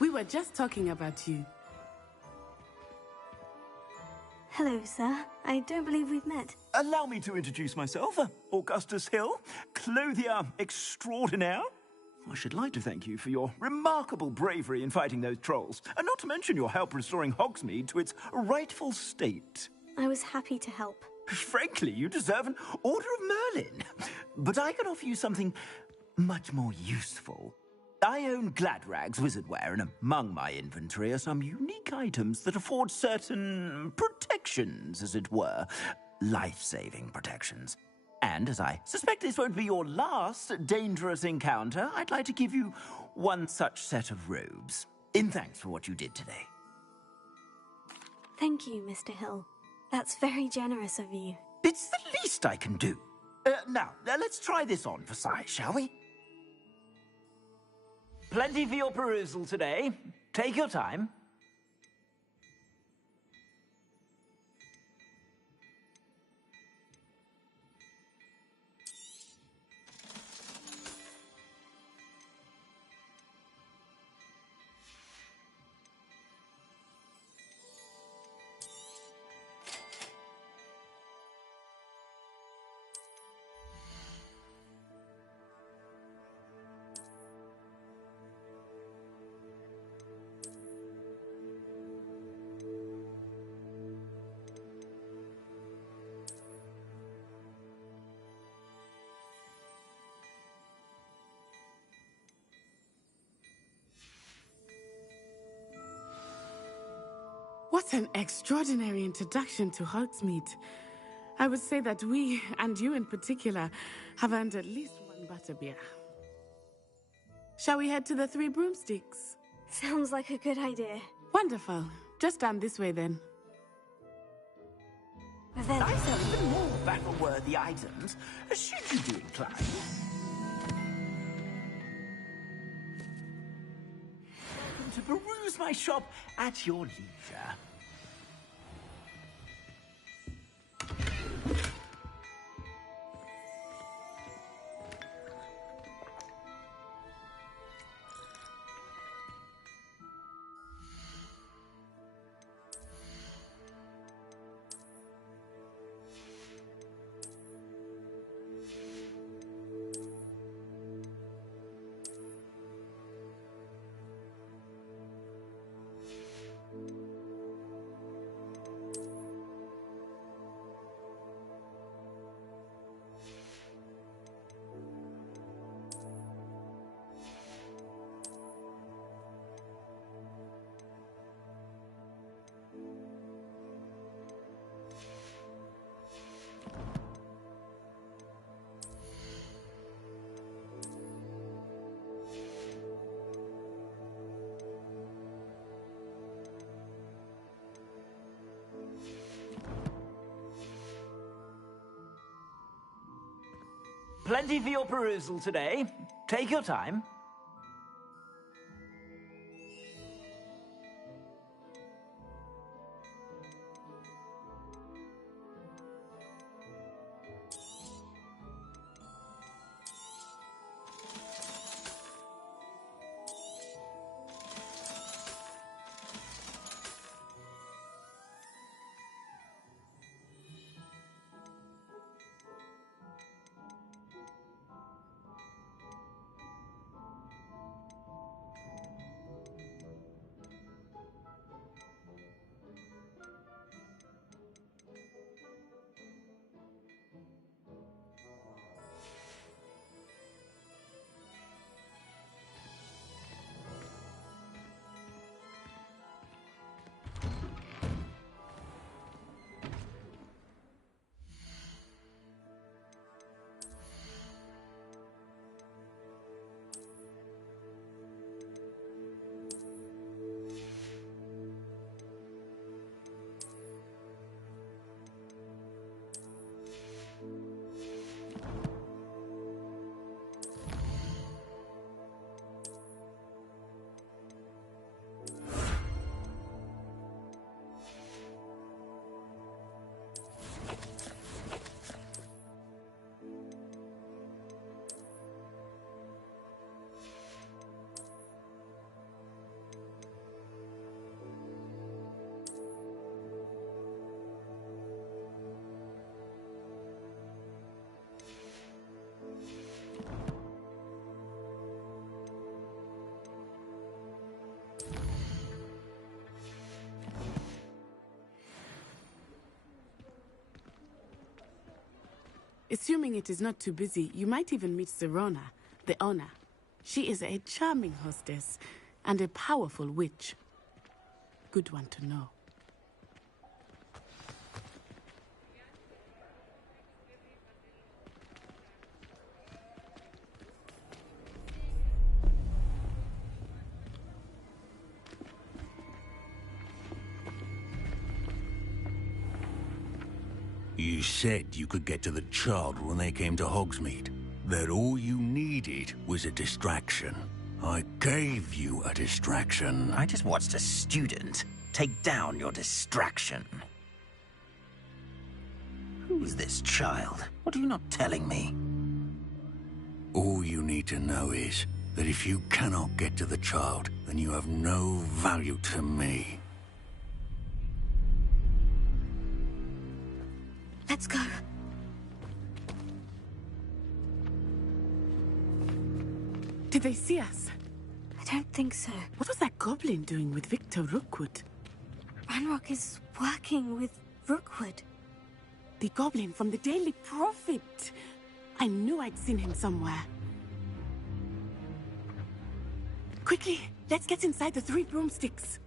We were just talking about you. Hello, sir. I don't believe we've met. Allow me to introduce myself, Augustus Hill, clothier extraordinaire. I should like to thank you for your remarkable bravery in fighting those trolls, and not to mention your help restoring Hogsmeade to its rightful state. I was happy to help. Frankly, you deserve an Order of Merlin. But I can offer you something much more useful. I own Gladrag's wizardware, and among my inventory are some unique items that afford certain protections, as it were. Life-saving protections. And as I suspect this won't be your last dangerous encounter, I'd like to give you one such set of robes, in thanks for what you did today. Thank you, Mr. Hill. That's very generous of you. It's the least I can do. Now, let's try this on for size, shall we? Plenty for your perusal today. Take your time. What an extraordinary introduction to Hogsmeade. I would say that we, and you in particular, have earned at least one butterbeer. Shall we head to the Three Broomsticks? Sounds like a good idea. Wonderful. Just down this way then. I sell even more battle-worthy items, should you do incline. To peruse my shop at your leisure. Plenty for your perusal today. Take your time. Assuming it is not too busy, you might even meet Sirona, the owner. She is a charming hostess and a powerful witch. Good one to know. You said you could get to the child when they came to Hogsmeade. That all you needed was a distraction. I gave you a distraction. I just watched a student take down your distraction. Who's this child? What are you not telling me? All you need to know is that if you cannot get to the child, then you have no value to me. Let's go. Did they see us? I don't think so. What was that goblin doing with Victor Rookwood? Ranrock is working with Rookwood. The goblin from the Daily Prophet. I knew I'd seen him somewhere. Quickly, let's get inside the 3 broomsticks.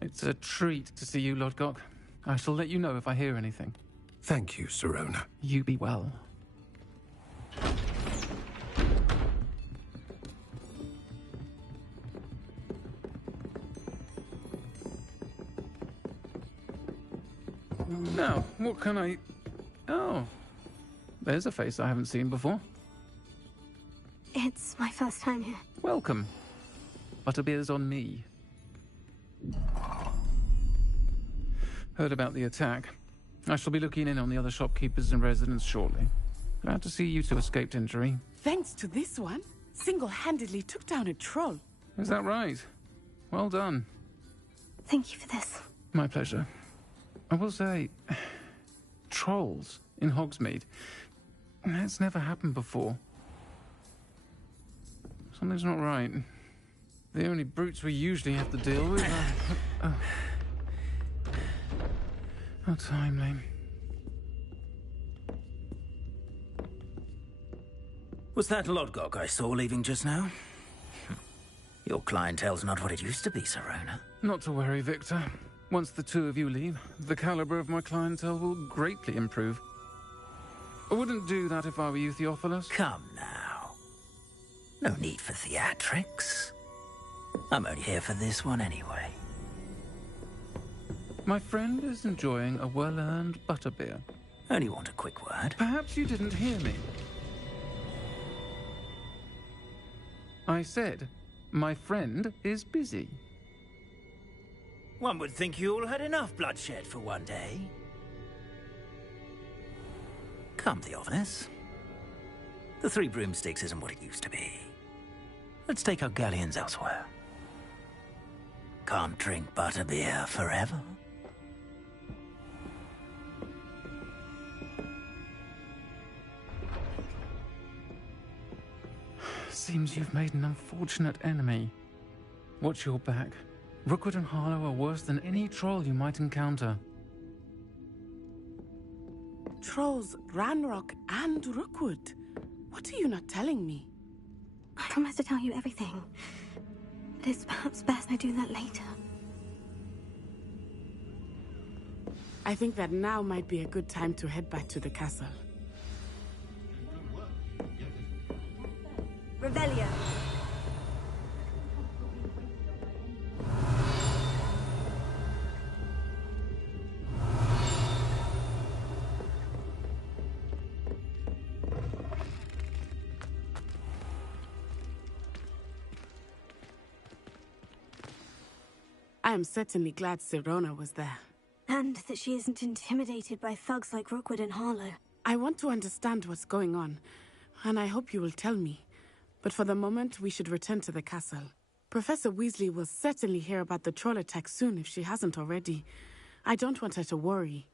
It's a treat to see you, Lodgok. I shall let you know if I hear anything. Thank you, Sirona. You be well. Now, what can I... Oh, there's a face I haven't seen before. It's my first time here. Welcome. Butterbeer's on me. Heard about the attack. I shall be looking in on the other shopkeepers and residents shortly. Glad to see you two escaped injury. Thanks to this one, single-handedly took down a troll. Is that right? Well done. Thank you for this. My pleasure. I will say, trolls in Hogsmeade. That's never happened before. Something's not right. The only brutes we usually have to deal with are... How timely. Was that Lodgok I saw leaving just now? Your clientele's not what it used to be, Sirona. Not to worry, Victor. Once the two of you leave, the caliber of my clientele will greatly improve. I wouldn't do that if I were you, Theophilus. Come now. No need for theatrics. I'm only here for this one anyway. My friend is enjoying a well-earned butterbeer. Only want a quick word. Perhaps you didn't hear me. I said, my friend is busy. One would think you all had enough bloodshed for one day. Come, Theophilus. The 3 broomsticks isn't what it used to be. Let's take our galleons elsewhere. Can't drink butterbeer forever. Seems you've made an unfortunate enemy. Watch your back. Rookwood and Harlow are worse than any troll you might encounter. Trolls, Ranrock, and Rookwood. What are you not telling me? I promise to tell you everything. But it's perhaps best I do that later. I think that now might be a good time to head back to the castle. Revelio. I am certainly glad Sirona was there. And that she isn't intimidated by thugs like Rookwood and Harlow. I want to understand what's going on, and I hope you will tell me. But for the moment, we should return to the castle. Professor Weasley will certainly hear about the troll attack soon if she hasn't already. I don't want her to worry.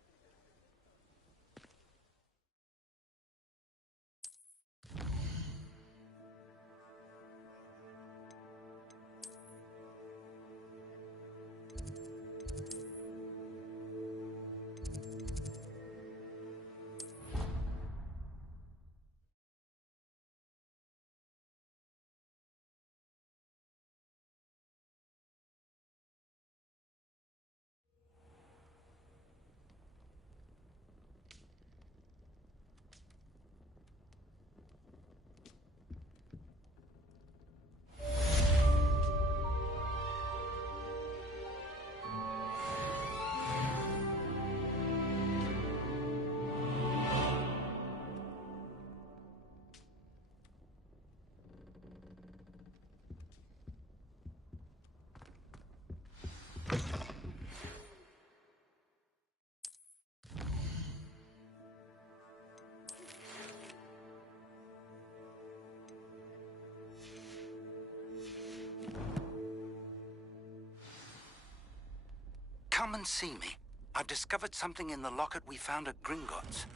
Come and see me. I've discovered something in the locket we found at Gringotts.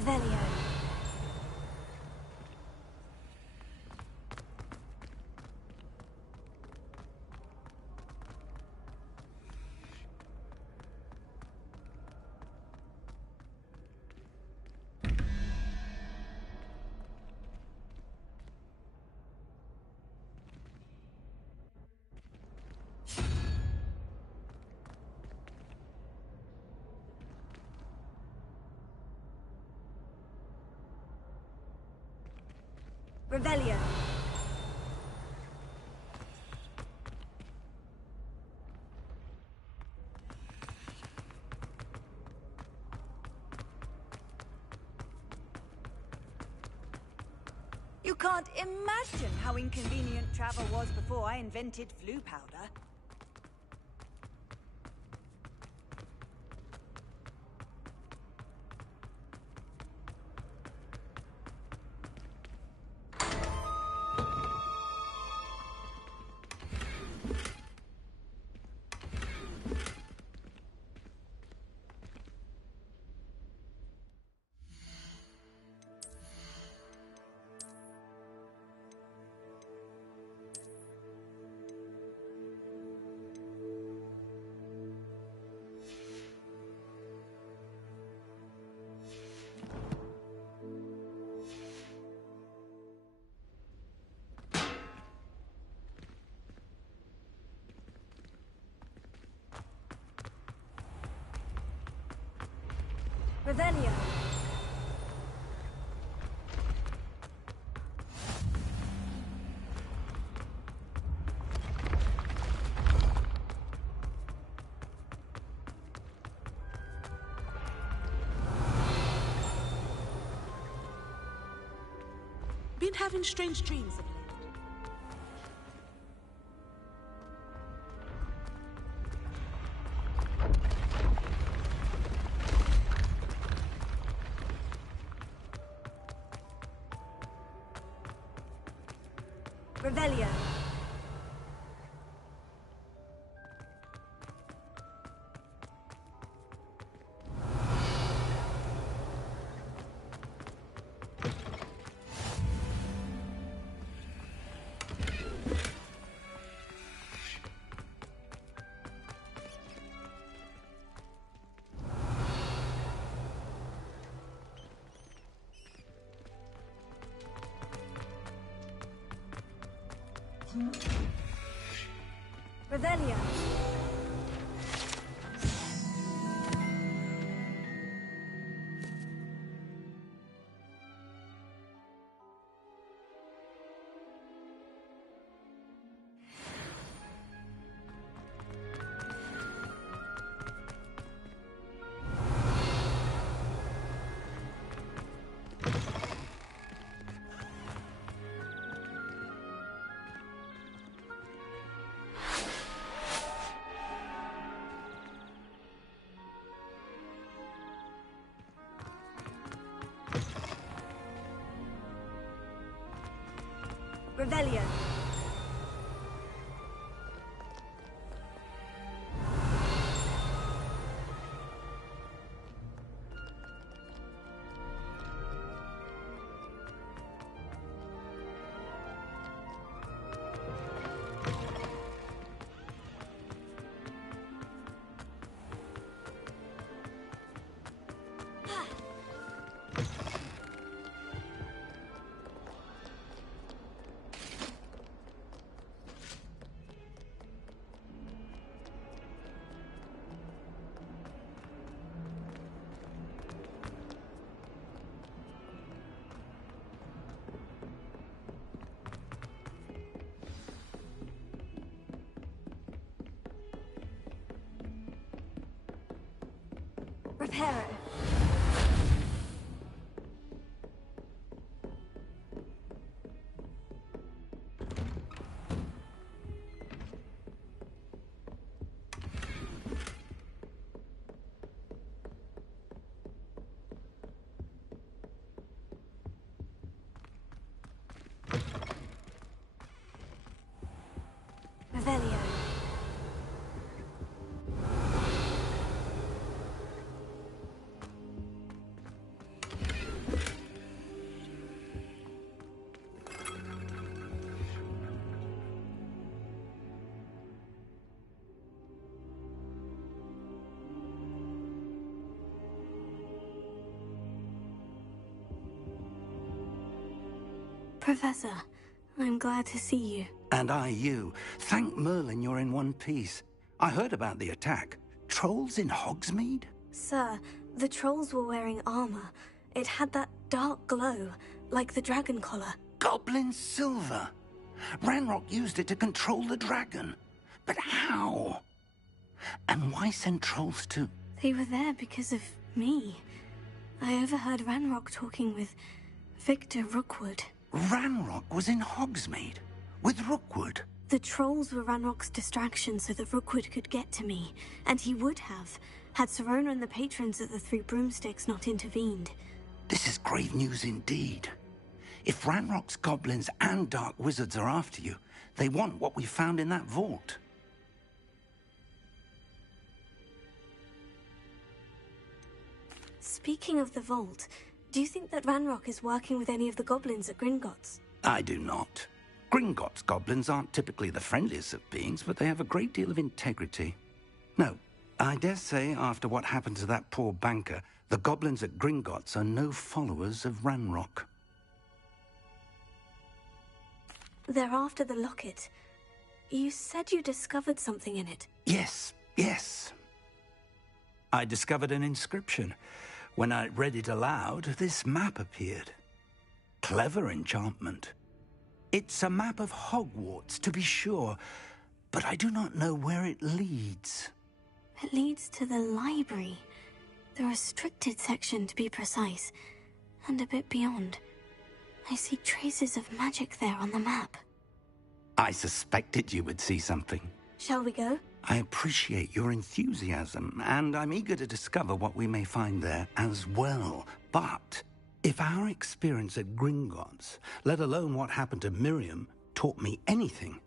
Revelio. Revelio. You can't imagine how inconvenient travel was before I invented flu powder. Revelio. Been having strange dreams of late. Revelio. Revelio. Revelio. Preparo. Revelio. Professor, I'm glad to see you. And I you. Thank Merlin you're in one piece. I heard about the attack. Trolls in Hogsmeade? Sir, the trolls were wearing armor. It had that dark glow, like the dragon collar. Goblin silver. Ranrock used it to control the dragon. But how? And why send trolls too? They were there because of me. I overheard Ranrock talking with Victor Rookwood. Ranrock was in Hogsmeade? With Rookwood? The trolls were Ranrock's distraction so that Rookwood could get to me. And he would have, had Serona and the patrons of the Three Broomsticks not intervened. This is grave news indeed. If Ranrock's goblins and dark wizards are after you, they want what we found in that vault. Speaking of the vault, do you think that Ranrock is working with any of the goblins at Gringotts? I do not. Gringotts goblins aren't typically the friendliest of beings, but they have a great deal of integrity. No, I dare say after what happened to that poor banker, the goblins at Gringotts are no followers of Ranrock. They're after the locket. You said you discovered something in it. Yes. I discovered an inscription. When I read it aloud, this map appeared. Clever enchantment. It's a map of Hogwarts, to be sure, but I do not know where it leads. It leads to the library. The restricted section, to be precise, and a bit beyond. I see traces of magic there on the map. I suspected you would see something. Shall we go? I appreciate your enthusiasm, and I'm eager to discover what we may find there as well. But if our experience at Gringotts, let alone what happened to Miriam, taught me anything,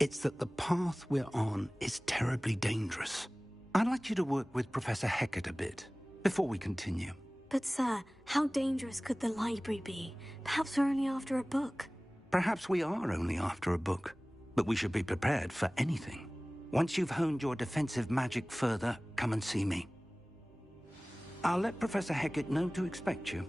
it's that the path we're on is terribly dangerous. I'd like you to work with Professor Hecat a bit before we continue. But sir, how dangerous could the library be? Perhaps we're only after a book. Perhaps we are only after a book, but we should be prepared for anything. Once you've honed your defensive magic further, come and see me. I'll let Professor Hecat know to expect you.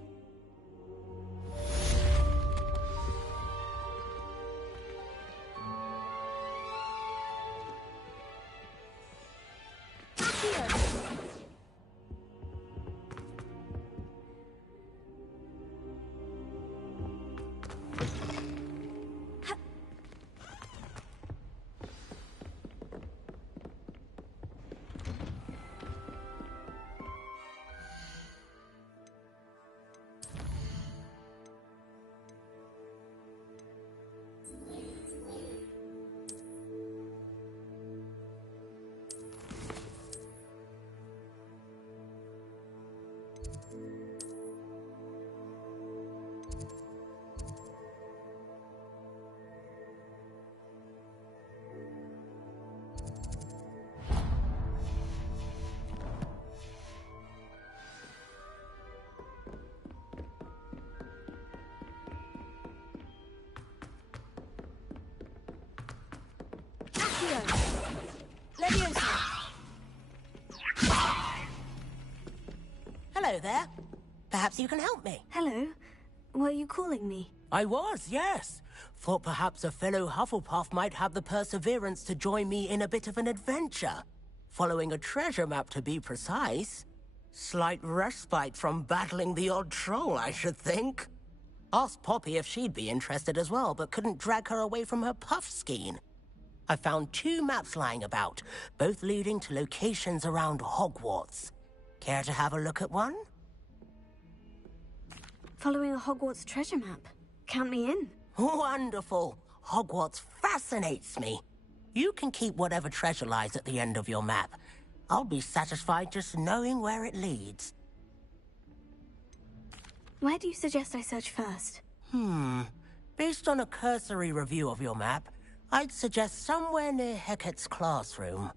Hello there. Perhaps you can help me. Hello. Were you calling me? I was, yes. Thought perhaps a fellow Hufflepuff might have the perseverance to join me in a bit of an adventure. Following a treasure map, to be precise. Slight respite from battling the odd troll, I should think. Asked Poppy if she'd be interested as well, but couldn't drag her away from her puff skein. I found 2 maps lying about, both leading to locations around Hogwarts. Care to have a look at one? Following a Hogwarts treasure map. Count me in. Wonderful. Hogwarts fascinates me. You can keep whatever treasure lies at the end of your map. I'll be satisfied just knowing where it leads. Where do you suggest I search first? Based on a cursory review of your map, I'd suggest somewhere near Hecat's classroom.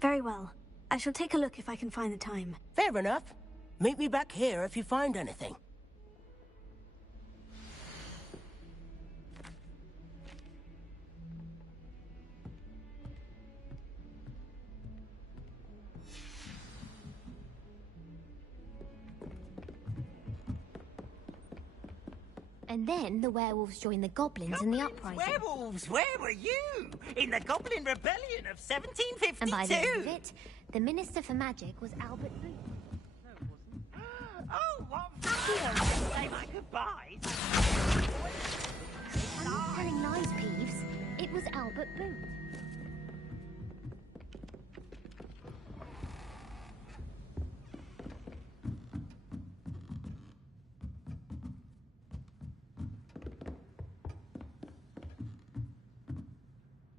Very well. I shall take a look if I can find the time. Fair enough. Meet me back here if you find anything. And then the werewolves joined the goblins in the uprising. Werewolves, where were you? In the Goblin Rebellion of 1752. And by the end of it, the Minister for Magic was Albert Booth. Oh, what fun! Say my goodbyes. I'm not telling lies, Peeves. It was Albert Booth.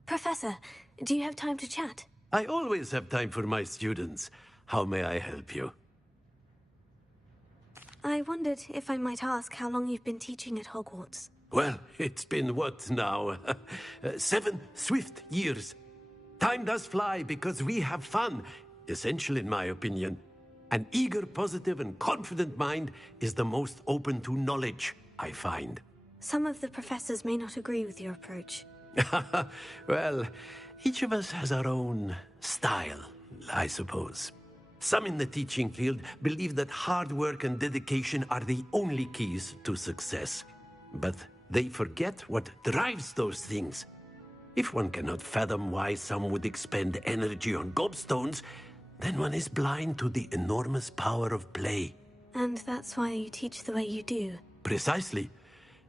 Professor, do you have time to chat? I always have time for my students. How may I help you? I wondered if I might ask how long you've been teaching at Hogwarts. Well, it's been what now? 7 swift years. Time does fly because we have fun, essential in my opinion. An eager, positive, and confident mind is the most open to knowledge, I find. Some of the professors may not agree with your approach. Well, each of us has our own style, I suppose. Some in the teaching field believe that hard work and dedication are the only keys to success. But they forget what drives those things. If one cannot fathom why some would expend energy on gobstones, then one is blind to the enormous power of play. And that's why you teach the way you do. Precisely.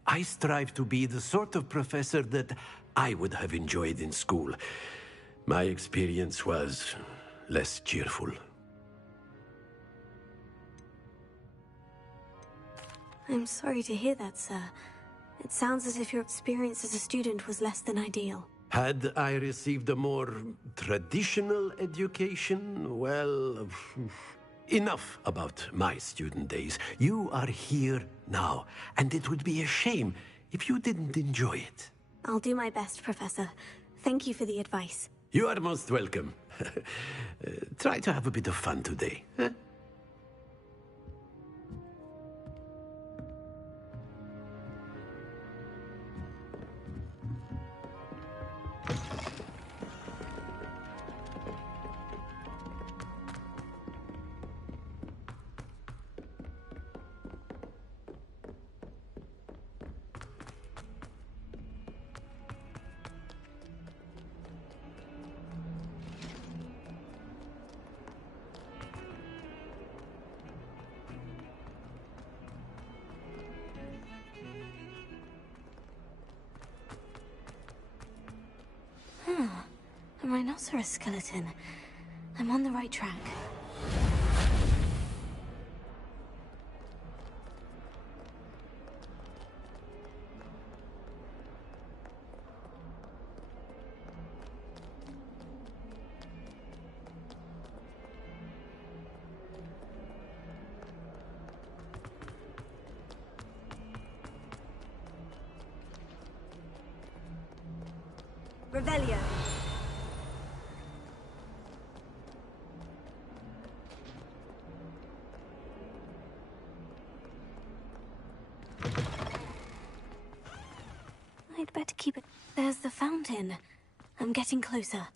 I strive to be the sort of professor that I would have enjoyed in school. My experience was less cheerful. I'm sorry to hear that, sir. It sounds as if your experience as a student was less than ideal. Had I received a more traditional education, well, enough about my student days. You are here now, and it would be a shame if you didn't enjoy it. I'll do my best, Professor. Thank you for the advice. You are most welcome. Try to have a bit of fun today. Huh? A rhinoceros skeleton. I'm on the right track. Revelio. I'd better keep it. There's the fountain. I'm getting closer.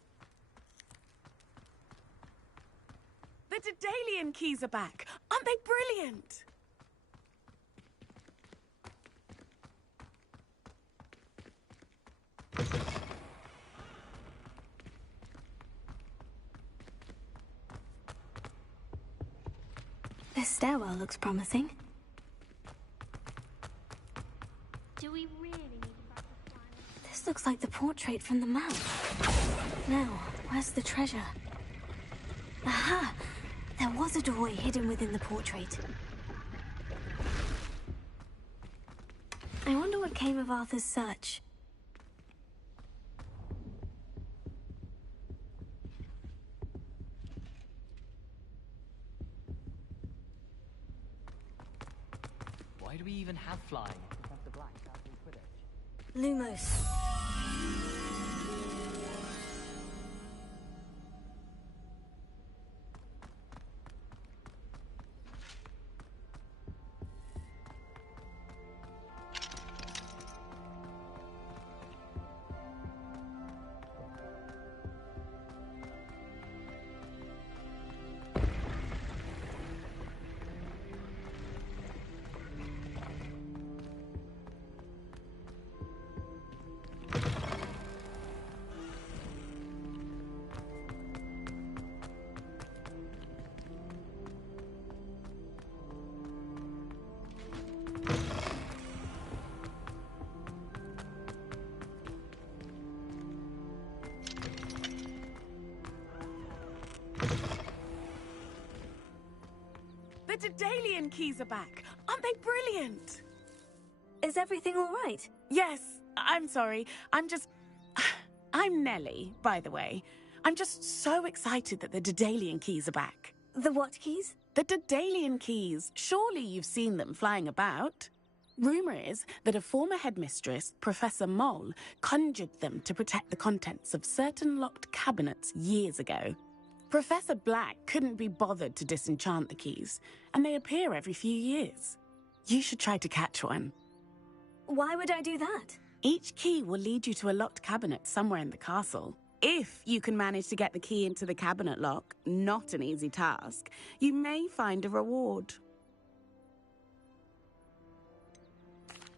The Daedalian keys are back. Aren't they brilliant? This stairwell looks promising. Do we really need to back the flying? This looks like the portrait from the map. Now, where's the treasure? Aha! was a doorway hidden within the portrait. I wonder what came of Arthur's search. Why do we even have flying? Professor Black out in Quidditch. Lumos. The Daedalian keys are back. Aren't they brilliant? Is everything all right? Yes. I'm sorry. I'm Nellie, by the way. I'm just so excited that the Daedalian keys are back. The what keys? The Daedalian keys. Surely you've seen them flying about. Rumour is that a former headmistress, Professor Mole, conjured them to protect the contents of certain locked cabinets years ago. Professor Black couldn't be bothered to disenchant the keys, and they appear every few years. You should try to catch one. Why would I do that? Each key will lead you to a locked cabinet somewhere in the castle. If you can manage to get the key into the cabinet lock, not an easy task, you may find a reward.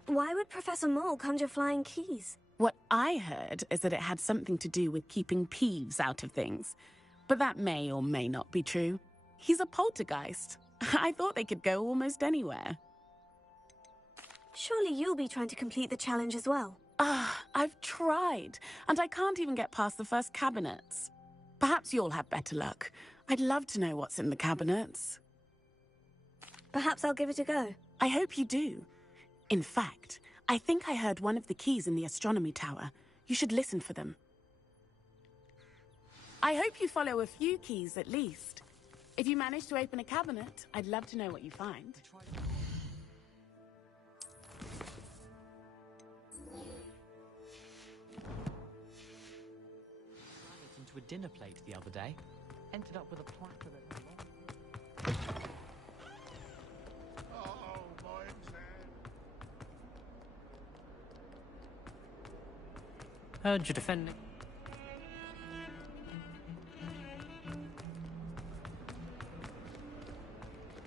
Why would Professor Mole conjure flying keys? What I heard is that it had something to do with keeping Peeves out of things. But that may or may not be true. He's a poltergeist. I thought they could go almost anywhere. Surely you'll be trying to complete the challenge as well. I've tried, and I can't even get past the first cabinets. Perhaps you'll have better luck. I'd love to know what's in the cabinets. Perhaps I'll give it a go. I hope you do. In fact, I think I heard one of the keys in the astronomy tower. You should listen for them. I hope you follow a few keys at least. If you manage to open a cabinet, I'd love to know what you find. Into a dinner plate the other day. Ended up with a platter that... Heard you defending.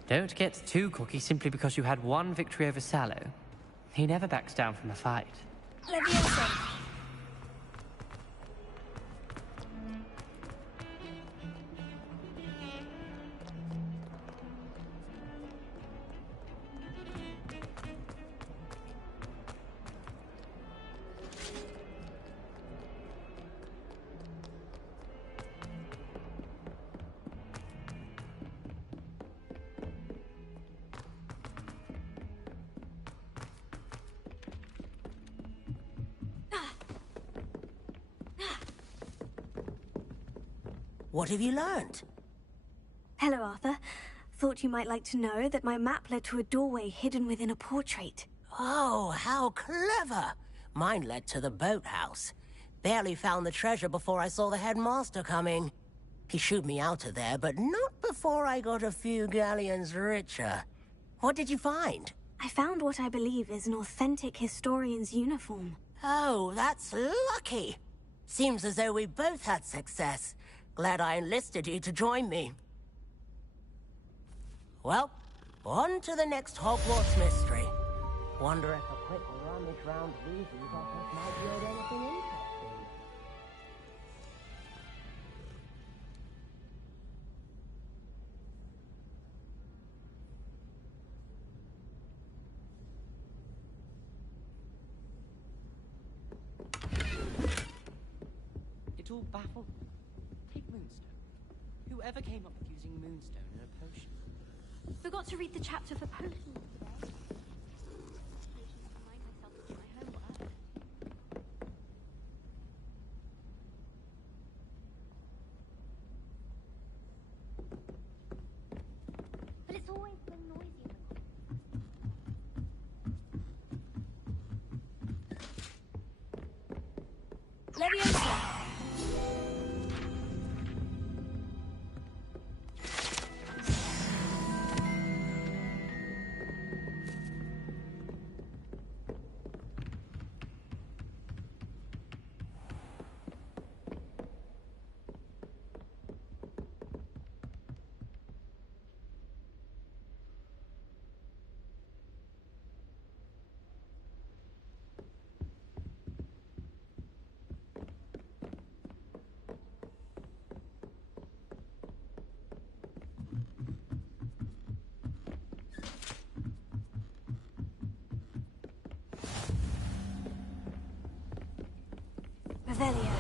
Don't get too cocky simply because you had one victory over Sallow. He never backs down from a fight. Leviosa. What have you learned? Hello, Arthur. Thought you might like to know that my map led to a doorway hidden within a portrait. Oh, how clever! Mine led to the boathouse. Barely found the treasure before I saw the headmaster coming. He shooed me out of there, but not before I got a few galleons richer. What did you find? I found what I believe is an authentic historian's uniform. Oh, that's lucky. Seems as though we both had success. Glad I enlisted you to join me. Well, on to the next Hogwarts mystery. Wonder if a quick rummage round Weasley's office might yield anything interesting. It all baffled. Take Moonstone. Who Whoever came up with using moonstone in a potion? Forgot to read the chapter for potions today. But it's always been noisy in the Leviosa! Revelio.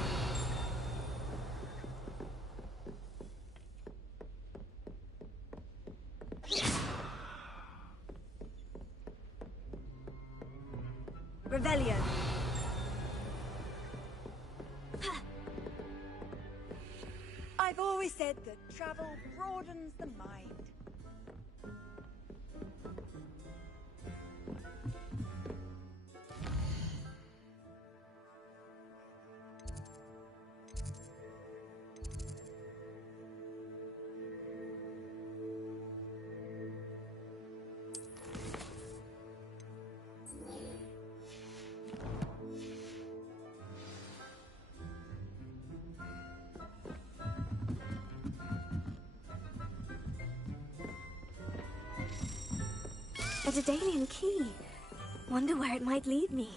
Revelio. I've always said that travel broadens the mind. A Daedalian key. Wonder where it might lead me.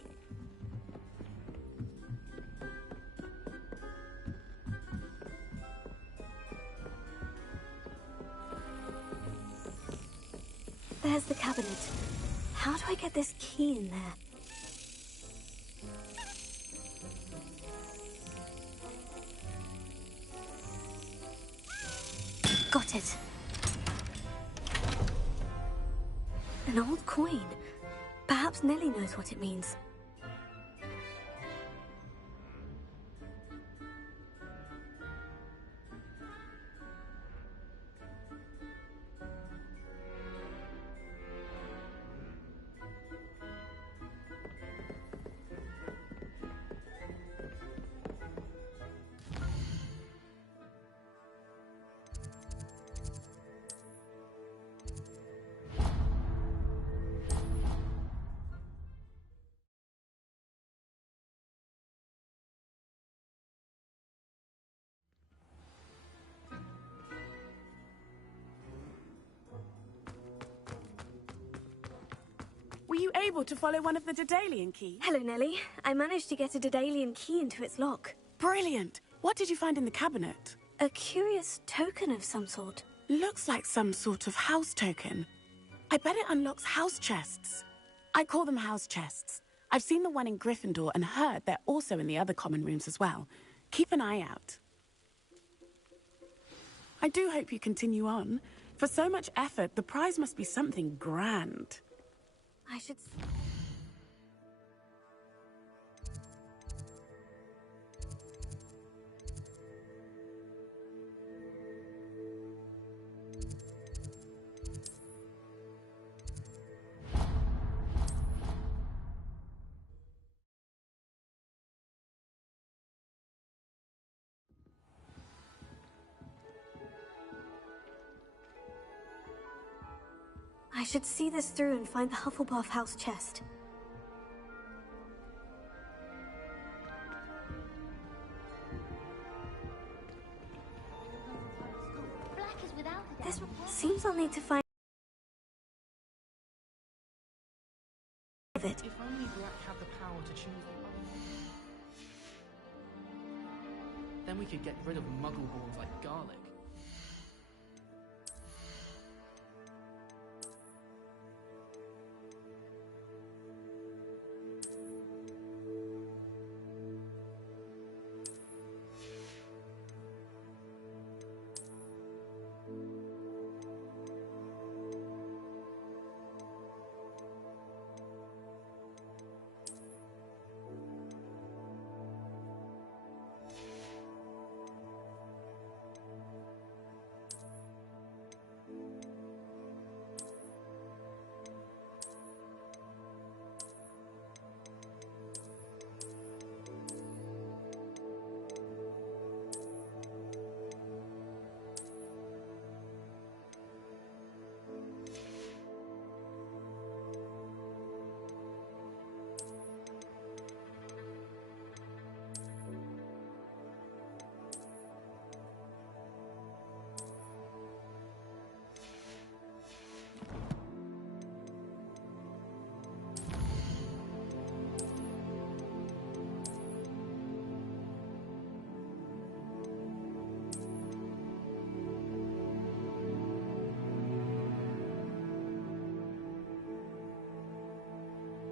There's the cabinet. How do I get this key in there? Got it. An old coin. Perhaps Nellie knows what it means. Were you able to follow one of the Daedalian keys? Hello, Nellie. I managed to get a Daedalian key into its lock. Brilliant! What did you find in the cabinet? A curious token of some sort. Looks like some sort of house token. I bet it unlocks house chests. I call them house chests. I've seen the one in Gryffindor and heard they're also in the other common rooms as well. Keep an eye out. I do hope you continue on. For so much effort, the prize must be something grand. I should... I should see this through and find the Hufflepuff house chest. Black is without a This seems I'll need to find it. If only Black had the power to choose the other. Then we could get rid of muggle horns like garlic.